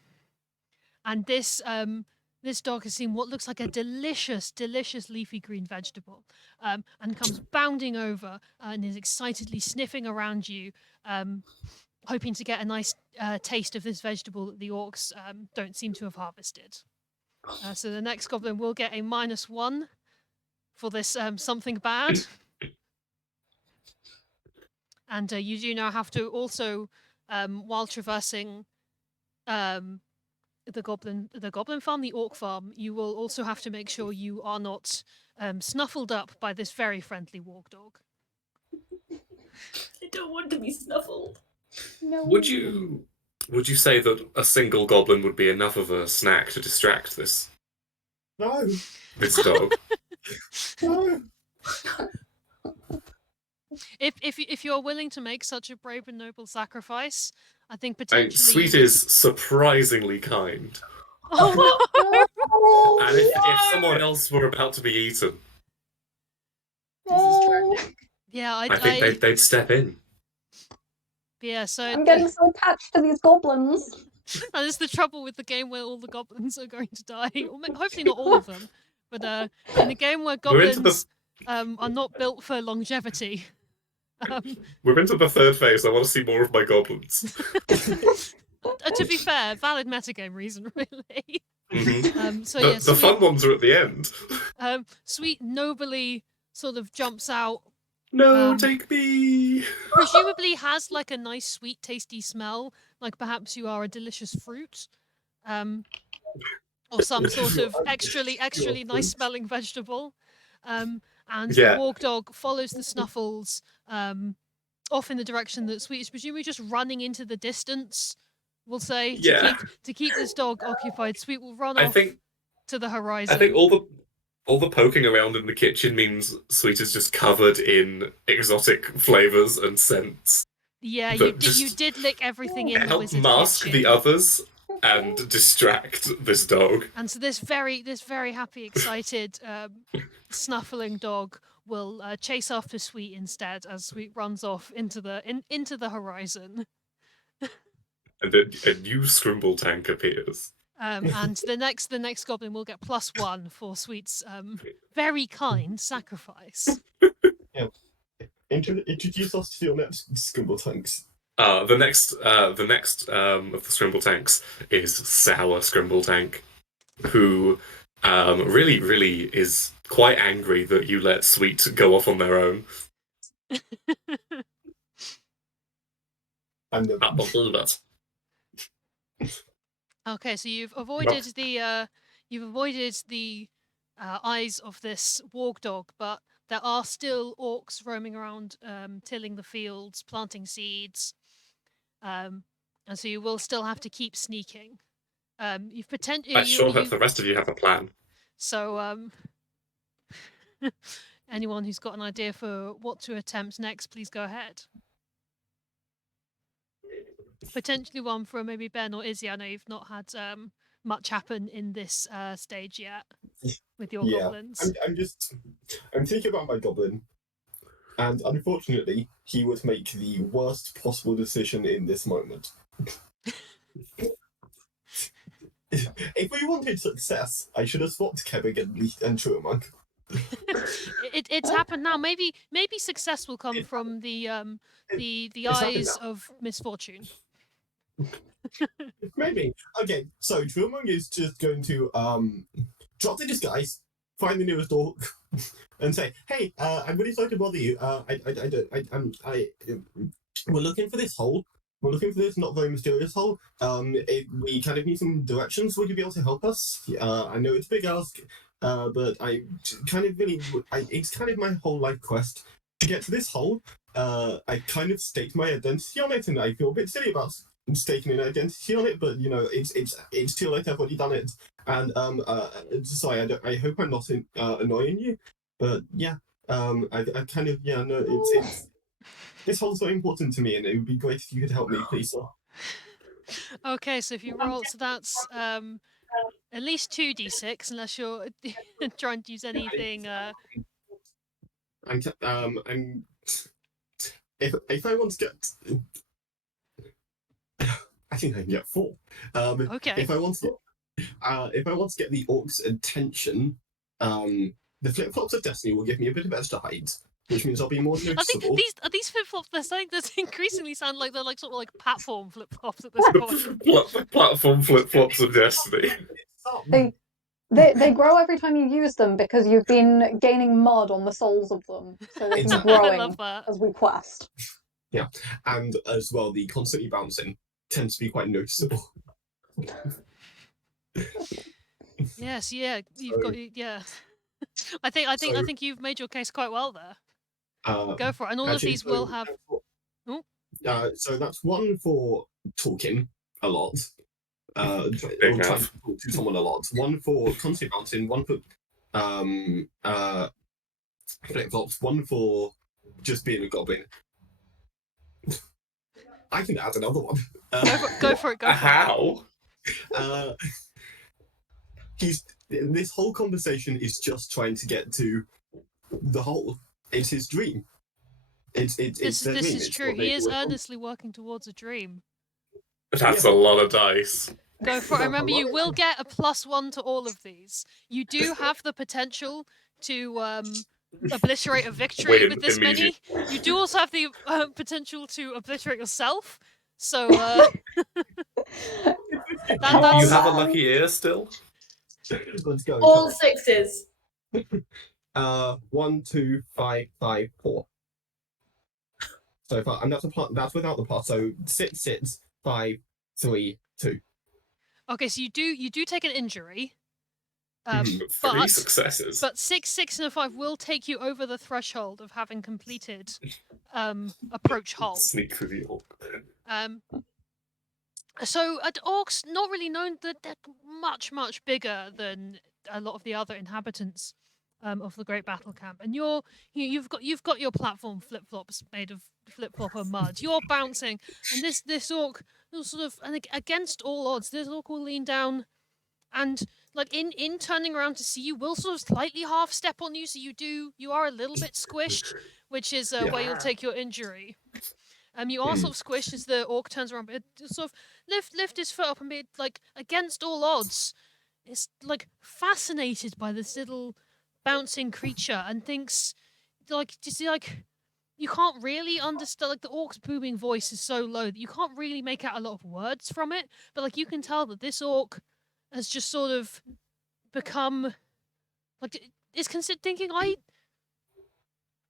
And this dog has seen what looks like a delicious, delicious leafy green vegetable, and comes bounding over and is excitedly sniffing around you, hoping to get a nice taste of this vegetable that the orcs don't seem to have harvested. So the next goblin will get a -1 for this something bad. And you do now have to also, while traversing the goblin farm, the orc farm, you will also have to make sure you are not snuffled up by this very friendly warg dog. I don't want to be snuffled. No. Would you say that a single goblin would be enough of a snack to distract this? No. This dog. No. If you're willing to make such a brave and noble sacrifice, I think potentially. Sweet is surprisingly kind. Oh no! And if someone else were about to be eaten, yeah, I think they'd step in. Yeah, so I'm getting so attached to these goblins. That is the trouble with the game where all the goblins are going to die. Or hopefully not all of them, but in the game where goblins are not built for longevity. We're into the third phase. I want to see more of my goblins. To be fair, valid metagame reason, really. Mm-hmm. So the fun ones are at the end. Sweet nobly sort of jumps out. No, take me. Presumably has like a nice, sweet, tasty smell, like perhaps you are a delicious fruit, or some sort of extrally nice smelling vegetable. And the warg dog follows the snuffles off in the direction that Sweet is presumably just running into the distance. We'll say to keep this dog occupied. Sweet will run off to the horizon. I think all the poking around in the kitchen means Sweet is just covered in exotic flavors and scents. Yeah, you But did. You just did lick everything in the help wizard mask kitchen. the others and distract this dog. And so this very happy, excited, snuffling dog will chase after Sweet instead, as Sweet runs off into the horizon. And then a new Scrimble tank appears. And the next goblin will get +1 for Sweet's very kind sacrifice. Yeah. Introduce us to your next Scrimble tanks. The next of the Scrimble tanks is Sour Scrimble Tank, who really is quite angry that you let Sweet go off on their own. And Okay, so you've avoided the eyes of this warg dog, but there are still orcs roaming around, tilling the fields, planting seeds, and so you will still have to keep sneaking. You've potentially. I sure hope the rest of you have a plan. So, anyone who's got an idea for what to attempt next, please go ahead. Potentially one for maybe Ben or Izzy. I know you've not had much happen in this stage yet with your goblins. I'm thinking about my goblin, and unfortunately, he would make the worst possible decision in this moment. If we wanted success, I should have swapped Kevig and Truamunk. It's happened now. Maybe success will come from the eyes of misfortune. Maybe. Okay, so Truamunk is just going to drop the disguise, find the nearest orc, and say, "Hey, I'm really sorry to bother you. We're looking for this hole. We're looking for this not very mysterious hole. We kind of need some directions. Would you be able to help us? I know it's a big ask, but I kind of really, it's kind of my whole life quest to get to this hole. I kind of staked my identity on it, and I feel a bit silly about staking an identity on it, but you know, it's too late. I've already done it, and sorry, I hope I'm not annoying you, but yeah, I kind of no, it's this hole's very important to me, and it would be great if you could help me, please, sir. Okay, so if you roll, so that's at least 2d6, unless you're trying to use anything. If I want to get, I think I can get 4. Okay. If I want to get the orc's attention, the flip flops of destiny will give me a bit of extra height, which means I'll be more noticeable. Are these flip flops? They're saying that increasingly sound like they're like sort of like platform flip flops at this point. Platform flip flops of destiny. They grow every time you use them because you've been gaining mud on the soles of them, so they've been growing as we quest. Yeah, and as well, the constantly bouncing tends to be quite noticeable. Yes, yeah, you've got I think you've made your case quite well there. Go for it, and all of these will have. So that's one for talking a lot. Or trying to talk to someone a lot. One for constantly bouncing. One for flip flops. One for just being a goblin. I can add another one. Go for it. How? This whole conversation is just trying to get to the hole. It's his dream. This is true. He is earnestly working towards a dream. That's a lot of dice. Go for it. Remember, you will get a +1 to all of these. You do have the potential to obliterate a victory with this many. You do also have the potential to obliterate yourself. So You have a lucky ear still. Let's go. All 6s. 1, 2, 5, 5, 4. So far, and that's without the part. So 6, 6, 5, 3, 2. Okay, so you do take an injury. 3 successes. But 6, 6, and a 5 will take you over the threshold of having completed approach hole. Sneak through the orc. So orcs, not really known that they're much bigger than a lot of the other inhabitants of the Great Battle Camp, and you've got your platform flip flops made of flip flopper mud. You're bouncing, and this orc will sort of, and against all odds, this orc will lean down, and like in turning around to see you, will sort of slightly half step on you, so you are a little bit squished, which is where you'll take your injury. You are sort of squished as the orc turns around, but it sort of lift his foot up and be like, against all odds, is like fascinated by this little bouncing creature and thinks, like, do you see, like, you can't really understand, like, the orc's booming voice is so low that you can't really make out a lot of words from it, but like you can tell that this orc has just sort of become like, is considered thinking,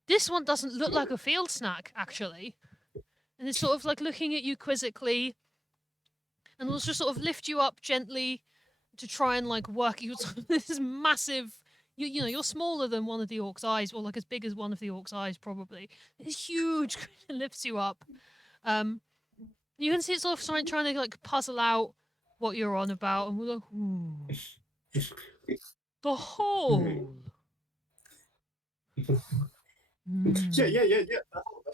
this one doesn't look like a field snack, actually. And it's sort of like looking at you quizzically, and will just sort of lift you up gently to try and like work you. This is massive. You know, you're smaller than one of the orc's eyes, or like as big as one of the orc's eyes, probably. It's huge. Lifts you up. You can see it's sort of trying to like puzzle out what you're on about, and we're like, the hole. Yeah.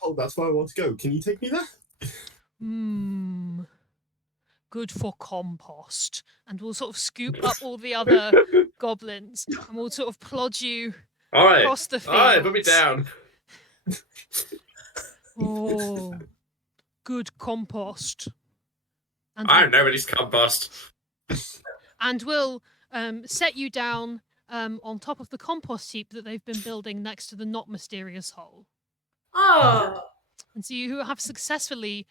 Oh, that's where I want to go. Can you take me there? Good for compost. And we'll sort of scoop up all the other goblins, and we'll sort of plod you across the field. All right, put me down. Oh, good compost. And I don't know, but it's compost. And we'll set you down on top of the compost heap that they've been building next to the not mysterious hole. Oh. And so you have successfully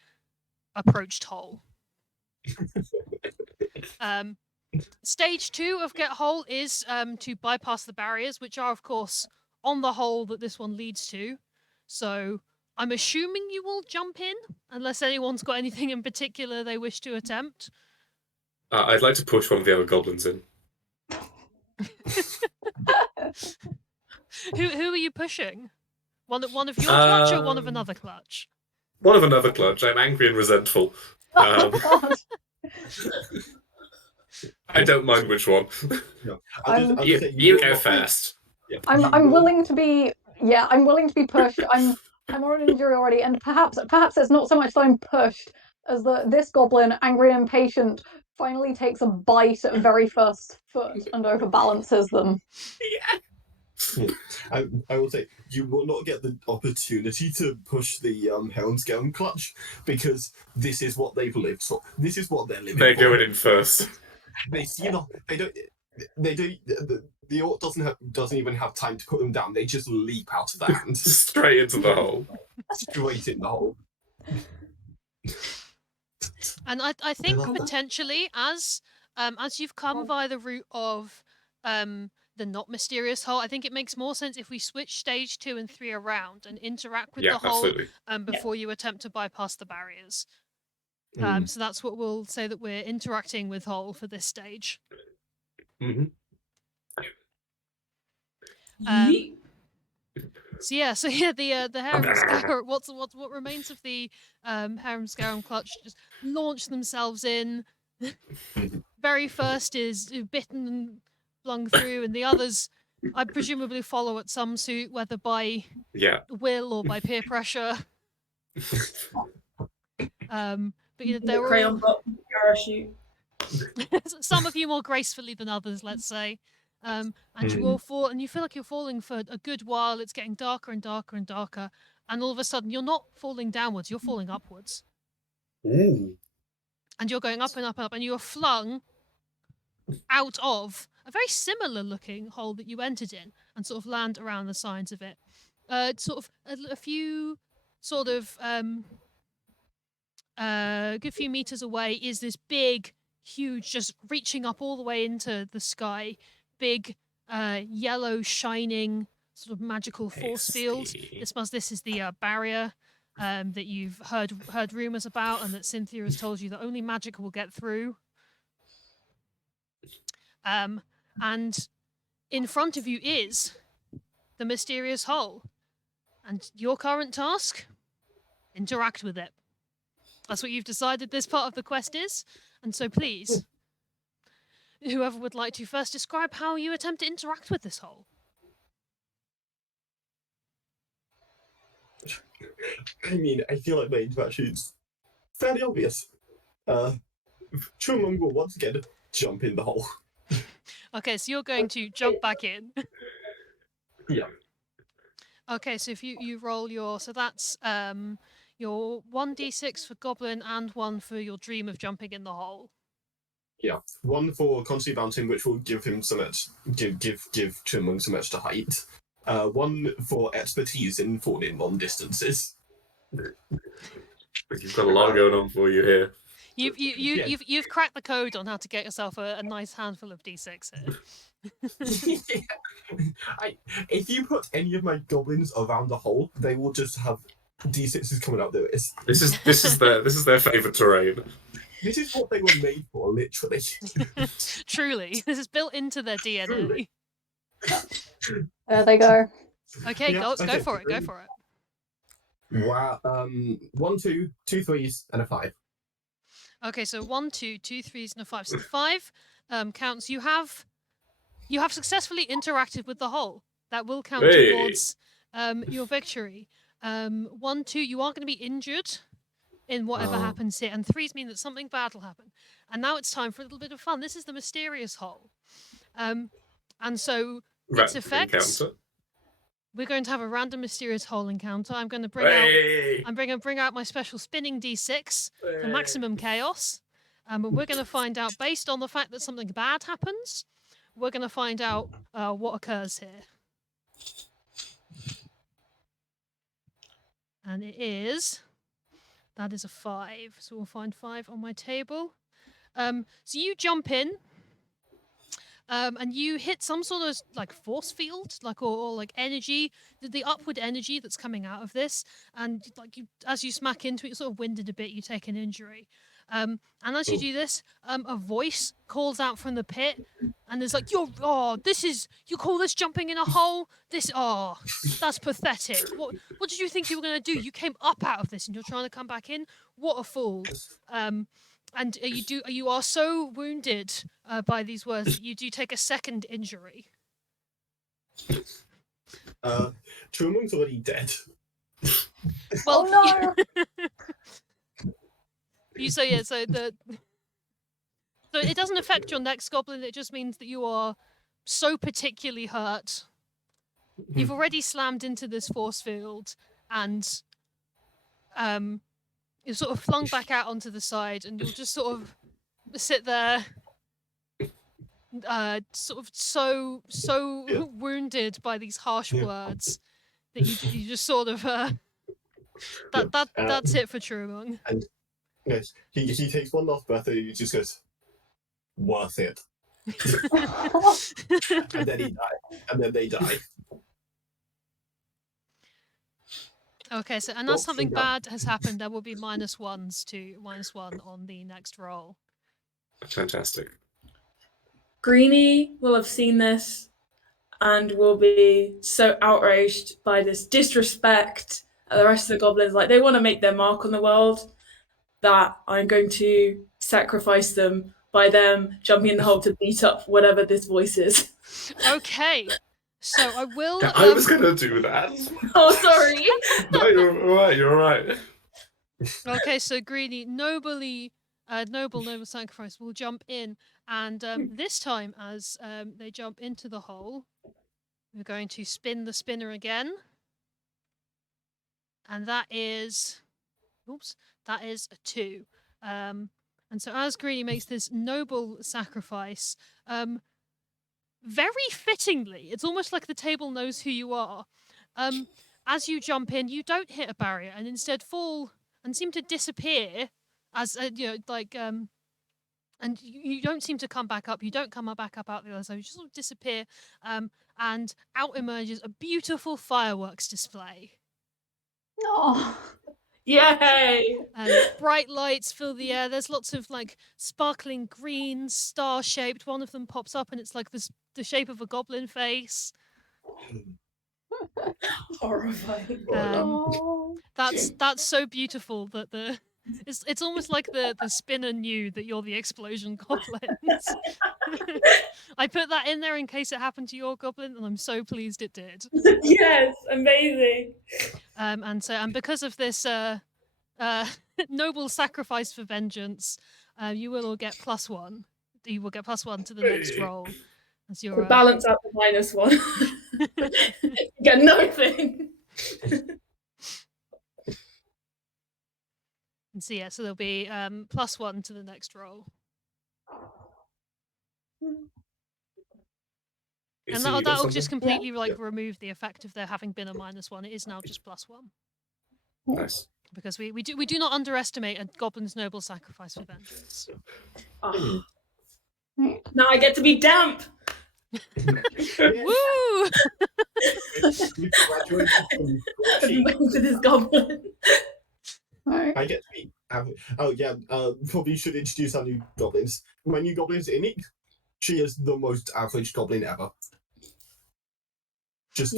approached hole. Stage 2 of Get Hole is to bypass the barriers, which are, of course, on the hole that this one leads to. So I'm assuming you will jump in, unless anyone's got anything in particular they wish to attempt. I'd like to push one of the other goblins in. Who are you pushing? One of your clutch or one of another clutch? One of another clutch. I'm angry and resentful. I don't mind which one. You go first. I'm willing to be pushed. I'm on an injury already, and perhaps it's not so much that I'm pushed as that this goblin, angry and impatient, finally takes a bite at very first foot and overbalances them. I will say, you will not get the opportunity to push the Helmsgale clutch, because this is what they've lived for. This is what they're living They're for. going in first. The orc doesn't even have time to put them down. They just leap out of the hand. Straight into the hole. Straight in the hole. And I think potentially as you've come via the route of the not mysterious hole, I think it makes more sense if we switch stage 2 and 3 around and interact with the hole before you attempt to bypass the barriers. So that's what we'll say, that we're interacting with hole for this stage. Mm-hmm. The harem scarum. What remains of the harem scarum clutch just launch themselves in. Very first is bitten and flung through, and the others, I presumably, follow at some suit, whether by will or by peer pressure. But they're crayon box parachute. Some of you more gracefully than others, let's say. And you all fall, and you feel like you're falling for a good while. It's getting darker and darker and darker, and all of a sudden you're not falling downwards, you're falling upwards. Ooh. And you're going up and up and up, and you are flung out of a very similar looking hole that you entered in, and sort of land around the sides of it. Sort of a few sort of good few meters away is this big, huge, just reaching up all the way into the sky, big yellow shining sort of magical force field. This is the barrier that you've heard rumors about, and that Cynthia has told you that only magic will get through. And in front of you is the mysterious hole, and your current task: interact with it. That's what you've decided this part of the quest is, and so please, whoever would like to first describe how you attempt to interact with this hole. I mean, I feel like my interaction is fairly obvious. Chumung will once again jump in the hole. Okay, so you're going to jump back in. Yeah. Okay, so if you roll your, so that's your 1d6 for goblin and 1 for your dream of jumping in the hole. Yeah. 1 for constantly bouncing, which will give him some give Chumung some extra height. 1 for expertise in falling long distances. You've got a lot going on for you here. You've cracked the code on how to get yourself a nice handful of d6 here. If you put any of my goblins around the hole, they will just have d6s coming out their ears. This is their favourite terrain. This is what they were made for, literally. Truly, this is built into their DNA. Truly. There they go. Okay, Yeah, go okay, for it. Go for it. Wow. 1, 2, 2 threes, and a 5. Okay, so 1, 2, 2 threes, and a 5. So the 5 counts. You have successfully interacted with the hole. That will count towards your victory. 1, 2, you are going to be injured in whatever happens here, and 3s mean that something bad will happen. And now it's time for a little bit of fun. This is the mysterious hole, and so its effects. Encounter. We're going to have a random mysterious hole encounter. I'm going to bring out. I'm going to bring out my special spinning d6 for maximum chaos. And we're going to find out, based on the fact that something bad happens, we're going to find out what occurs here. And that is a 5. So we'll find 5 on my table. So you jump in. And you hit some sort of like force field, or like energy, the upward energy that's coming out of this, and as you smack into it, you're sort of winded a bit. You take an injury, and as you do this, a voice calls out from the pit, and there's like, you call this jumping in a hole? That's pathetic. What did you think you were going to do? You came up out of this, and you're trying to come back in. What a fool! And you are so wounded by these words that you do take a second injury. Chumung's already dead. Well, oh no! So it doesn't affect your next goblin. It just means that you are so particularly hurt. You've already slammed into this force field, and you're sort of flung back out onto the side, and you'll just sort of sit there, sort of so wounded by these harsh words that you just sort of that's it for Trumung. And yes, he takes one last breath and he just goes, "Worth it." And then he dies, and then they die. Okay, so unless something bad has happened, there will be -1 on the next roll. Fantastic. Greenie will have seen this and will be so outraged by this disrespect at the rest of the goblins. Like, they want to make their mark on the world, that I'm going to sacrifice them by them jumping in the hole to beat up whatever this voice is. Okay. So I will. I was going to do that. Oh, sorry. No, you're all right. Okay, so Greenie, noble sacrifice will jump in, and this time, as they jump into the hole, we're going to spin the spinner again, and that is a 2. And so as Greenie makes this noble sacrifice, very fittingly, it's almost like the table knows who you are. As you jump in, you don't hit a barrier, and instead fall and seem to disappear. As and you don't seem to come back up. You don't come back up out the other side. You just sort of disappear, and out emerges a beautiful fireworks display. Oh, yay! Bright lights fill the air. There's lots of like sparkling green, star-shaped. One of them pops up, and it's like the shape of a goblin face. Horrifying. That's so beautiful that It's almost like the spinner knew that you're the explosion goblins. I put that in there in case it happened to your goblin, and I'm so pleased it did. Yes, amazing. And because of this noble sacrifice for vengeance, you will all get +1. You will get +1 to the next roll. As your To balance out the -1. You get nothing. And so yeah, so there'll be +1 to the next roll. And that'll just completely remove the effect of there having been a -1. It is now just +1. Nice. Because we do not underestimate a goblin's noble sacrifice for vengeance. Oh. Now I get to be damp. Woo! To this goblin. I get to be. Oh yeah. Probably should introduce our new goblins. My new goblin is Inik. She is the most average goblin ever. Just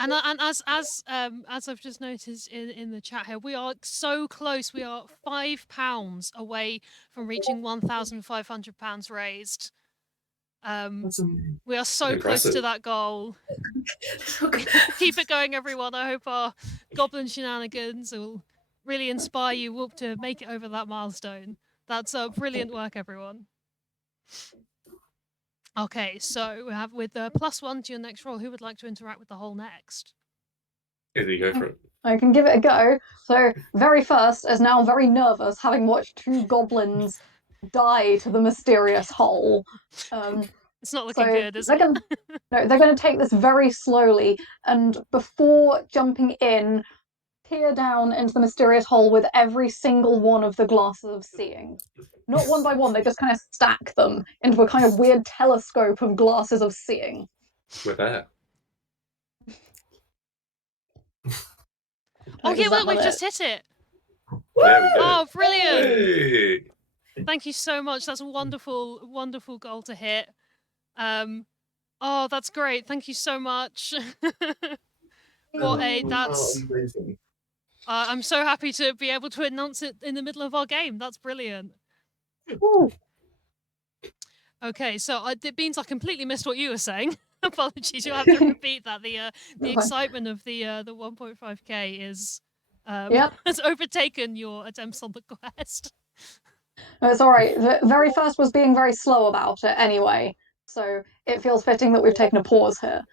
And as I've just noticed in the chat here, we are so close. We are £5 away from reaching £1,500 raised. We are so close to that goal. Keep it going, everyone. I hope our goblin shenanigans will really inspire you to make it over that milestone. That's brilliant work, everyone. Okay, so we have with +1 to your next roll. Who would like to interact with the whole next? Izzy, go for it. I can give it a go. So, very first is now very nervous, having watched 2 goblins die to the mysterious hole. It's not looking good, is it? No, they're going to take this very slowly, and before jumping in, peer down into the mysterious hole with every single one of the glasses of seeing. Not one by one, they just kind of stack them into a kind of weird telescope of glasses of seeing. We're there. Oh yeah, look, we've just hit it. There we go. Oh, brilliant! Hey! Thank you so much. That's a wonderful, wonderful goal to hit. Oh, that's great. Thank you so much. That's. I'm so happy to be able to announce it in the middle of our game. That's brilliant. Okay, so it means I completely missed what you were saying. Apologies, you'll have to repeat that. The excitement of the 1.5k is has overtaken your attempts on the quest. No, it's all right. The very first was being very slow about it anyway, so it feels fitting that we've taken a pause here.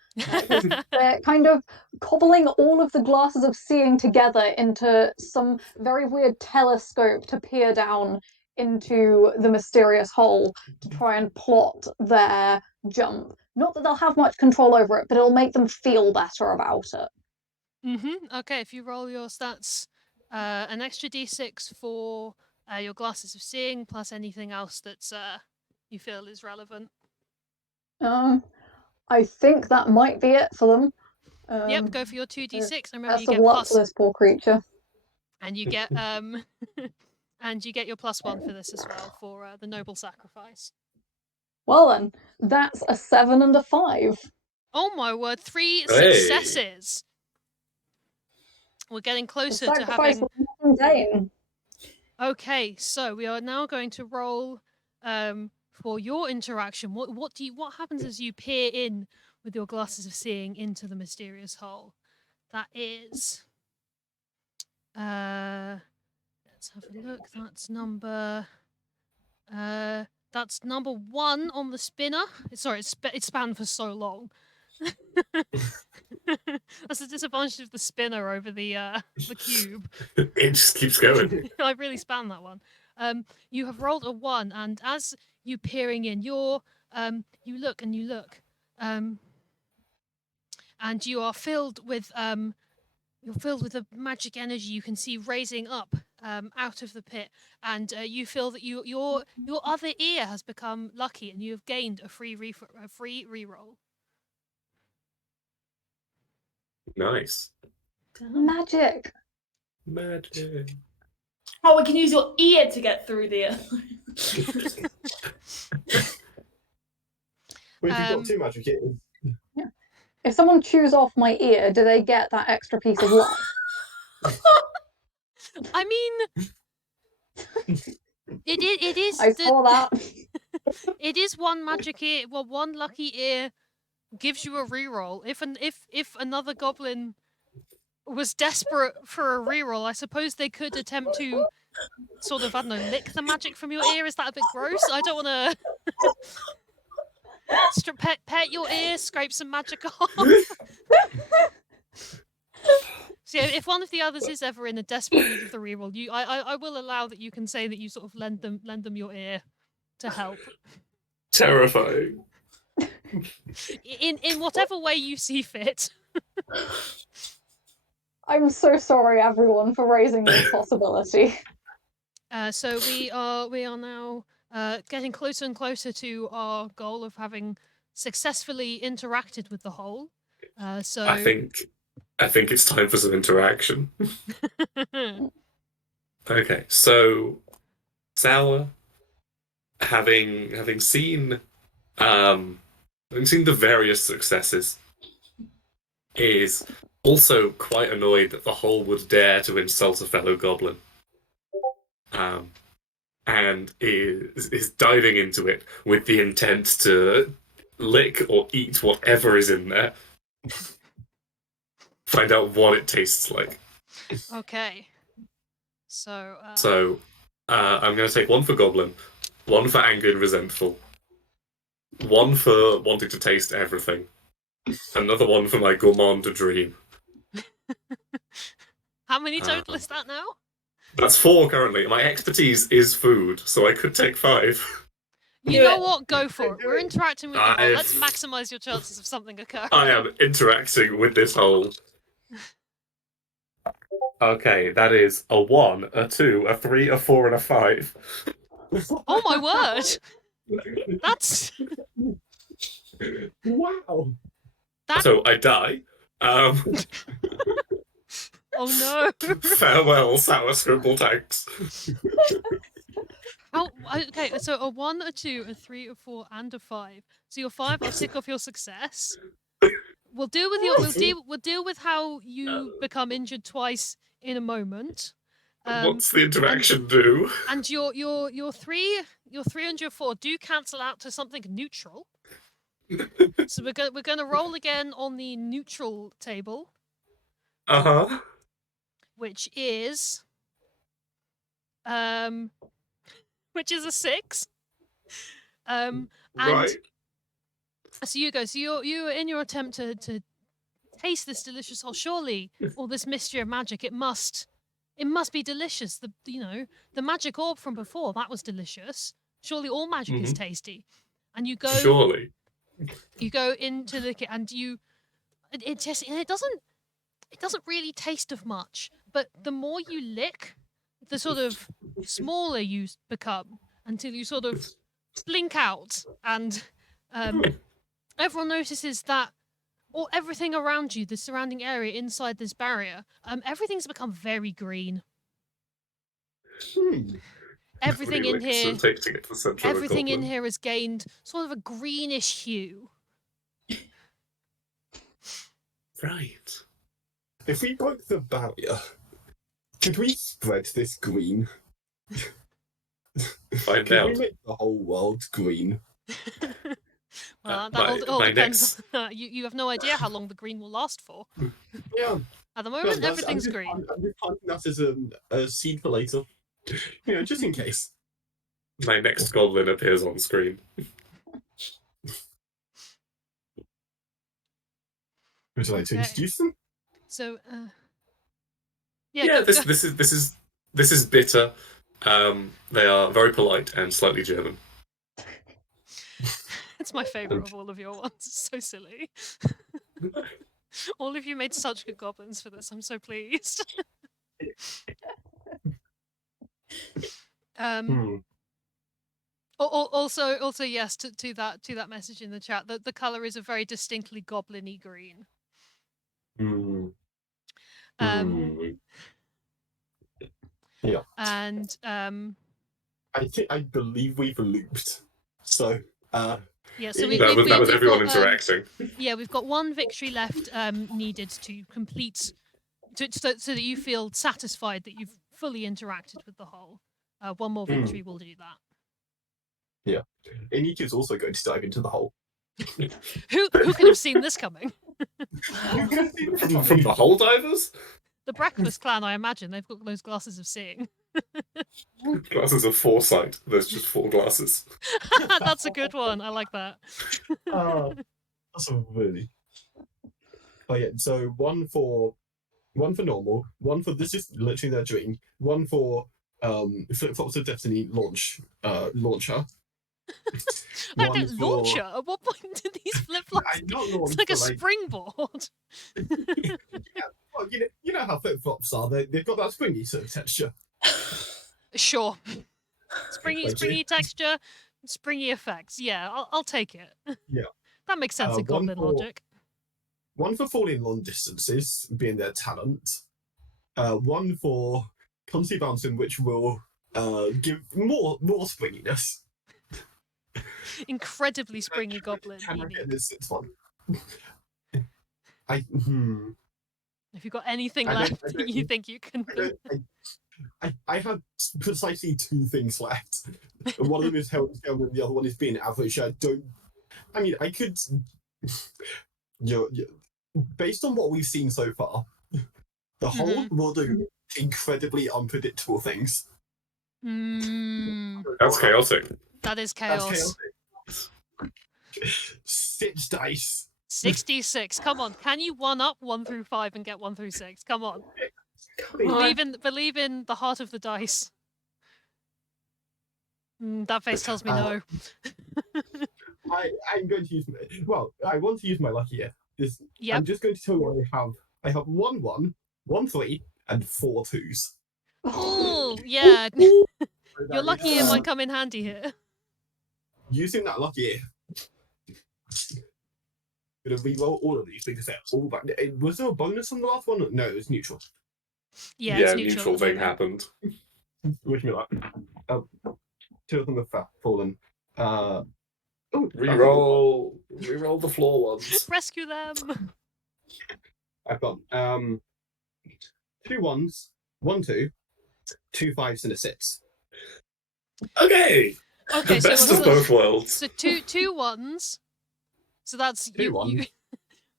They're kind of cobbling all of the glasses of seeing together into some very weird telescope to peer down into the mysterious hole to try and plot their jump. Not that they'll have much control over it, but it'll make them feel better about it. Okay, if you roll your stats, an extra d6 for your glasses of seeing, plus anything else that's you feel is relevant. I think that might be it for them. Yep, go for your 2d6. And remember, Best you of get luck to this poor creature. and you get and you get your +1 for this as well for the noble sacrifice. Well then, that's a 7 and a 5. Oh my word! 3 successes. We're getting closer to having. Okay, so we are now going to roll for your interaction. What happens as you peer in with your glasses of seeing into the mysterious hole? That is. Let's have a look. That's number. That's number 1 on the spinner. Sorry, it's spanned for so long. That's the disadvantage of the spinner over the cube. It just keeps going. I really spanned that one. You have rolled a 1, and as you peering in, you look and you look, and you are filled with a magic energy you can see raising up out of the pit, and you feel that your other ear has become lucky, and you have gained a free reroll. Nice. Magic. Oh, we can use your ear to get through the. Well, if you've got 2 magic ears. Yeah. If someone chews off my ear, do they get that extra piece of luck? I mean, It is. I saw that. It is one magic ear. Well, one lucky ear gives you a reroll. If another goblin was desperate for a reroll, I suppose they could attempt to sort of, I don't know, lick the magic from your ear. Is that a bit gross? I don't want to pet your ear, scrape some magic off. So yeah, if one of the others is ever in a desperate need of the reroll, I will allow that you can say that you sort of lend them your ear to help. Terrifying. In whatever way you see fit. I'm so sorry, everyone, for raising this possibility. So we are now getting closer and closer to our goal of having successfully interacted with the whole. So I think it's time for some interaction. Okay, so Sour, having seen the various successes, is also quite annoyed that the whole would dare to insult a fellow goblin. And is diving into it with the intent to lick or eat whatever is in there. Find out what it tastes like. Okay. So I'm going to take one for Goblin, one for Angry and Resentful, one for wanting to taste everything, another one for my Gourmand to Dream. how many total is that now? That's 4 currently. My expertise is food, so I could take 5. You know what? Go for it. We're interacting with the whole. Let's maximize your chances of something occurring. I am interacting with this whole. Okay, that is a 1, a 2, a 3, a 4, and a 5. Oh my word! That's wow. So I die. Oh no! Farewell, sour scribble tanks. Okay, so a 1, a 2, a 3, a 4, and a 5. So your 5, I'll tick off your success. We'll deal with we'll deal with how you become injured twice in a moment. What's the interaction do? And your 3 and your 4 do cancel out to something neutral. So we're going to roll again on the neutral table. Uh-huh. Which is which is a 6. And right. so you go. So you're in your attempt to taste this delicious whole. Surely, all this mystery of magic, it must be delicious. The magic orb from before, that was delicious. Surely all magic is tasty. And you go. Surely. You go into the and it doesn't really taste of much. But the more you lick, the sort of smaller you become until you sort of blink out, and everyone notices that everything around you, the surrounding area inside this barrier, everything's become very green. Everything in here, everything in here has gained sort of a greenish hue. Right. If we broke the barrier, could we spread this green? Find Can out. we make the whole world green? Well, that all depends. You have no idea how long the green will last for. Yeah. At the moment, everything's green. I'm just planting that as a seed for later. Just in case. My next goblin appears on screen. Would you like to introduce them? So, This is bitter. They are very polite and slightly German. It's my favourite of all of your ones. It's so silly. All of you made such good goblins for this. I'm so pleased. Also, yes, to that message in the chat, the colour is a very distinctly goblin-y green. Yeah. And I believe we've looped. So yeah, so that was everyone interacting. Yeah, we've got one victory left needed to complete, so that you feel satisfied that you've fully interacted with the whole. One more victory will do that. Yeah. Iniki is also going to dive into the hole. Who could have seen this coming? From the hole divers? The Breakfast Clan, I imagine. They've got those glasses of seeing. Glasses of foresight. There's just 4 glasses. That's a good one. I like that. That's a really. Oh yeah, so one for normal, one for this is literally their dream, one for Flip Flops of Destiny launcher. I don't launcher. At what point did these flip flops? It's like a springboard. Well, you know how flip flops are. They've got that springy sort of texture. Sure. Springy texture, springy effects. Yeah, I'll take it. Yeah. That makes sense in goblin logic. One for falling long distances, being their talent. One for constantly bouncing, which will give more springiness. Incredibly springy goblin. Can I get this 6th one? If you've got anything left, you think you can. I have precisely 2 things left. One of them is held down, and the other one is being average. I could. Based on what we've seen so far, the whole will do incredibly unpredictable things. That's chaotic. That is chaos. 6 dice. 66. Come on, can you 1-up 1 through 5 and get 1 through 6? Come on. Believe in the heart of the dice. That face tells me no. I'm going to use I want to use my lucky here. Yep. I'm just going to tell you I have 1 1, 1 3, and 4 2s. Oh yeah. Your lucky year might come in handy here. Using that lucky year. Gonna re-roll all of these because they're all back. Was there a bonus on the last one? No, it was neutral. Yeah, it's neutral thing happened. Wish me luck. 2 of them have fallen. Reroll the floor ones. Rescue them. I've got 2 1s, 1 2, 2 5s, and a 6. Okay. Okay, the best of both worlds. So two 1s. So that's 2 1s.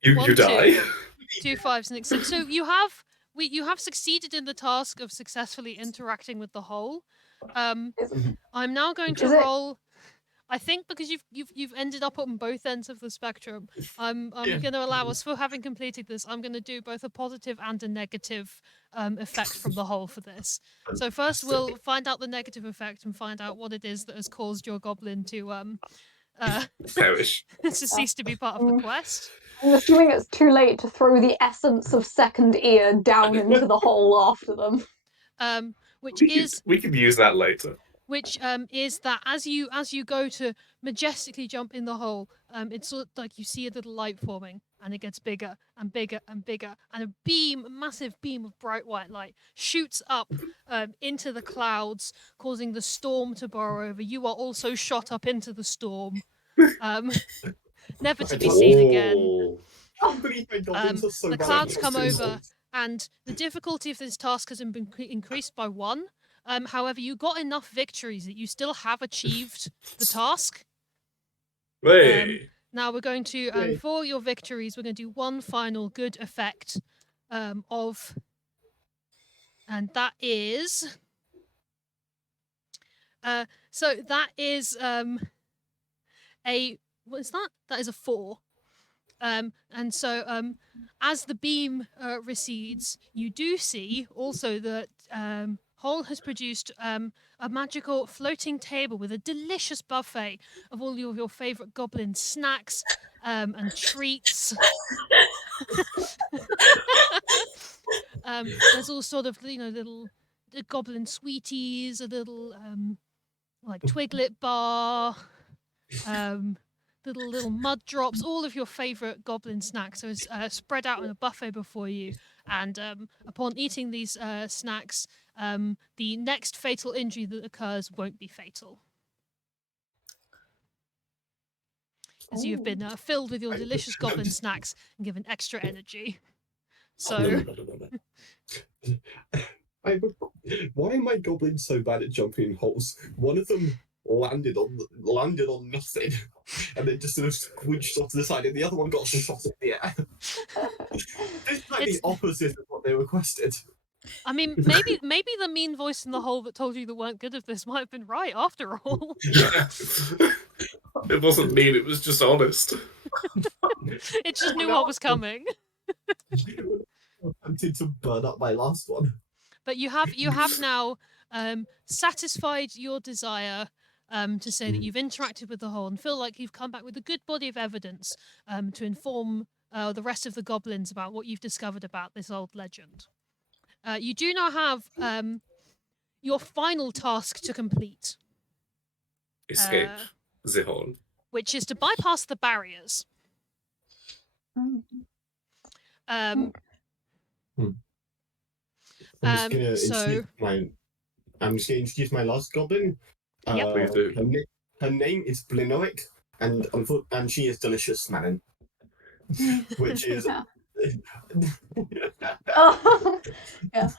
You die. 2 5s and 6. So you have succeeded in the task of successfully interacting with the hole. I'm now going to roll. I think because you've ended up on both ends of the spectrum, I'm going to allow us, for having completed this, I'm going to do both a positive and a negative effect from the hole for this. So first we'll find out the negative effect and find out what it is that has caused your goblin to perish. to cease to be part of the quest. I'm assuming it's too late to throw the essence of second ear down into the hole after them. We can use that later. Which is that as you go to majestically jump in the hole, it's sort of like you see a little light forming, and it gets bigger and bigger and bigger, and a massive beam of bright white light shoots up into the clouds, causing the storm to burrow over. You are also shot up into the storm, never to be seen again. The clouds come over, and the difficulty of this task has been increased by 1. However, you got enough victories that you still have achieved the task. Now we're going to, for your victories, we're going to do one final good effect and that is, so that is what is that? That is a 4. And so as the beam recedes, you do see also that Hole has produced a magical floating table with a delicious buffet of all of your favourite goblin snacks and treats. There's all sort of little goblin sweeties, a little like Twiglet bar, little mud drops, all of your favourite goblin snacks. So it's spread out in a buffet before you. And upon eating these snacks, the next fatal injury that occurs won't be fatal. As you've been filled with your delicious goblin snacks and given extra energy. So... Why are my goblins so bad at jumping in holes? One of them landed on nothing, and then just sort of squinched off to the side, and the other one got shot in the air. It's like the opposite of what they requested. I mean, maybe the mean voice in the hole that told you that weren't good at this might have been right after all. Yeah. It wasn't mean, it was just honest. It just knew what was coming. I'm tempted to burn up my last one. But you have now satisfied your desire to say that you've interacted with the hole and feel like you've come back with a good body of evidence to inform the rest of the goblins about what you've discovered about this old legend. You do now have your final task to complete. Escape the hole. Which is to bypass the barriers. I'm just gonna introduce my last goblin. Yep. Please do. Her name is Blinoic, and she is delicious, man. Which is Yeah.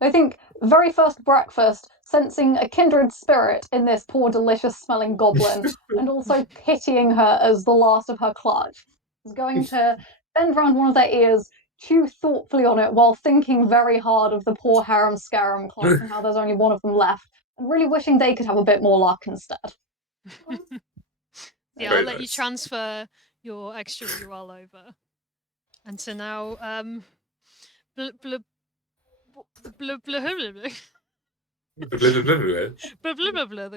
I think very first breakfast, sensing a kindred spirit in this poor, delicious smelling goblin, and also pitying her as the last of her clutch, is going to bend round one of their ears, chew thoughtfully on it while thinking very hard of the poor harem scarum class and how there's only one of them left, and really wishing they could have a bit more luck instead. Yeah, I'll let you transfer your extra reroll over. And so now, the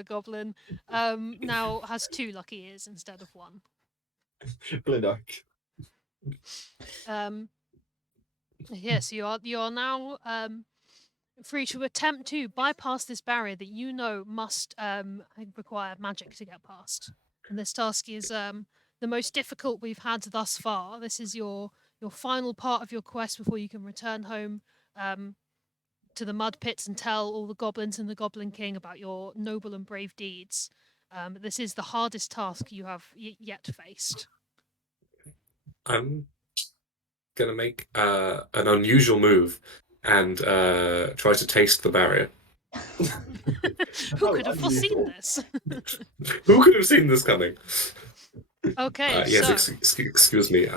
goblin now has 2 lucky ears instead of 1. Blinoic. Yes, you are now free to attempt to bypass this barrier that you know must require magic to get past. And this task is the most difficult we've had thus far. This is your final part of your quest before you can return home to the mud pits and tell all the goblins and the Goblin King about your noble and brave deeds. This is the hardest task you have yet faced. I'm gonna make an unusual move and try to taste the barrier. Who could have foreseen this? Who could have seen this coming? Okay, yes, so... excuse me.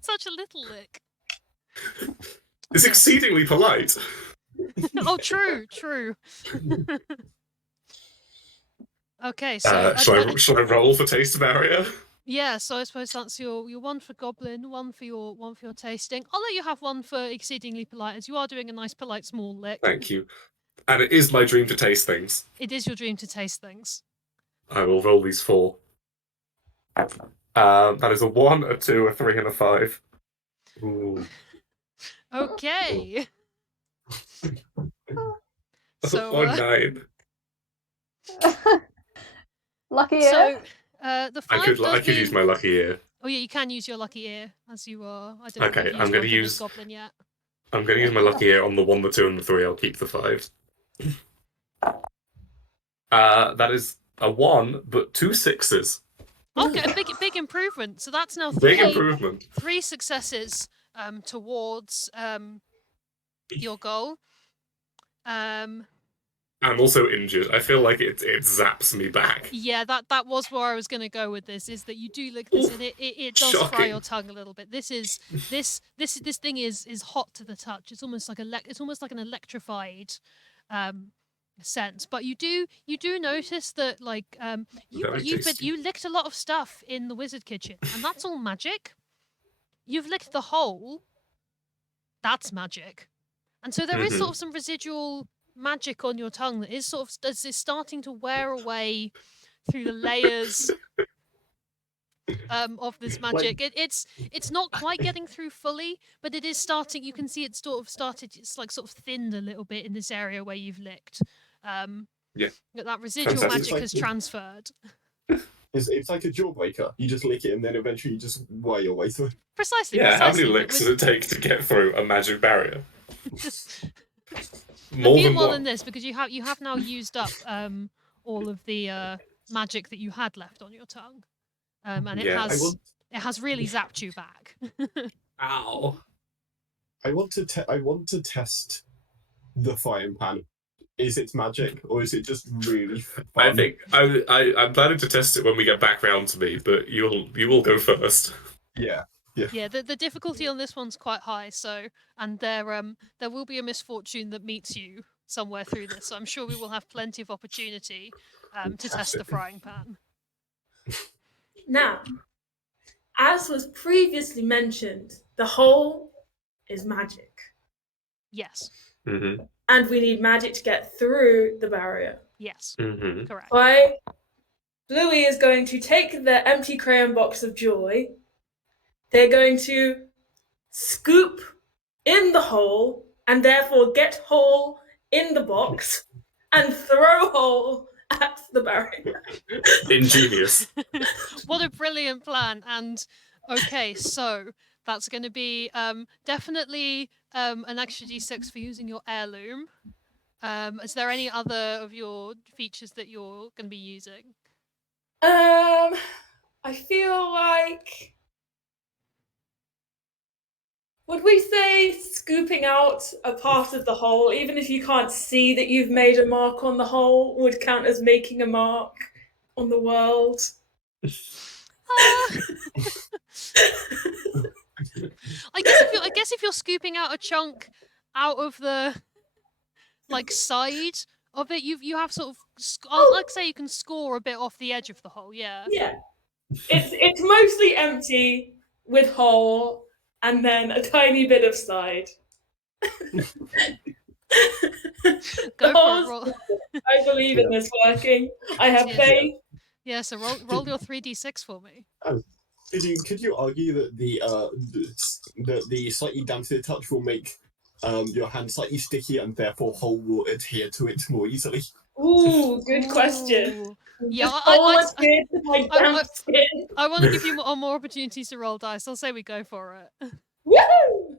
Such a little lick. It's exceedingly polite. Oh, true. Okay, so shall I roll for taste barrier? Yeah, so I suppose that's your 1 for goblin, 1 for your tasting. I'll let you have 1 for exceedingly polite, as you are doing a nice polite small lick. Thank you. And it is my dream to taste things. It is your dream to taste things. I will roll these 4. That is a 1, a 2, a 3, and a 5. Ooh. Okay. So, 9. Lucky ear. So, the 5 I could use my lucky ear. Oh yeah, you can use your lucky ear as you are. I don't Okay, I'm going to use goblin yet. I'm going to use my lucky ear on the 1, the 2, and the 3. I'll keep the 5. That is a 1, but 2 6s. Okay, a big improvement. So that's now Big improvement. 3 successes towards your goal. I'm also injured. I feel like it zaps me back. Yeah, that was where I was going to go with this. Is that you do lick this and it does Shocking. fry your tongue a little bit. This thing is hot to the touch. It's almost like an electrified sense. But you do notice that like you licked a lot of stuff in the wizard kitchen, and that's all magic. You've licked the hole. That's magic, and so there is sort of some residual magic on your tongue that is sort of is starting to wear away through the layers of this magic. It's not quite getting through fully, but it is starting. You can see it's sort of started. It's like sort of thinned a little bit in this area where you've licked. That residual magic has transferred. It's like a jawbreaker. You just lick it and then eventually you just wear your way through. Precisely. Yeah, how many licks does it take to get through a magic barrier? More than this, because you have now used up all of the magic that you had left on your tongue, and it has really zapped you back. Ow. I want to test the frying pan. Is it magic or is it just really fun? I think I'm planning to test it when we get back round to me, but you will go first. Yeah. Yeah, the difficulty on this one's quite high, so and there will be a misfortune that meets you somewhere through this. So I'm sure we will have plenty of opportunity to test the frying pan. Now, as was previously mentioned, the hole is magic. Yes. Mm-hmm. And we need magic to get through the barrier. Yes. Mm-hmm. Correct. Right? Bluey is going to take the empty crayon box of joy. They're going to scoop in the hole and therefore get hole in the box and throw hole at the barrier. Ingenious. What a brilliant plan. And okay, so that's going to be definitely an extra d6 for using your heirloom. Is there any other of your features that you're going to be using? I feel like, would we say scooping out a part of the hole, even if you can't see that you've made a mark on the hole, would count as making a mark on the world? I guess if you're scooping out a chunk out of the side of it, you have sort of I'd like to say you can score a bit off the edge of the hole. Yeah. Yeah. It's mostly empty with hole and then a tiny bit of side. Go for it, roll. I believe in this working. I have faith. Yeah, so roll your 3d6 for me. Oh, could you argue that the slightly damp to the touch will make your hand slightly sticky and therefore hole will adhere to it more easily? Ooh, good question. Yeah, I want to give you more opportunities to roll dice. I'll say we go for it. Woohoo!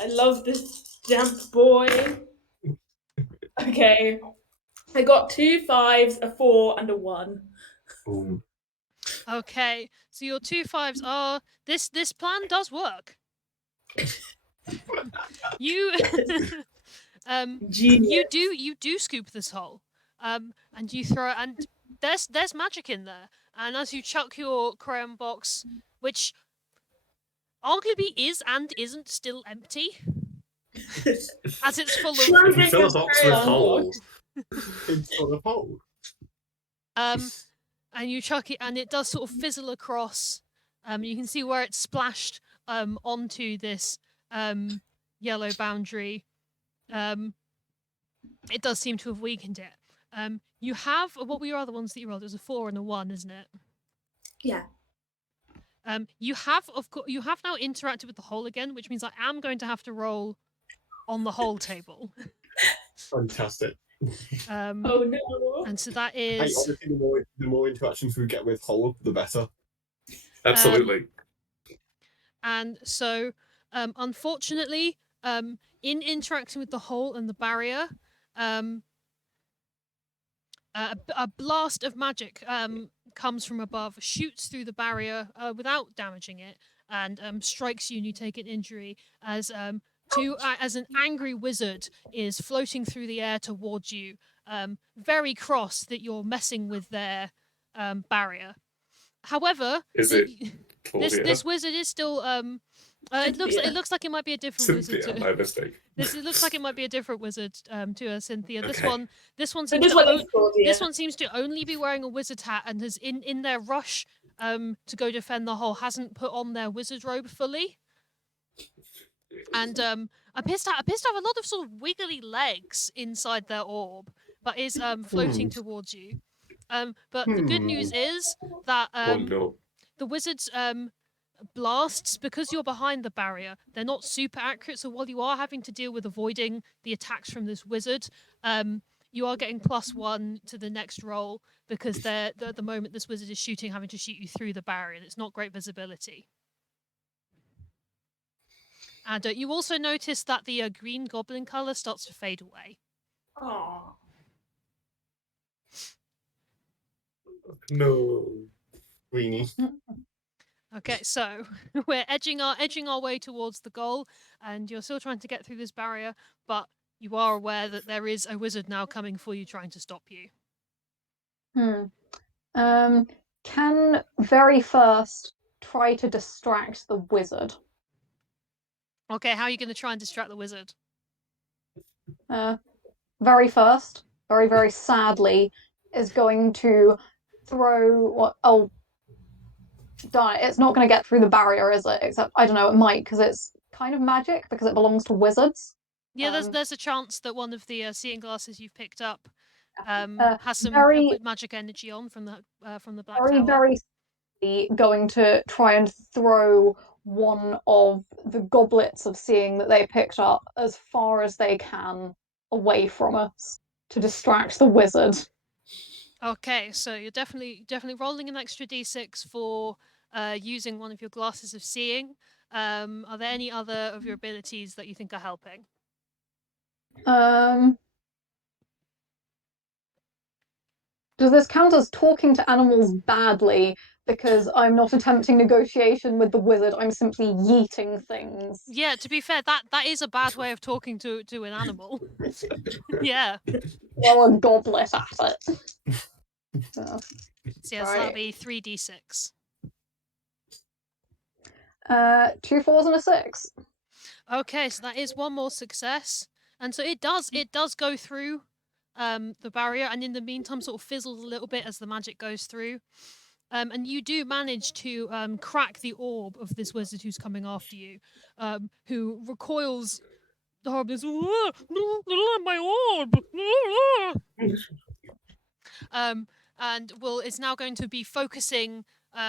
I love this damp boy. Okay. I got 2 5s, a 4, and a 1. Ooh. Okay, so your 2 5s are this plan does work. You you do scoop this hole. And you throw it, and there's magic in there. And as you chuck your crayon box, which arguably is and isn't still empty, as it's full of. If you fill a box with hole. It's full of hole. And you chuck it, and it does sort of fizzle across. You can see where it's splashed onto this yellow boundary. It does seem to have weakened it. You have what were your other ones that you rolled? It was a 4 and a 1, isn't it? Yeah. You have now interacted with the hole again, which means I am going to have to roll on the hole table. Fantastic. Oh no! And so that is. Honestly, the more interactions we get with hole, the better. Absolutely. And so, unfortunately, in interacting with the hole and the barrier, a blast of magic comes from above, shoots through the barrier without damaging it, and strikes you, and you take an injury as as an angry wizard is floating through the air towards you, very cross that you're messing with their barrier. However, this wizard is still it looks like it might be a different Cynthia, wizard. my mistake. It looks like it might be a different wizard to Cynthia. Okay. This one seems to only be wearing a wizard hat, and has in their rush to go defend the hole hasn't put on their wizard robe fully. And appears to have a lot of sort of wiggly legs inside their orb, but is floating towards you. But the good news is that the wizard's blasts, because you're behind the barrier, they're not super accurate. So while you are having to deal with avoiding the attacks from this wizard, you are getting +1 to the next roll, because at the moment this wizard is having to shoot you through the barrier, and it's not great visibility. And you also notice that the green goblin colour starts to fade away. Aww. No. Greenie. Okay, so we're edging our way towards the goal, and you're still trying to get through this barrier, but you are aware that there is a wizard now coming for you, trying to stop you. Can very first try to distract the wizard. Okay, how are you going to try and distract the wizard? Very first, very, very sadly, is going to throw what? Oh, darn it! It's not going to get through the barrier, is it? Except I don't know. It might because it's kind of magic because it belongs to wizards. Yeah, there's a chance that one of the seeing glasses you've picked up has some very, magic energy on from the black very, tower. very sadly going to try and throw one of the goblets of seeing that they picked up as far as they can away from us to distract the wizard. Okay, so you're definitely rolling an extra d6 for using one of your glasses of seeing. Are there any other of your abilities that you think are helping? Does this count as talking to animals badly? Because I'm not attempting negotiation with the wizard, I'm simply yeeting things. Yeah, to be fair, that is a bad way of talking to an animal. Yeah. Throw a goblet at it. So yes, Right. that'll be 3d6. 2 4s and a 6. Okay, so that is one more success, and so it does go through the barrier, and in the meantime, sort of fizzles a little bit as the magic goes through. And you do manage to crack the orb of this wizard who's coming after you, who recoils horribly. My orb! And is now going to be focusing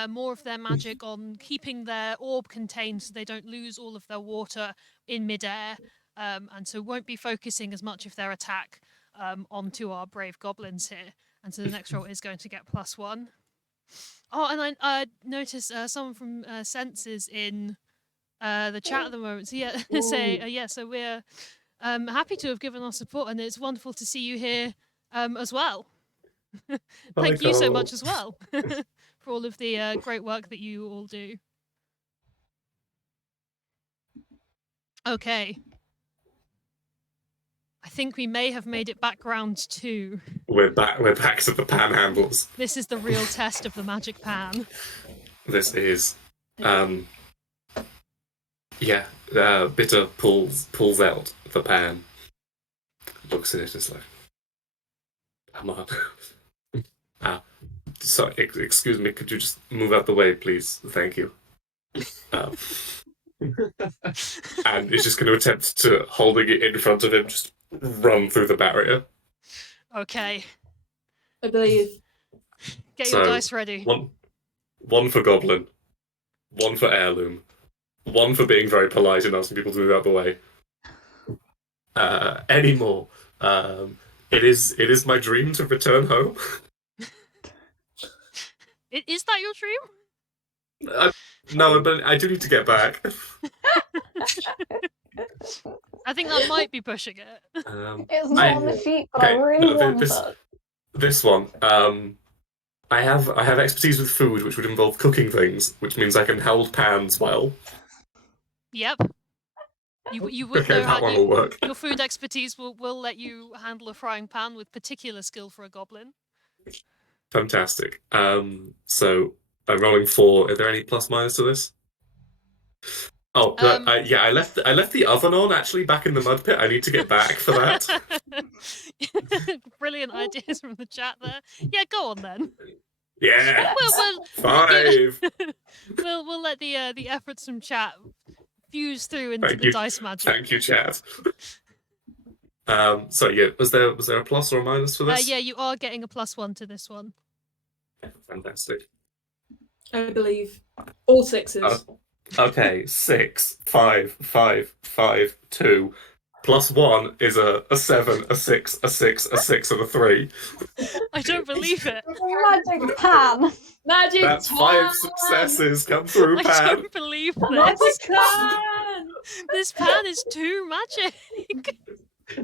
more of their magic on keeping their orb contained so they don't lose all of their water in midair, and so won't be focusing as much of their attack onto our brave goblins here. And so the next roll is going to get +1. Oh, and I noticed someone from Senses in the chat at the moment. So yeah, so we're happy to have given our support, and it's wonderful to see you here as well. Thank you so much as well for all of the great work that you all do. Okay. I think we may have made it back round 2. We're back to the panhandles. This is the real test of the magic pan. This is Bitter pulls out the pan, looks at it as like, come on. Sorry, excuse me, could you just move out the way, please? Thank you. And he's just going to attempt to, holding it in front of him, just run through the barrier. Okay. I believe. Get your dice ready. One for Goblin, one for Heirloom, one for being very polite and asking people to move out the way. Any more? It is my dream to return home. Is that your dream? No, but I do need to get back. I think that might be pushing it. It's not on the sheet, but I really want it. This one. I have expertise with food, which would involve cooking things, which means I can hold pans well. Yep. You would Okay, know how that one will work. Your food expertise will let you handle a frying pan with particular skill for a goblin. Fantastic. So I'm rolling 4. Are there any plus minus to this? Oh, I left the oven on actually back in the mud pit. I need to get back for that. Brilliant ideas from the chat there. Yeah, go on then. Yeah. 5. We'll let the efforts from chat fuse through into the dice magic. Thank you, chat. So yeah, was there a plus or a minus for this? Yeah, you are getting a +1 to this one. Fantastic. I believe all 6s. Okay, 6, 5, 5, 5, 2. +1 is a 7, a 6, a 6, a 6, and a 3. I don't believe it. Magic pan. Magic That's pan. 5 successes. Come through, I pan. don't believe this. Magic pan. This pan is too magic.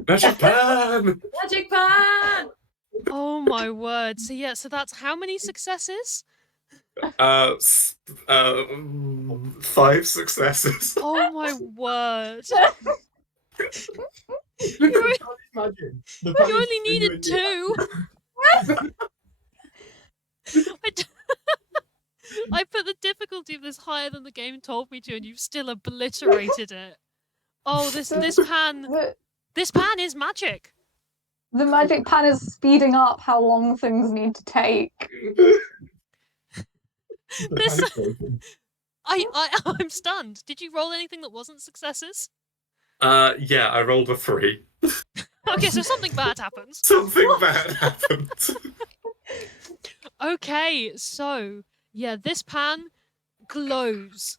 Magic pan. Magic pan. Oh my word. So that's how many successes? 5 successes. Oh my word! Look at the imagine. The You only needed 2. I put the difficulty of this higher than the game told me to, and you've still obliterated it. Oh, this pan is magic. The magic pan is speeding up how long things need to take. I'm stunned. Did you roll anything that wasn't successes? Yeah, I rolled a 3. Okay, so something bad happens. Something bad happened. Okay, so yeah, this pan glows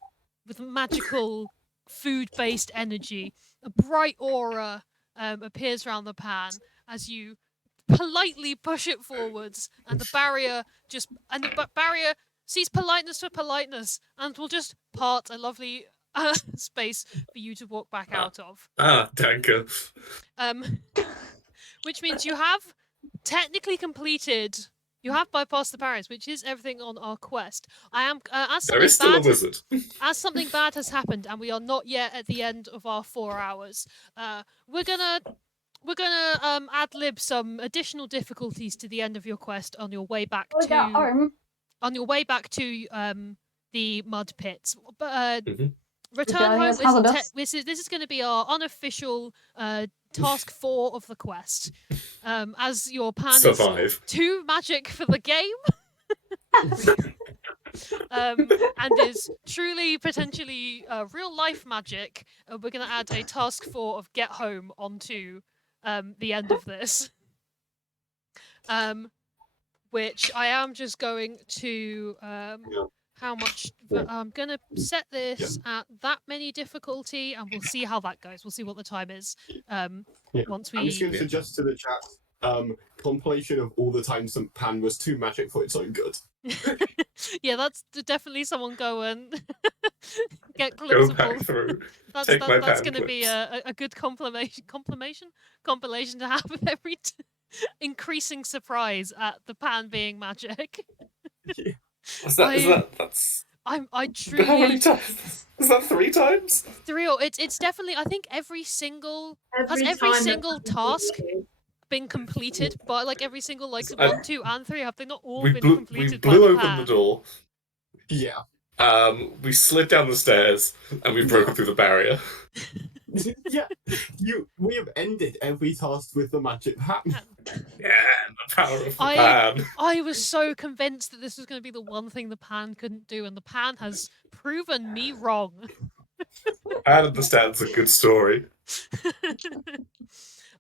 with magical food-based energy. A bright aura appears around the pan as you politely push it forwards, and the barrier barrier sees politeness for politeness and will just part a lovely space for you to walk back out of. Danke. Which means you have technically completed. You have bypassed the barriers, which is everything on our quest. I am as There is still a wizard. As something bad has happened, and we are not yet at the end of our 4 hours. We're gonna ad lib some additional difficulties to the end of your quest on your way back to the mud pits. But return home this is going to be our unofficial task 4 of the quest. As your pan is too magic for the game. And is truly potentially real life magic. We're going to add a task 4 of get home onto the end of this. Which I am just going to how much I'm gonna set this at that many difficulty, and we'll see how that goes. We'll see what the time is. Once we I'm just going to suggest to the chat compilation of all the times some pan was too magic for its own good. Yeah, that's definitely someone go and get clips Go of back all. through. That's going to be a good compilation to have of every increasing surprise at the pan being magic. That's. I truly. How many times? Is that 3 times? 3 or it's definitely. I think every single task been completed, but like every single 1, 2, and 3 have they not all been completed? We blew by open pan? the door. Yeah. We slid down the stairs and we broke through the barrier. Yeah, we have ended every task with the magic pan. Yeah, the power of the pan. I was so convinced that this was going to be the one thing the pan couldn't do, and the pan has proven me wrong. Pan understands a good story.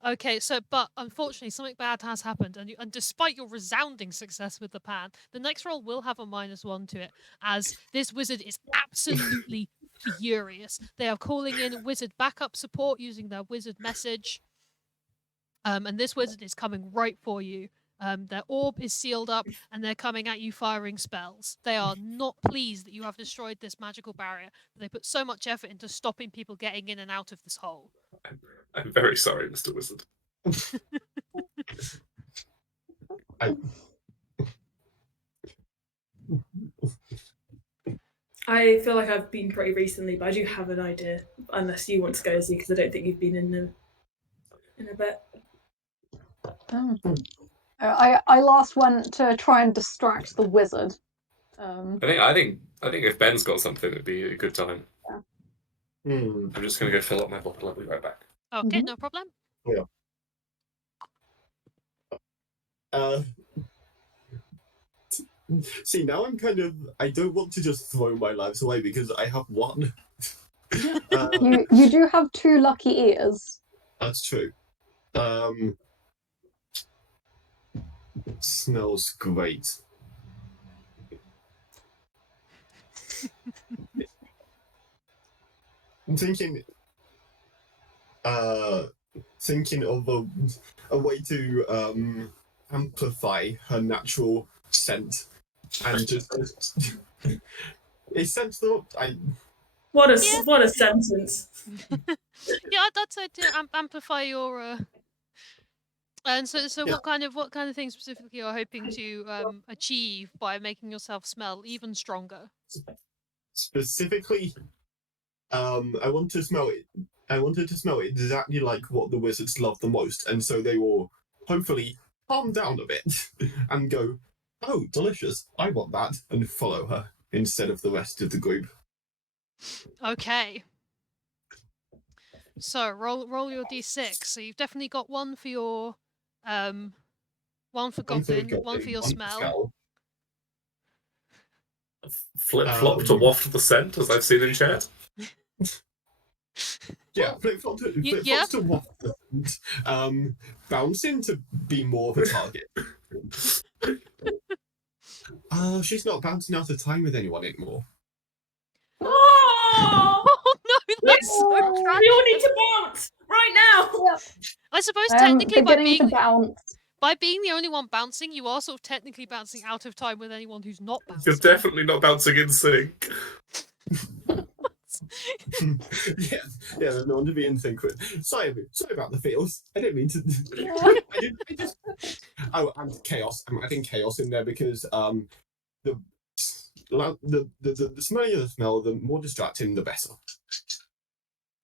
Okay, but unfortunately, something bad has happened, and despite your resounding success with the pan, the next roll will have a -1 to it, as this wizard is absolutely furious. They are calling in wizard backup support using their wizard message, and this wizard is coming right for you. Their orb is sealed up, and they're coming at you firing spells. They are not pleased that you have destroyed this magical barrier. They put so much effort into stopping people getting in and out of this hole. I'm very sorry, Mr. Wizard. I feel like I've been pretty recently, but I do have an idea. Unless you want to go, Z, because I don't think you've been in a bit. I last went to try and distract the wizard. I think if Ben's got something, it'd be a good time. Yeah. I'm just gonna go fill up my bottle. I'll be right back. Okay, no problem. Yeah. See, now I'm I don't want to just throw my lives away because I have 1. You do have 2 lucky ears. That's true. Smells great. I'm thinking of a way to amplify her natural scent and just it's sense though. What a sentence. Yeah, that's it. To amplify your And so Yeah. what kind of things specifically are you hoping to achieve by making yourself smell even stronger? Specifically, I want to smell it. I wanted to smell it exactly like what the wizards love the most, and so they will hopefully calm down a bit and go, "Oh, delicious! I want that," and follow her instead of the rest of the group. Okay. So roll your d6. So you've definitely got one for your one for One for the goblin, one for goblin, your one for smell. smell. Flip flop to waft the scent, as I've seen in chat. Yeah, flip flops yeah. to waft the scent. Bouncing to be more of a target. She's not bouncing out of time with anyone anymore. Oh, Oh no, that's so we all need to bounce right now. I suppose technically beginning to bounce. by being the only one bouncing, you are sort of technically bouncing out of time with anyone who's not bouncing. You're definitely not bouncing in sync. yeah, there's no one to be in sync with. Sorry about the feels. I didn't mean to. I just. Oh, and chaos. I'm adding chaos in there because the smellier the smell, the more distracting, the better.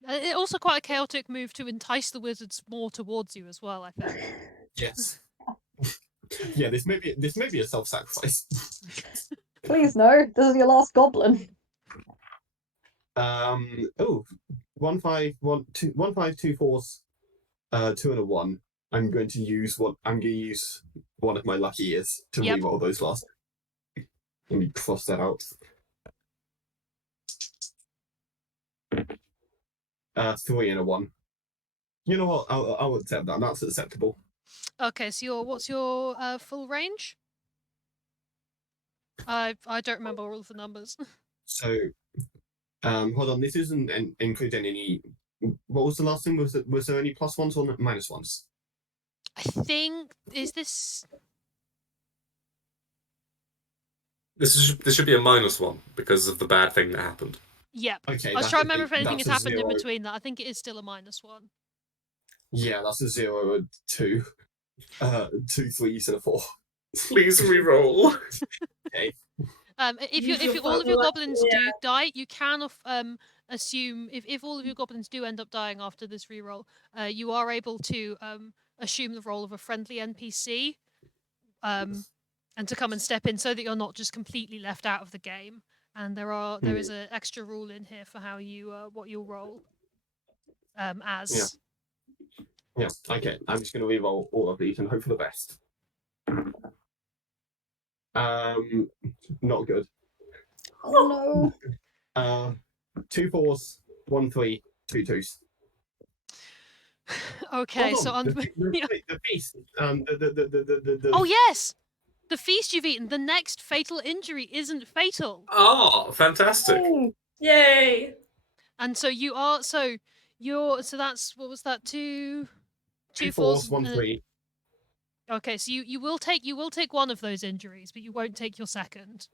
It's also quite a chaotic move to entice the wizards more towards you as well, I think. Yes. Yeah, this may be a self-sacrifice. Please no, this is your last goblin. Oh, 1 5 1 2 1 5 2 4s, 2 and a 1. I'm going to use one of my lucky years to reroll those last. Let me cross that out. 3 and a 1. You know what? I'll accept that. That's acceptable. Okay, so what's your full range? I don't remember all of the numbers. So, hold on. This isn't including any. What was the last thing? Was there any plus ones or minus ones? I think this. This should be a -1 because of the bad thing that happened. Yep. Okay, I was trying to remember if anything that's has a happened in 0. between that. I think it is still a -1. Yeah, that's a 0, a 2, 2 3s and a 4. Please re-roll. Okay. If all of your goblins do die, you can assume if all of your goblins do end up dying after this reroll, you are able to assume the role of a friendly NPC, and to come and step in so that you're not just completely left out of the game. And there is an extra rule in here for how you what you'll roll as. Yeah. Okay. I'm just going to reroll all of these and hope for the best. Not good. Oh no. 2 4s, 1 3, 2 2s. Okay, Hold so on. on The feast. Oh yes, the feast you've eaten. The next fatal injury isn't fatal. Oh, fantastic! Yay! And so that's what was that? Two 4s, 1 3. Okay, so you will take one of those injuries, but you won't take your second.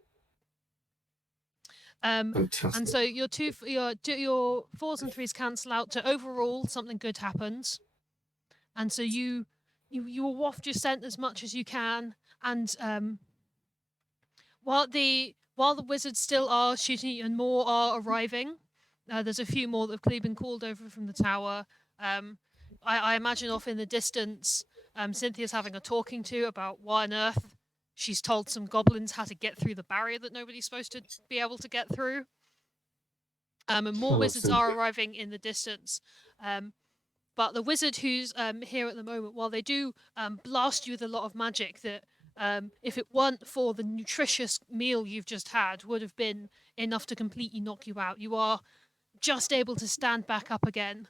Fantastic. And so your 4s and 3s cancel out to overall something good happens. And so you will waft your scent as much as you can, and while the wizards still are shooting at you and more are arriving, there's a few more that have clearly been called over from the tower. I imagine off in the distance, Cynthia's having a talking to about why on earth she's told some goblins how to get through the barrier that nobody's supposed to be able to get through. And more wizards are arriving in the distance. But the wizard who's here at the moment, while they do blast you with a lot of magic that, if it weren't for the nutritious meal you've just had, would have been enough to completely knock you out, you are just able to stand back up again,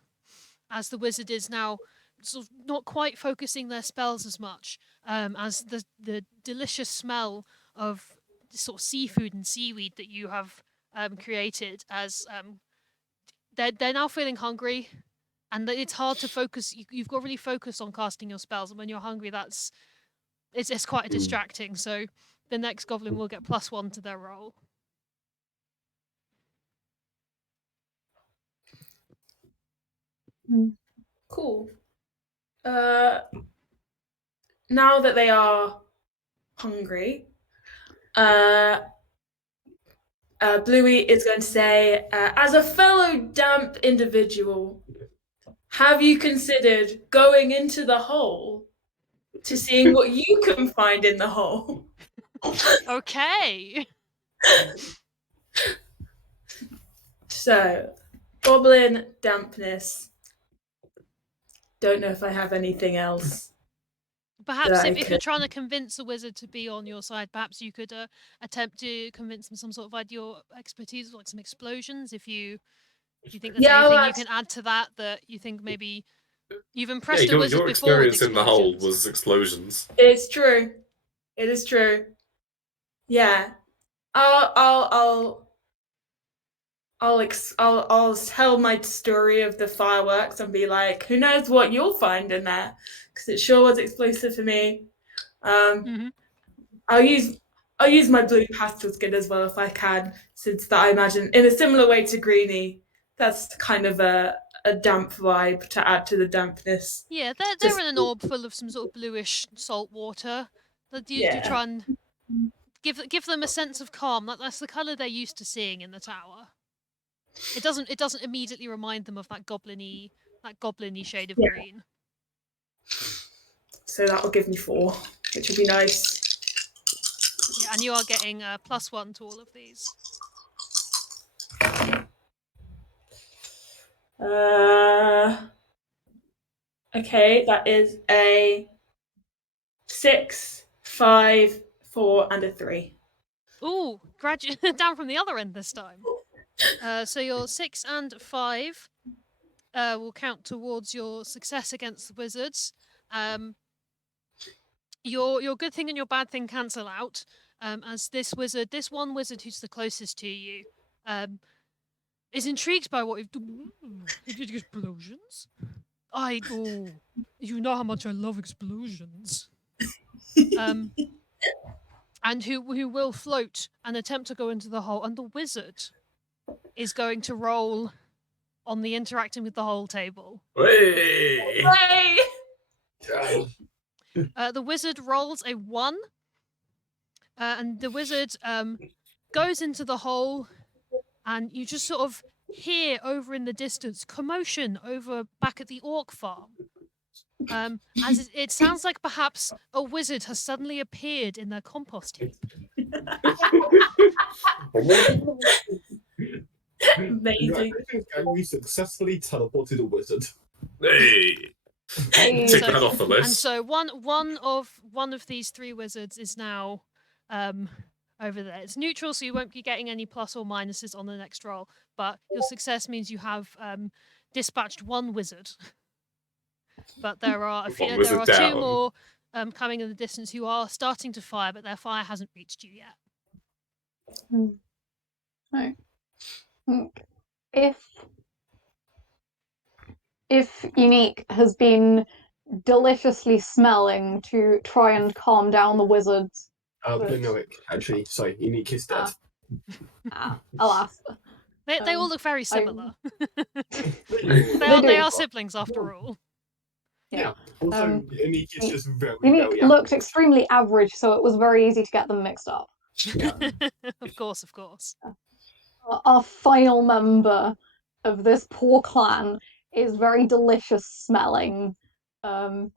as the wizard is now sort of not quite focusing their spells as much, as the delicious smell of sort of seafood and seaweed that you have created, as they're now feeling hungry. And it's hard to focus. You've got to really focus on casting your spells, and when you're hungry, it's quite distracting. So the next goblin will get +1 to their roll. Cool. now that they are hungry, Bluey is going to say, as a fellow damp individual, have you considered going into the hole to seeing what you can find in the hole? Okay. So, goblin dampness. Don't know if I have anything else. Perhaps if you're trying to convince a wizard to be on your side, perhaps you could attempt to convince them some sort of idea or expertise, like some explosions. If you think there's anything you can add to that you think maybe you've impressed a wizard your before with experience in the hole explosions. was explosions. It's true. It is true. Yeah. I'll tell my story of the fireworks and be like, who knows what you'll find in there? Because it sure was explosive for me. I'll use my blue pastel skin as well if I can, since that I imagine in a similar way to Greenie, that's kind of a damp vibe to add to the dampness. Yeah, they're in an orb full of some sort of bluish salt water. That you try and give them a sense of calm. That's the colour they're used to seeing in the tower. It doesn't immediately remind them of that goblin-y shade of green. So that will give me 4, which would be nice. Yeah, and you are getting +1 to all of these. Okay, that is a 6, 5, 4, and a 3. Ooh, down from the other end this time. So your 6 and 5 will count towards your success against the wizards. Your good thing and your bad thing cancel out. As this one wizard who's the closest to you, is intrigued by what you've done. Explosions? You know how much I love explosions. And who will float and attempt to go into the hole, and the wizard is going to roll on the interacting with the hole table. Hey! The wizard rolls a 1, and the wizard goes into the hole, and you just sort of hear over in the distance commotion over back at the orc farm. As it sounds like perhaps a wizard has suddenly appeared in their compost heap. Amazing. We successfully teleported a wizard. Hey! Take that off the list. And so one of these 3 wizards is now over there. It's neutral, so you won't be getting any plus or minuses on the next roll. But your success means you have dispatched 1 wizard. But there are 2 more coming in the distance who are starting to fire, but their fire hasn't reached you yet. Right. If Unique has been deliciously smelling to try and calm down the wizards. No, actually, sorry, Unique is dead. Alas. They all look very similar. They are siblings after all. Yeah. Also, Unique is just very Unique looked extremely average, so it was very easy to get them mixed up. Of course. Our final member of this poor clan is very delicious smelling. I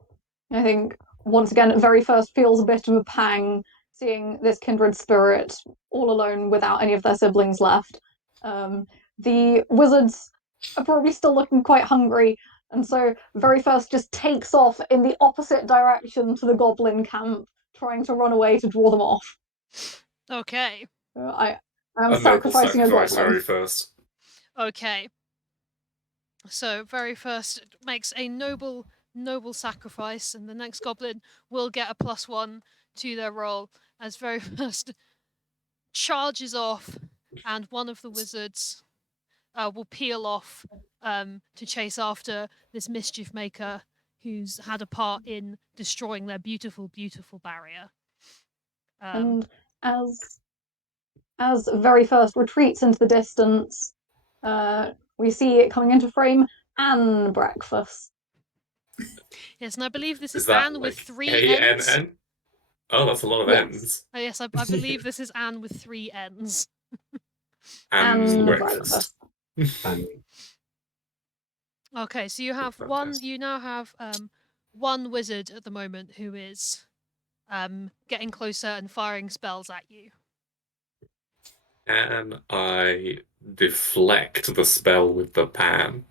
think once again at very first feels a bit of a pang seeing this kindred spirit all alone without any of their siblings left. The wizards are probably still looking quite hungry, and so very first just takes off in the opposite direction to the goblin camp, trying to run away to draw them off. Okay. I'm sacrificing a goblin. Very first. Okay. So very first makes a noble sacrifice, and the next goblin will get a +1 to their roll as very first charges off, and one of the wizards will peel off to chase after this mischief maker who's had a part in destroying their beautiful barrier. And as very first retreats into the distance, we see it coming into frame, and breakfast. Yes, and I believe this is Is that Anne with like 3 N's. A-N-N? Oh, that's a lot of Yes. N's. Oh, yes, I believe this is Anne with 3 N's. And for And breakfast. Okay, so you have one. You now have one wizard at the moment who is getting closer and firing spells at you. Can I deflect the spell with the pan?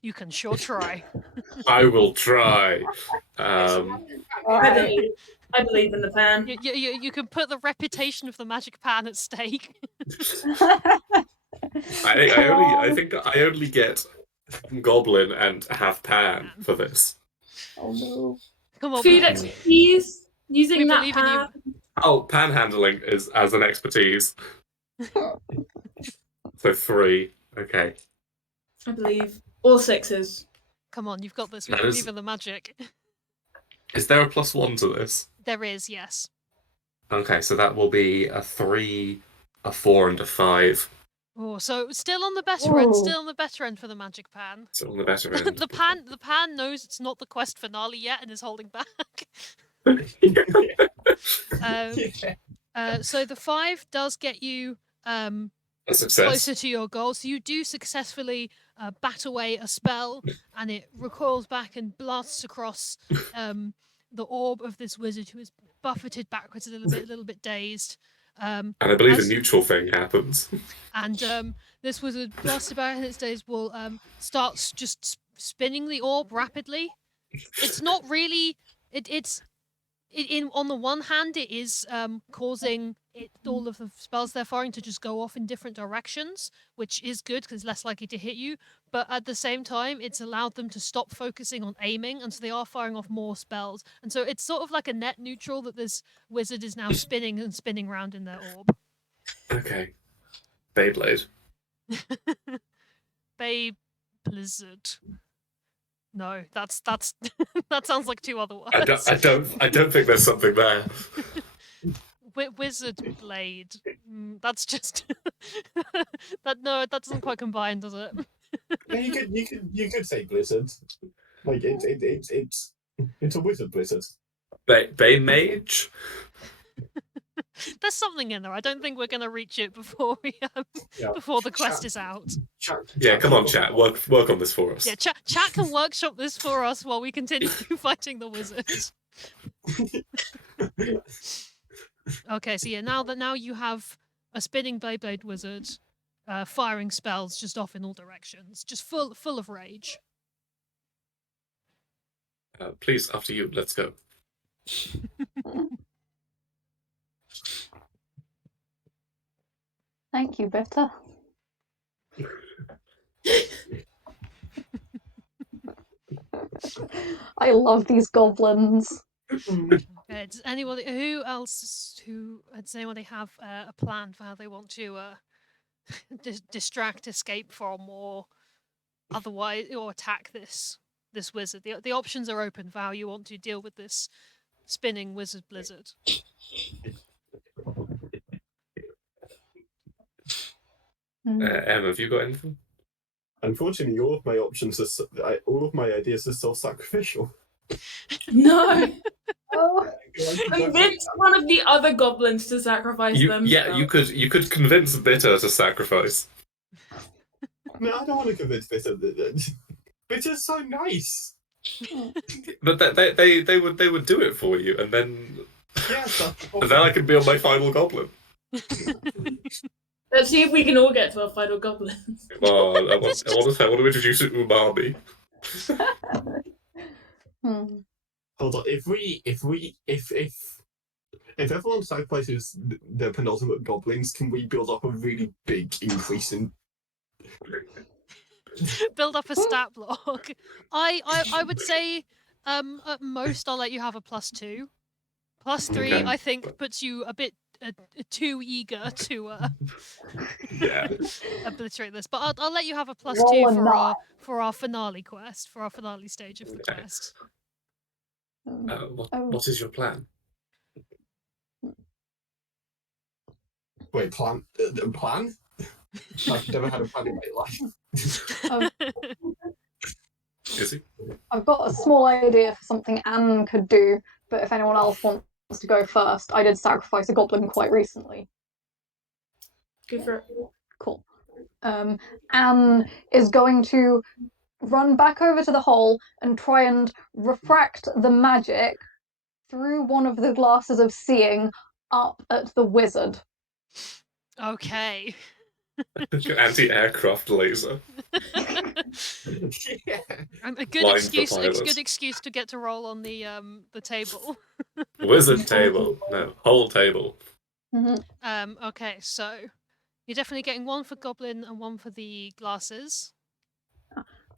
You can sure try. I will try. I believe in the pan. You can put the reputation of the magic pan at stake. I think I only get goblin and have pan for this. Oh no. Come on. Food expertise using We that believe in you. pan. Oh, panhandling is as an expertise. So 3. Okay. I believe. All 6s. Come on, you've got this. We That believe is- in the magic. Is there a +1 to this? There is, yes. Okay, so that will be a 3, a 4, and a 5. Oh, so still on the better end. Still on the better end for the magic pan. So on the better end. The pan knows it's not the quest finale yet and is holding back. So the 5 does get you A success. closer to your goal. So you do successfully bat away a spell, and it recoils back and blasts across the orb of this wizard, who is buffeted backwards a little bit dazed. And I believe as- the neutral thing happens. And this wizard, blasted back in its days, will start just spinning the orb rapidly. It's not really. On the one hand, it is causing all of the spells they're firing to just go off in different directions, which is good because it's less likely to hit you. But at the same time, it's allowed them to stop focusing on aiming, and so they are firing off more spells. And so it's sort of like a net neutral that this wizard is now spinning and spinning around in their orb. Okay. Beyblade. Blizzard. No, that's that sounds like 2 other words. I don't think there's something there. Wizard blade. That's just that. No, that doesn't quite combine, does it? Yeah, you could say blizzard. Like it's a wizard blizzard. Bay mage. There's something in there. I don't think we're going to reach it before we before the quest is out. Yeah, come on, chat. Work on this for us. Yeah, chat can workshop this for us while we continue fighting the wizard. Okay, so yeah, now you have a spinning Beyblade wizard, firing spells just off in all directions, just full of rage. Please, after you. Let's go. Thank you, Bitter. I love these goblins. Does anybody does anybody have a plan for how they want to distract, escape from, or otherwise, or attack this wizard? The options are open for how you want to deal with this spinning wizard blizzard. Emma, have you got anything? Unfortunately, all of my options all of my ideas are self-sacrificial. No. Oh. Convince one of the other goblins to sacrifice them. Yeah, you could convince Bitter to sacrifice. No, I don't want to convince Bitter. Bitter's so nice. But they would do it for you, and then and then I could be on my final goblin. Let's see if we can all get to our final goblin. Oh, I want to introduce Umami. Hold on. If everyone sacrifices their penultimate goblins, can we build up a really big increase in? Build up a stat block. I would say at most I'll let you have a +2. +3 Okay. I think puts you a bit too eager to obliterate this. But I'll let you have a +2 for our finale quest, for our finale stage of the quest. What is your plan? Wait, plan? Plan? I've never had a plan in my life. Is he? small idea for something Anne could do, but if anyone else wants to go first, I did sacrifice a goblin quite recently. Go for it. Cool. Anne is going to run back over to the hole and try and refract the magic through one of the glasses of seeing up at the wizard. Okay. Anti-aircraft laser. A good Blind the excuse. A pilot. good excuse to get to roll on the table. Wizard table. No, whole table. Okay, so you're definitely getting one for goblin and one for the glasses.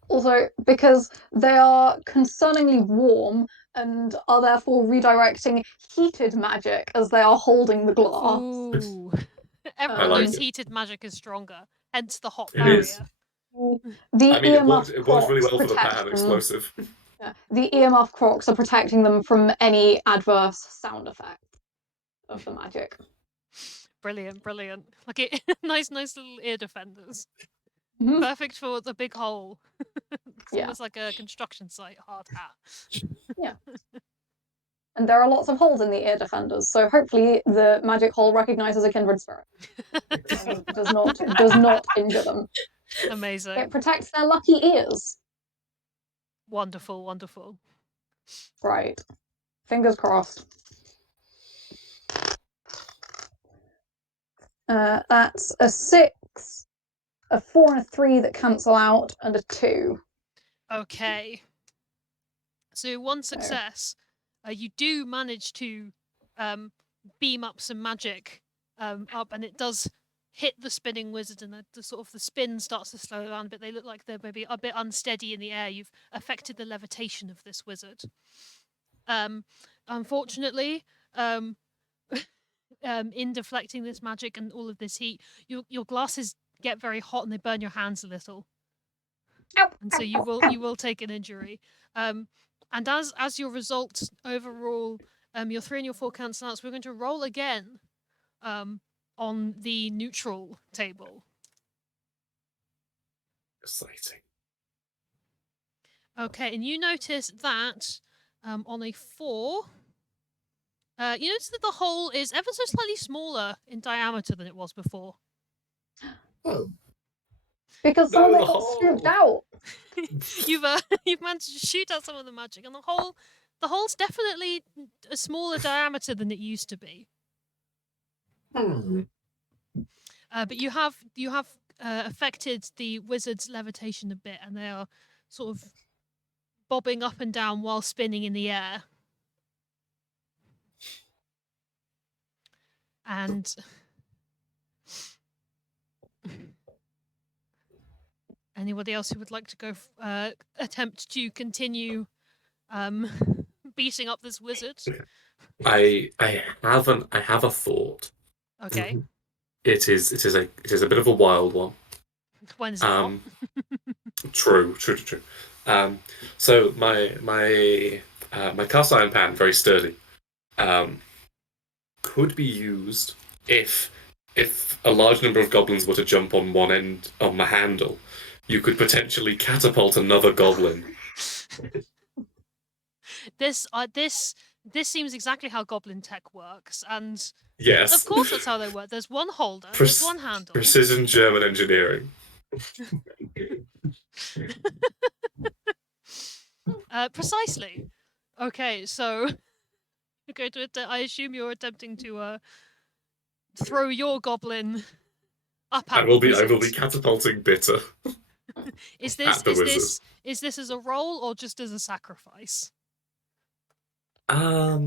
Also, because they are concerningly warm and are therefore redirecting heated magic as they are holding the glass. Ooh. Everyone I like knows it. heated magic is stronger, hence the hot It barrier. is. The I mean, it earmuff worked really crocs well for the protect pan them. explosive. Yeah, the earmuff crocs are protecting them from any adverse sound effects of the magic. Brilliant, brilliant. Like it, nice little ear defenders. Mhm. Perfect for the big hole. It's Yeah. almost like a construction site hard hat. Yeah. And there are lots of holes in the ear defenders, so hopefully the magic hole recognizes a kindred spirit. And does not injure them. Amazing. It protects their lucky ears. Wonderful, wonderful. Right. Fingers crossed. That's a 6, a 4 and a 3 that cancel out, and a 2. Okay. So one success. You do manage to beam up some magic up, and it does hit the spinning wizard, and the sort of the spin starts to slow down a bit. They look like they're maybe a bit unsteady in the air. You've affected the levitation of this wizard. Unfortunately, in deflecting this magic and all of this heat, your glasses get very hot and they burn your hands a little. Ow, and so you will take an injury. And as your result overall, your 3 and your 4 cancel out. So we're going to roll again on the neutral table. Exciting. Okay, and you notice that on a 4, you notice that the hole is ever so slightly smaller in diameter than it was before. Oh. Because some of it got scooped out. You've managed to shoot out some of the magic, and the hole's definitely a smaller diameter than it used to be. But you have affected the wizard's levitation a bit, and they are sort of bobbing up and down while spinning in the air. And anybody else who would like to go attempt to continue beating up this wizard? I have a thought. Okay. It is a bit of a wild one. When is it not? True. So my cast iron pan, very sturdy, could be used if a large number of goblins were to jump on one end of my handle. You could potentially catapult another goblin. This seems exactly how goblin tech works, and Yes, of course that's how they work. There's one holder, there's one handle. Precision German engineering. Precisely. Okay, so you're going to. I assume you're attempting to throw your goblin up at I will the be wizard. catapulting Bitter. Is this at the wizard. is this as a roll or just as a sacrifice? I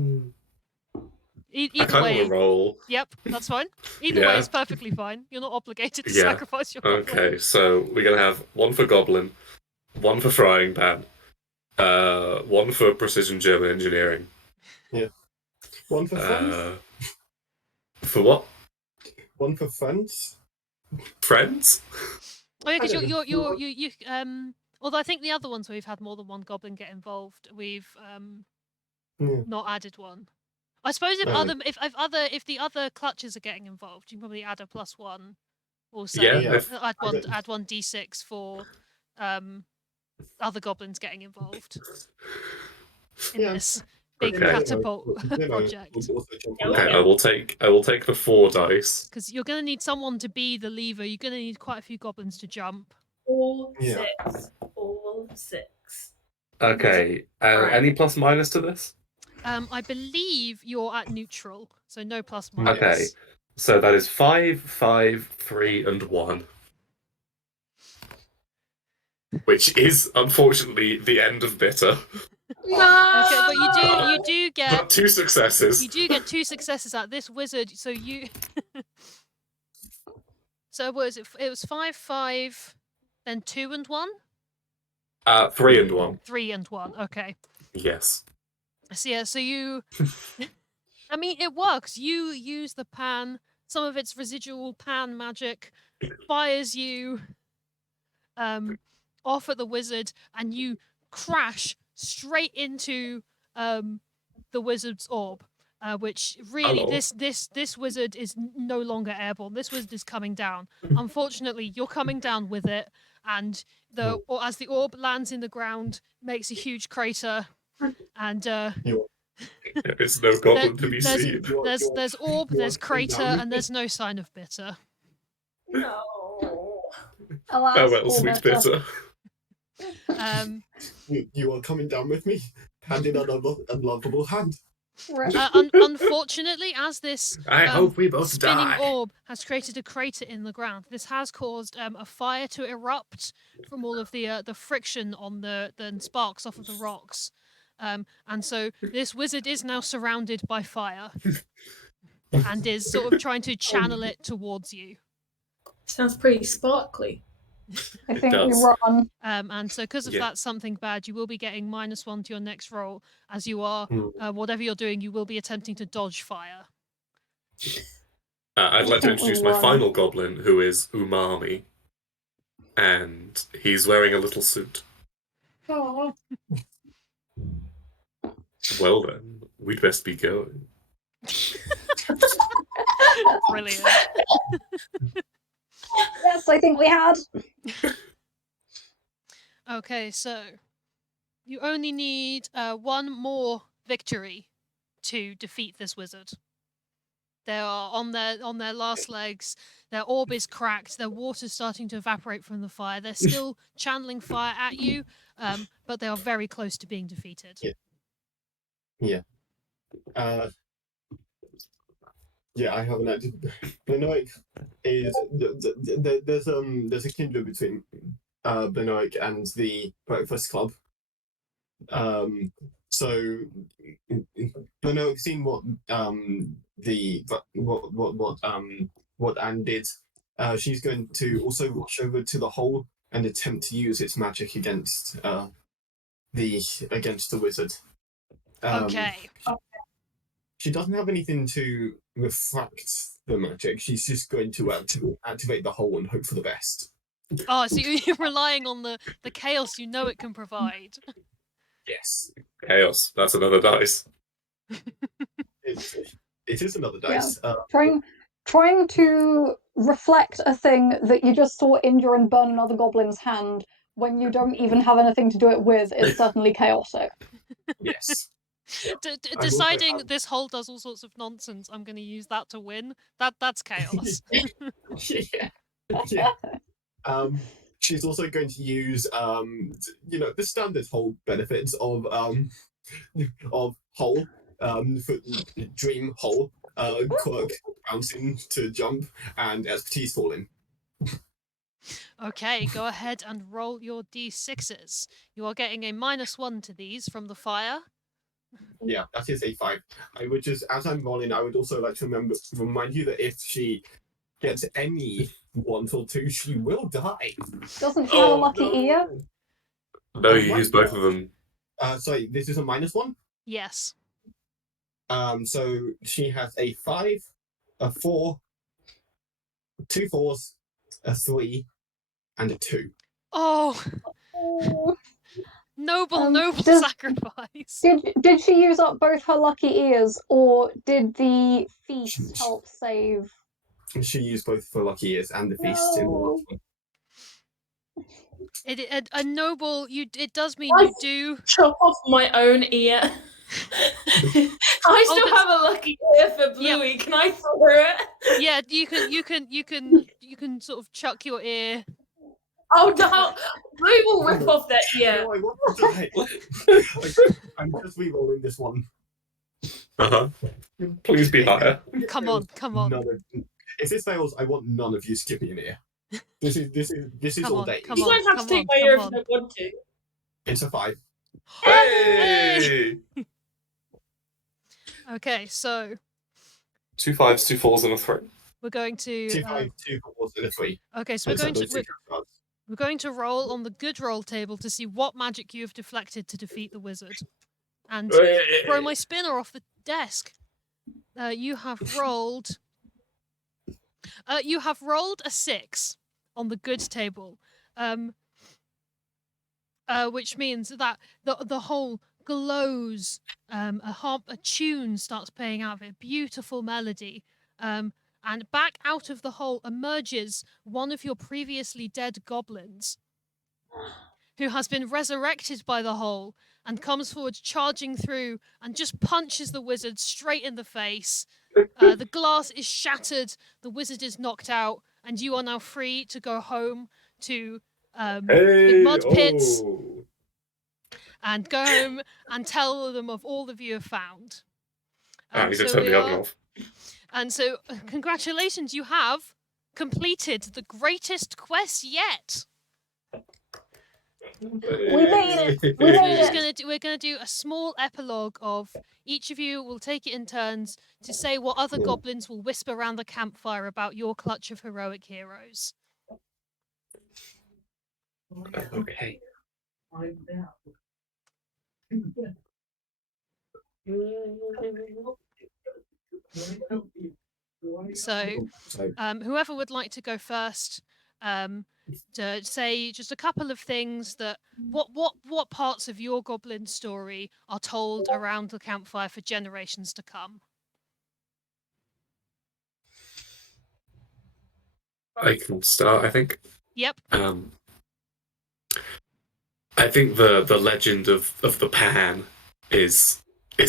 Either kind way, of want to roll. Yep, that's fine. Either way Yeah. is perfectly fine. You're not obligated to Yeah. sacrifice your goblin. Okay, so we're gonna have one for goblin, one for frying pan, one for precision German engineering. Yeah. One for friends. For what? One for friends. Friends? Oh yeah, because I don't know. you although I think the other ones where we've had more than one goblin get involved, we've not added one. I suppose if the other clutches are getting involved, you can probably add a +1. Or say Yeah, add one d6 for other goblins getting involved in Yeah. this big Okay. catapult We'll project. also jump on Okay, that. I will take the 4 dice. Because you're going to need someone to be the lever. You're going to need quite a few goblins to jump. All Yeah. 6. All 6. Okay. Any plus minus to this? I believe you're at neutral, so no plus Yeah. minus. Okay. So that is 5, 5, 3, and 1. Which is unfortunately the end of bitter. No. Okay, but you do But get 2 successes. you do get 2 successes at this wizard. So you so what is it? It was 5, 5, then 2 and 1. 3 and 1. 3 and 1. Okay. Yes. So yeah, so you I mean, it works. You use the pan, some of its residual pan magic fires you off at the wizard, and you crash straight into the wizard's orb. Which really, Hello. this wizard is no longer airborne. This wizard is coming down. Unfortunately, you're coming down with it, and as the orb lands in the ground, makes a huge crater, and It's no goblin to be seen. there's orb, there's crater, and there's no sign of bitter. No. Alas, Farewell, poor sweet Bitter. bitter. You are coming down with me, hand in an unlovable hand. Unfortunately, as this I hope we both spinning die. orb has created a crater in the ground, this has caused a fire to erupt from all of the friction on the sparks off of the rocks. And so this wizard is now surrounded by fire and is sort of trying to channel it towards you. Sounds pretty sparkly. I think we run. And so because of that something bad, you will be getting -1 to your next roll, as you are, whatever you're doing, you will be attempting to dodge fire. I'd like to introduce my final goblin, who is Umami. And he's wearing a little suit. Aww. Well then, we'd best be going. Brilliant. Yes, I think we had. Okay, so you only need 1 more victory to defeat this wizard. They are on their last legs. Their orb is cracked. Their water's starting to evaporate from the fire. They're still channeling fire at you, but they are very close to being defeated. Yeah. Yeah, I have an idea. Blinoic is there's a kindred between Blinoic and the Breakfast Club. So Blinoic's seen what what Anne did. She's going to also rush over to the hole and attempt to use its magic against the wizard. Okay. She doesn't have anything to refract the magic. She's just going to activate the hole and hope for the best. Oh, so you're relying on the chaos you know it can provide. Yes. Chaos. That's another dice. It is another dice. Yeah. Trying to reflect a thing that you just saw injure and burn another goblin's hand when you don't even have anything to do it with is certainly chaotic. Yes. Deciding this hole does all sorts of nonsense, I'm going to use that to win. That's chaos. Yeah. She's also going to use the standard hole benefits of hole, for dream hole, quirk, bouncing to jump, and expertise falling. Okay, go ahead and roll your d6s. You are getting a -1 to these from the fire. Yeah, that is a 5. I would just, as I'm rolling, I would also like to remind you that if she gets any 1 or 2, she will die. Doesn't she have a lucky ear? No, you use both of them. Sorry, this is a -1? Yes. So she has a 5, a 4, 2 4s, a 3, and a 2. Oh! Noble sacrifice. Did she use up both her lucky ears, or did the feast help save? She used both for lucky ears and the feast in the last one. A noble. It does mean I you do chop off my own ear. I still have a lucky ear for Bluey. Can I throw it? Yeah, you can sort of chuck your ear. Oh no! Bluey will rip off that ear. No, I want to die. I'm just re-rolling this one. Please be higher. Come on. If this fails, I want none of you to give me an ear. This is all day. You don't have to take my ear if you don't want to. It's a 5. Hey! Okay, so 2 5s, 2 4s, and a 3. we're going to 2 5, 2 4s, and a 3. Okay, so we're going to roll on the good roll table to see what magic you have deflected to defeat the wizard, and throw my spinner off the desk. You have rolled. You have rolled a 6 on the good table, which means that the whole glows. A tune starts playing out of it, a beautiful melody. And back out of the hole emerges one of your previously dead goblins, who has been resurrected by the hole and comes forward, charging through, and just punches the wizard straight in the face. The glass is shattered, the wizard is knocked out, and you are now free to go home to the mud pits and go home and tell them of all that you have found. I need to turn the oven off. And so, congratulations, you have completed the greatest quest yet. We made it! We made it! We're gonna do a small epilogue of each of you will take it in turns to say what other goblins will whisper around the campfire about your clutch of heroic heroes. Okay. So, whoever would like to go first, to say just a couple of things that what parts of your goblin story are told around the campfire for generations to come. I can start, I think. Yep. I think the legend of the pan is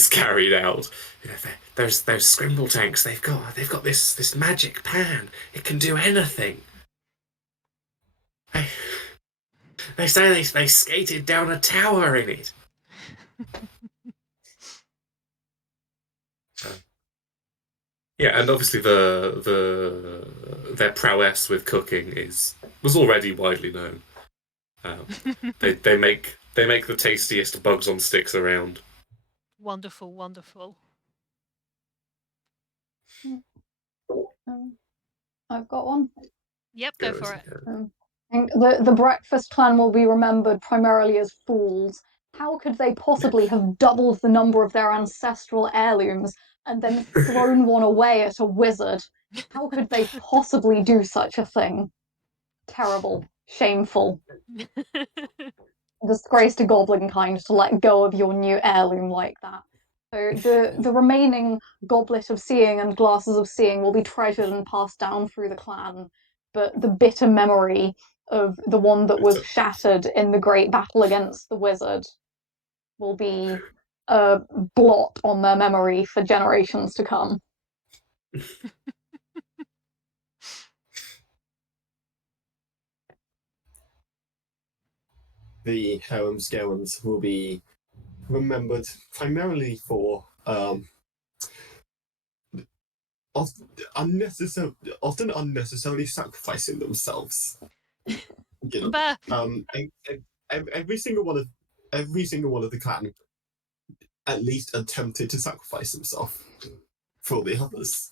carried out. You know, those scrimble tanks, they've got this magic pan. It can do anything. They say they skated down a tower in it. Yeah, and obviously their prowess with cooking was already widely known. They make the tastiest bugs on sticks around. Wonderful, wonderful. I've got one. Yep, go for it. The breakfast clan will be remembered primarily as fools. How could they possibly have doubled the number of their ancestral heirlooms and then thrown one away at a wizard? How could they possibly do such a thing? Terrible. Shameful. Disgrace to goblin kind to let go of your new heirloom like that. So the remaining goblet of seeing and glasses of seeing will be treasured and passed down through the clan, but the bitter memory of the one that was shattered in the great battle against the wizard will be a blot on their memory for generations to come. The harem scarens will be remembered primarily for often unnecessarily sacrificing themselves. You know, every single one of the clan at least attempted to sacrifice himself for the others,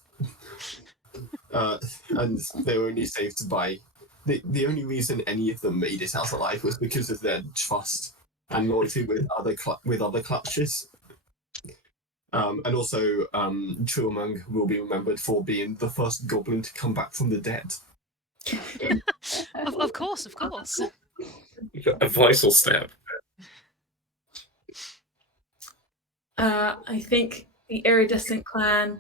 and they were only saved by the only reason any of them made it out alive was because of their trust and loyalty with other clutches. And also, Chuamung will be remembered for being the first goblin to come back from the dead. Of course. A vital step. I think the iridescent clan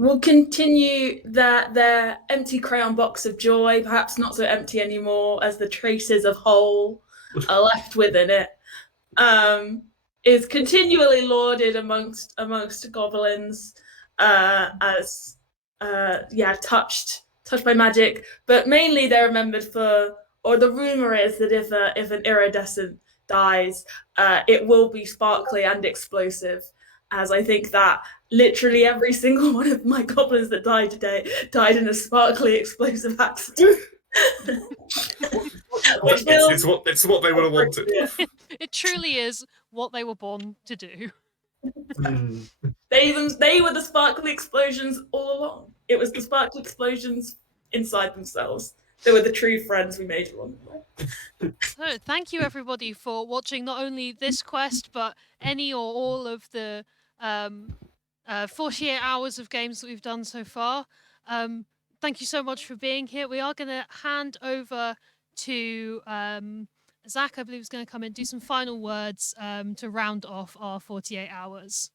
will continue their empty crayon box of joy, perhaps not so empty anymore as the traces of whole are left within it, is continually lauded amongst goblins as touched by magic, but mainly they're remembered for, or the rumor is that if an iridescent dies, it will be sparkly and explosive, as I think that literally every single one of my goblins that died today died in a sparkly explosive accident. It's what they would have wanted. It truly is what they were born to do. They were the sparkly explosions all along. It was the sparkly explosions inside themselves. They were the true friends we made along the way. So, thank you everybody for watching not only this quest, but any or all of the 48 hours of games that we've done so far. Thank you so much for being here. We are going to hand over to Zach, I believe, is going to come and do some final words to round off our 48 hours.